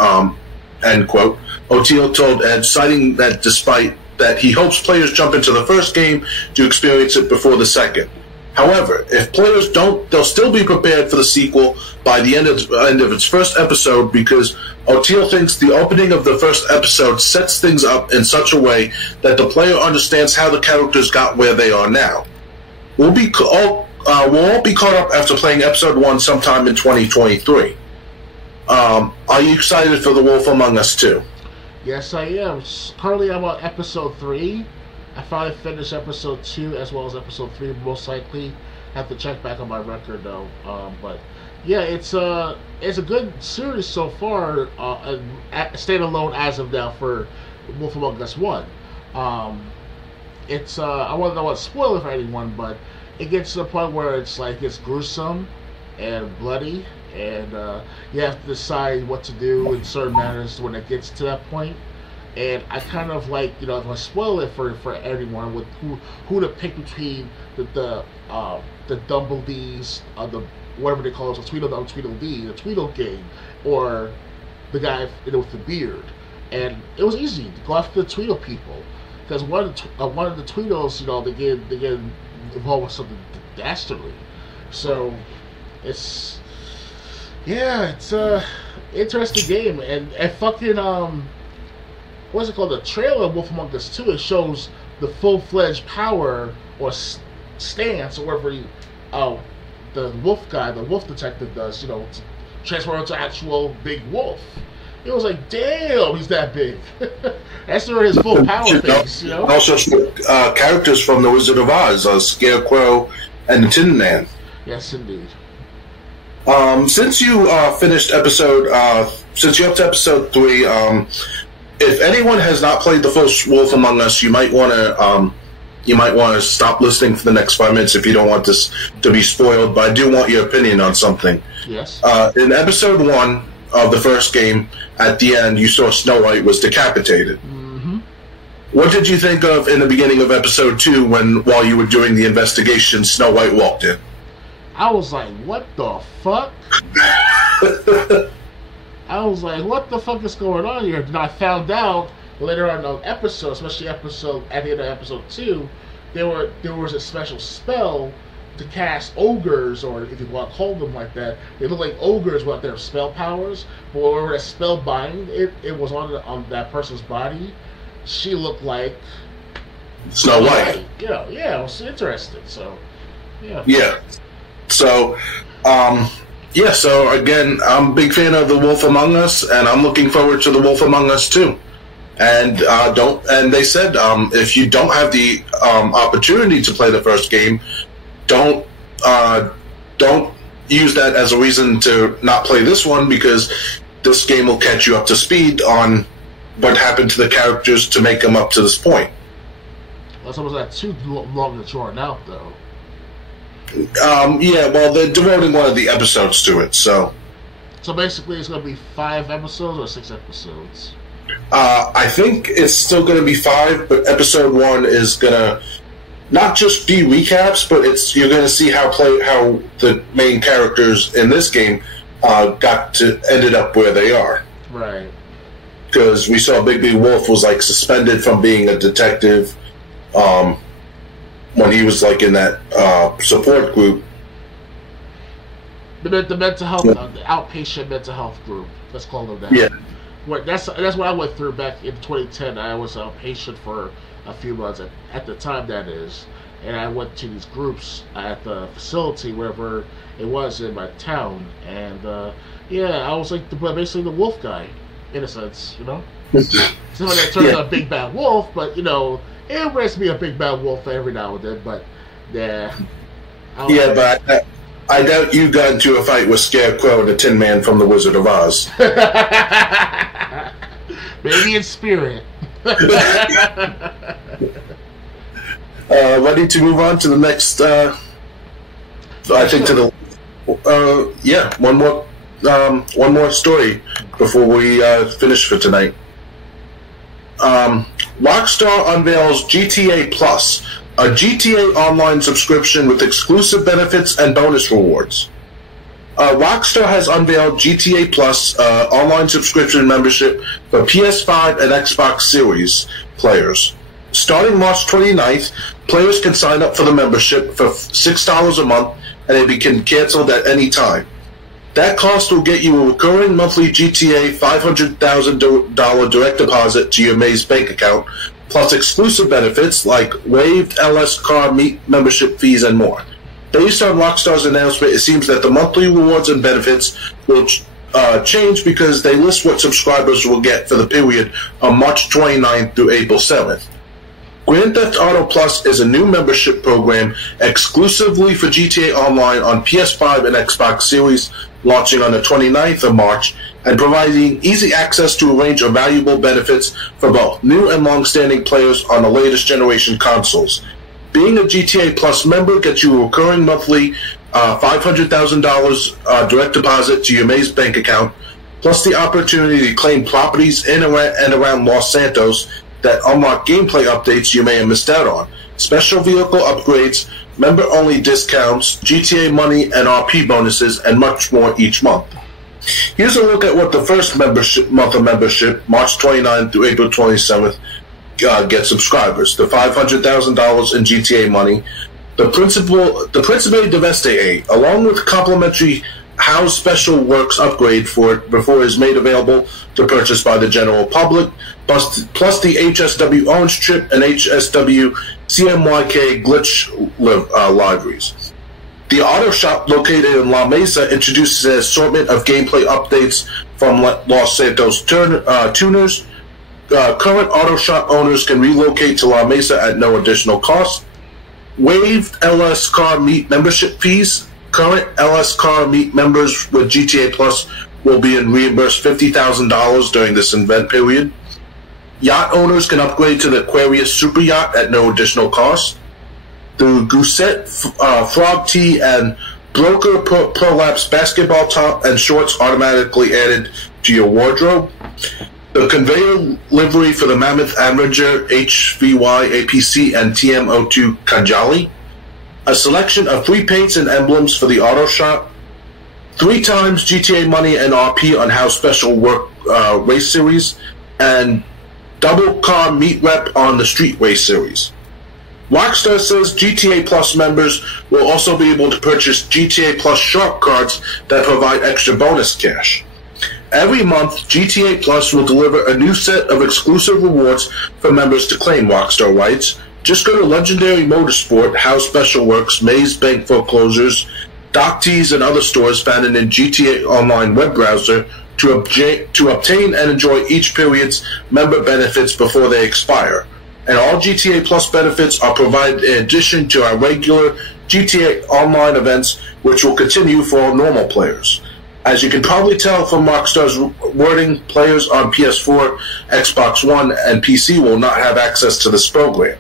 end quote. O'Teal told Edge, citing that despite that he hopes players jump into the first game to experience it before the second. However, if players don't, they'll still be prepared for the sequel by the end of its first episode, because O'Teal thinks the opening of the first episode sets things up in such a way that the player understands how the characters got where they are now. We'll all be caught up after playing episode 1 sometime in 2023. Are you excited for The Wolf Among Us 2? Yes, I am. Currently, I'm on episode 3. I finally finished episode 2 as well as episode 3. Most likely, have to check back on my record though. But yeah, it's a good series so far. Standalone as of now for Wolf Among Us 1. I don't want to spoil it for anyone, but it gets to the point where it's gruesome and bloody, and you have to decide what to do in certain matters when it gets to that point. And I kind of if I spoil it for everyone with who to pick between the Dumblebees, the whatever they call it, the Tweedledee, the Tweedle Gang, or the guy with the beard. And it was easy to go after the Tweedle people, because one of the Tweedles, they get involved with something dastardly. So it's a interesting game, and fucking what's it called? The trailer of Wolf Among Us 2, it shows the full-fledged power or stance, or whatever the wolf guy, the wolf detective does, to transform into actual big wolf. It was like, damn, he's that big. That's where his full power things, Also, characters from The Wizard of Oz, Scarecrow and the Tin Man. Yes, indeed. Since you finished since you're up to episode 3, if anyone has not played the first Wolf Among Us, you might want to stop listening for the next 5 minutes if you don't want this to be spoiled. But I do want your opinion on something. Yes. In episode 1 of the first game, at the end, you saw Snow White was decapitated. Mm-hmm. What did you think of in the beginning of episode 2 while you were doing the investigation, Snow White walked in? I was like, what the fuck? I was like, what the fuck is going on here? And I found out later on in the episode, especially at the end of episode 2, there was a special spell to cast ogres, or if you want to call them like that. They look like ogres with their spell powers, but whenever that spell bind, it was on that person's body. She looked like Snow White. Yeah, it was interesting. So, yeah. Yeah. So, so again, I'm a big fan of The Wolf Among Us, and I'm looking forward to The Wolf Among Us 2. And they said if you don't have the opportunity to play the first game, don't use that as a reason to not play this one, because this game will catch you up to speed on what happened to the characters to make them up to this point. That's almost like too long to draw out, though. They're devoting one of the episodes to it, so basically it's going to be 5 episodes or 6 episodes? I think it's still going to be 5, but episode 1 is going to not just be recaps, but you're going to see how the main characters in this game ended up where they are. Right. Because we saw Big B Wolf was suspended from being a detective when he was in that support group. The mental health, the outpatient mental health group. Let's call them that. Yeah. That's what I went through back in 2010. I was outpatient for a few months at the time, that is, and I went to these groups at the facility wherever it was in my town, and I was basically the wolf guy, in a sense, So when it turns out a big bad wolf, but it makes me a big bad wolf every now and then, but yeah. But I doubt you got into a fight with Scarecrow and the Tin Man from The Wizard of Oz. Maybe in spirit. Ready to move on to the next? I think to the one more story before we finish for tonight. Rockstar unveils GTA Plus, a GTA Online subscription with exclusive benefits and bonus rewards. Rockstar has unveiled GTA Plus online subscription membership for PS5 and Xbox Series players. Starting March 29th, players can sign up for the membership for $6 a month, and it can cancel at any time. That cost will get you a recurring monthly GTA $500,000 direct deposit to your Maze bank account, plus exclusive benefits like waived LS Car Meet membership fees and more. Based on Rockstar's announcement, it seems that the monthly rewards and benefits will change because they list what subscribers will get for the period on March 29th through April 7th. Grand Theft Auto Plus is a new membership program exclusively for GTA Online on PS5 and Xbox Series, launching on the 29th of March, and providing easy access to a range of valuable benefits for both new and long-standing players on the latest generation consoles. Being a GTA Plus member gets you a recurring monthly $500,000 direct deposit to your Maze bank account, plus the opportunity to claim properties in and around Los Santos that unlock gameplay updates you may have missed out on, special vehicle upgrades, member-only discounts, GTA money and RP bonuses, and much more each month. Here's a look at what the first month of membership, March 29th through April 27th, gets subscribers. The $500,000 in GTA money, the Principe de Veste, along with complimentary House Special Works upgrade for it before it is made available to purchase by the general public, plus the HSW Orange Trip and HSW CMYK Glitch libraries. The auto shop located in La Mesa introduces an assortment of gameplay updates from Los Santos tuners. Current auto shop owners can relocate to La Mesa at no additional cost. Waived LS Car Meet membership fees. Current LS Car Meet members with GTA Plus will be reimbursed $50,000 during this event period. Yacht owners can upgrade to the Aquarius Super Yacht at no additional cost. The Gousset Frog Tee and Broker Prolapse basketball top and shorts automatically added to your wardrobe. The conveyor livery for the Mammoth Avenger, HVY APC, and TM02 Kanjali. A selection of free paints and emblems for the auto shop. 3 times GTA money and RP on House Special Work race series. And double car meet rep on the Street Race series. Rockstar says GTA Plus members will also be able to purchase GTA Plus Shark cards that provide extra bonus cash. Every month, GTA Plus will deliver a new set of exclusive rewards for members to claim, Rockstar writes. Just go to Legendary Motorsport, House Special Works, Maze Bank Foreclosures, Dock Tees, and other stores found in the GTA Online web browser to obtain and enjoy each period's member benefits before they expire. And all GTA Plus benefits are provided in addition to our regular GTA Online events, which will continue for all normal players. As you can probably tell from Rockstar's wording, players on PS4, Xbox One, and PC will not have access to this program.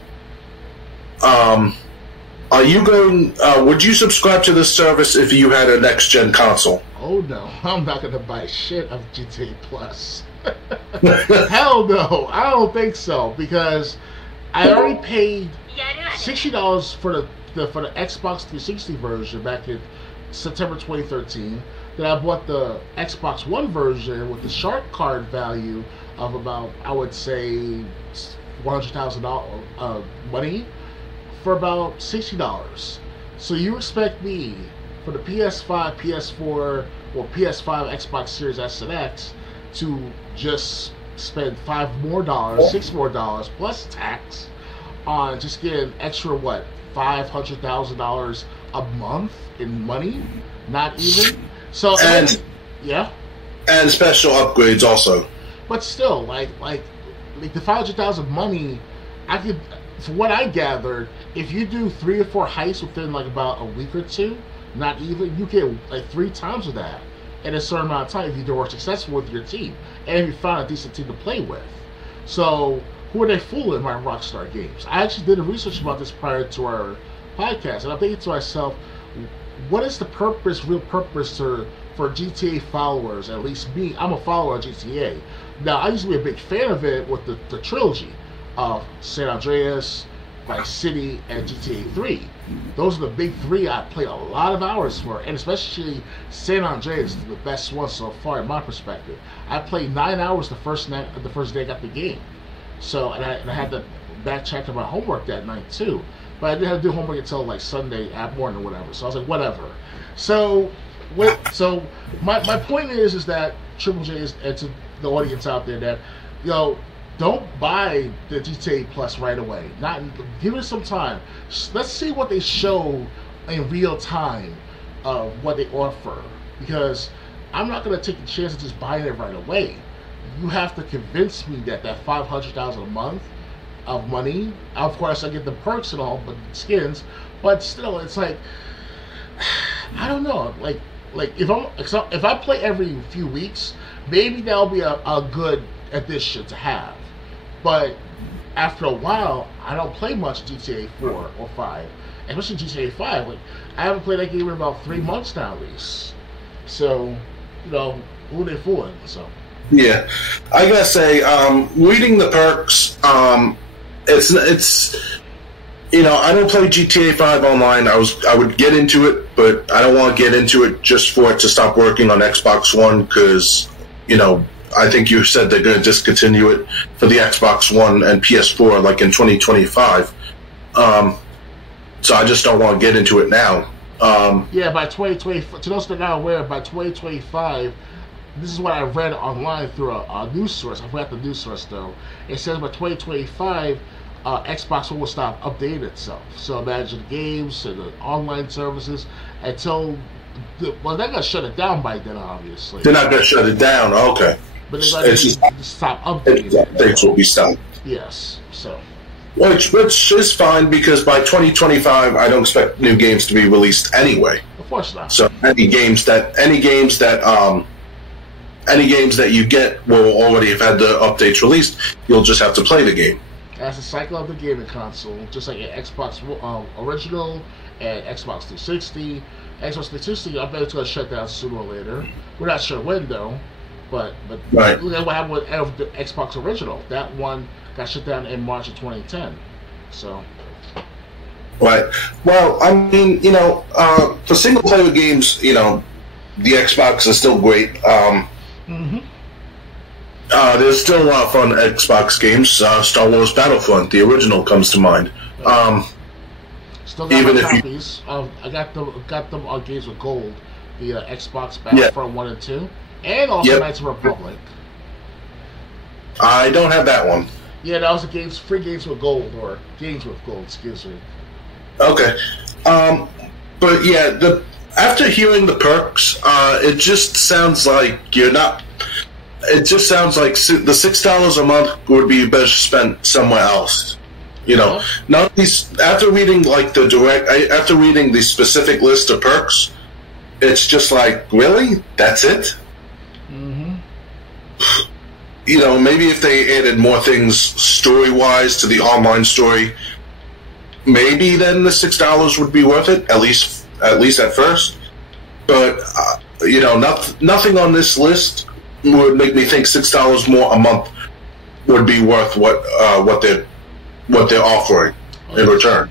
Are you going? Would you subscribe to this service if you had a next-gen console? Oh no, I'm not gonna buy shit of GTA Plus. Hell no, I don't think so, because I already paid $60 for the Xbox 360 version back in September 2013. Then I bought the Xbox One version with the shark card value of about, I would say, $100,000 money for about $60. So you expect me for the PS5, PS4, or PS5, Xbox Series S and X to just spend $6 more plus tax on just getting extra what, $500,000 a month in money? Not even. So and special upgrades also. But still, like the $500,000 money, I could, from what I gathered, if you do 3 or 4 heists within like about a week or two, not even, you get like 3 times of that in a certain amount of time if you were successful with your team and if you found a decent team to play with. So who are they fooling, my Rockstar Games? I actually did a research about this prior to our podcast, and I'm thinking to myself, what is the real purpose for GTA followers? At least me, I'm a follower of GTA. Now, I used to be a big fan of it with the trilogy of San Andreas, Vice City, and GTA 3. Those are the big 3 I played a lot of hours for, and especially San Andreas is the best one so far in my perspective. I played 9 hours the first day I got the game. So, and I had the backtracked on my homework that night too. But I didn't have to do homework until like Sunday at morning or whatever. So I was like, whatever. So my point is that Triple J is, and to the audience out there, that don't buy the GTA Plus right away. Give it some time. Let's see what they show in real time of what they offer, because I'm not going to take the chance of just buying it right away. You have to convince me that $500,000 a month of money. Of course, I get the perks and all, but skins. But still, it's like, I don't know. Like if I play every few weeks, maybe that'll be a good addition to have. But after a while, I don't play much GTA 4 or 5, especially GTA 5. Like, I haven't played that game in about 3 months now, at least. So, who they fooling? So. Yeah, I gotta say, reading the perks, it's I don't play GTA 5 online. I would get into it, but I don't want to get into it just for it to stop working on Xbox One, because I think you said they're going to discontinue it for the Xbox One and PS4 like in 2025. So I just don't want to get into it now. By 2020, to those that are not aware, by 2025, this is what I read online through a news source. I forgot the news source though. It says by 2025, Xbox One will stop updating itself. So imagine games and the online services until they're going to shut it down by then, obviously. They're not going to shut it down, okay. But they're going to stop updating it. Things will be stopped. Yes, so. Which is fine, because by 2025, I don't expect new games to be released anyway. Of course not. So any games that you get will already have had the updates released. You'll just have to play the game. That's the cycle of the gaming console, just like an Xbox original and Xbox 360. Xbox 360, I bet it's going to shut down sooner or later. We're not sure when though, but right. Look at what happened with the Xbox original. That one got shut down in March of 2010. So. Right. Well, I mean, for single player games, the Xbox is still great. There's still a lot of fun Xbox games. Star Wars Battlefront, the original, comes to mind. Still got even my copies. I got them on Games with Gold, the Xbox Battlefront 1 and 2, and also Knights of the Republic. I don't have that one. Yeah, that was free Games with Gold, or Games with Gold, excuse me. Okay. But yeah, after hearing the perks, it just sounds like you're not. It just sounds like the $6 a month would be better spent somewhere else. None of these. After reading after reading the specific list of perks, it's just like, really, that's it. Mm-hmm. Maybe if they added more things story-wise to the online story, maybe then the $6 would be worth it, at least at first. But nothing on this list would make me think $6 more a month would be worth what they're offering in return.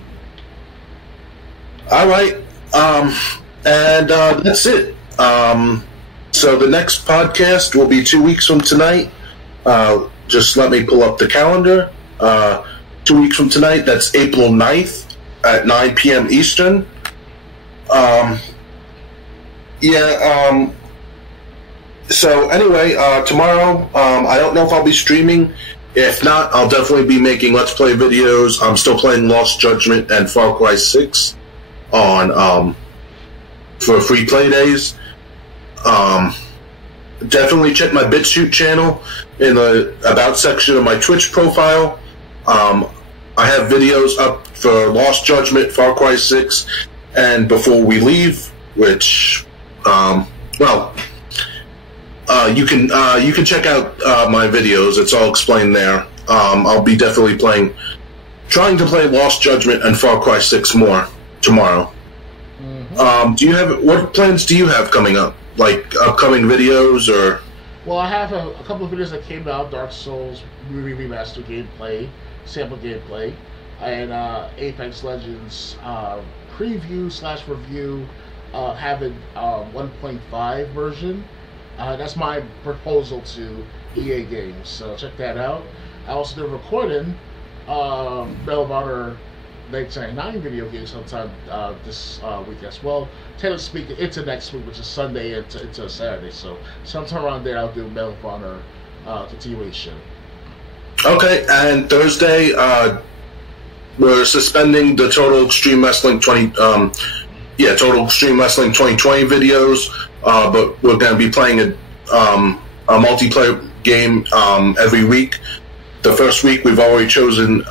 All right, and that's it. So the next podcast will be 2 weeks from tonight. Just let me pull up the calendar. 2 weeks from tonight, that's April 9th at 9 p.m. Eastern. So anyway, tomorrow, I don't know if I'll be streaming. If not, I'll definitely be making Let's Play videos. I'm still playing Lost Judgment and Far Cry 6 on for free play days. Definitely check my BitChute channel in the About section of my Twitch profile. I have videos up for Lost Judgment, Far Cry 6, and Before We Leave, which, you can check out my videos. It's all explained there. I'll be definitely trying to play Lost Judgment and Far Cry 6 more tomorrow. Mm-hmm. What plans do you have coming up? Like upcoming videos or? Well, I have a couple of videos that came out: Dark Souls remaster gameplay, sample gameplay, and Apex Legends preview/review. Having 1.5 version. That's my proposal to EA Games, so check that out. I also did a recording Medal of Honor 1999 video game sometime this week as well. Tentatively speaking, into next week, which is Sunday into Saturday. So sometime around there, I'll do Medal of Honor continuation. Okay, and Thursday, we're suspending the Total Extreme Wrestling 2020 videos, but we're going to be playing a multiplayer game every week. The first week, we've already chosen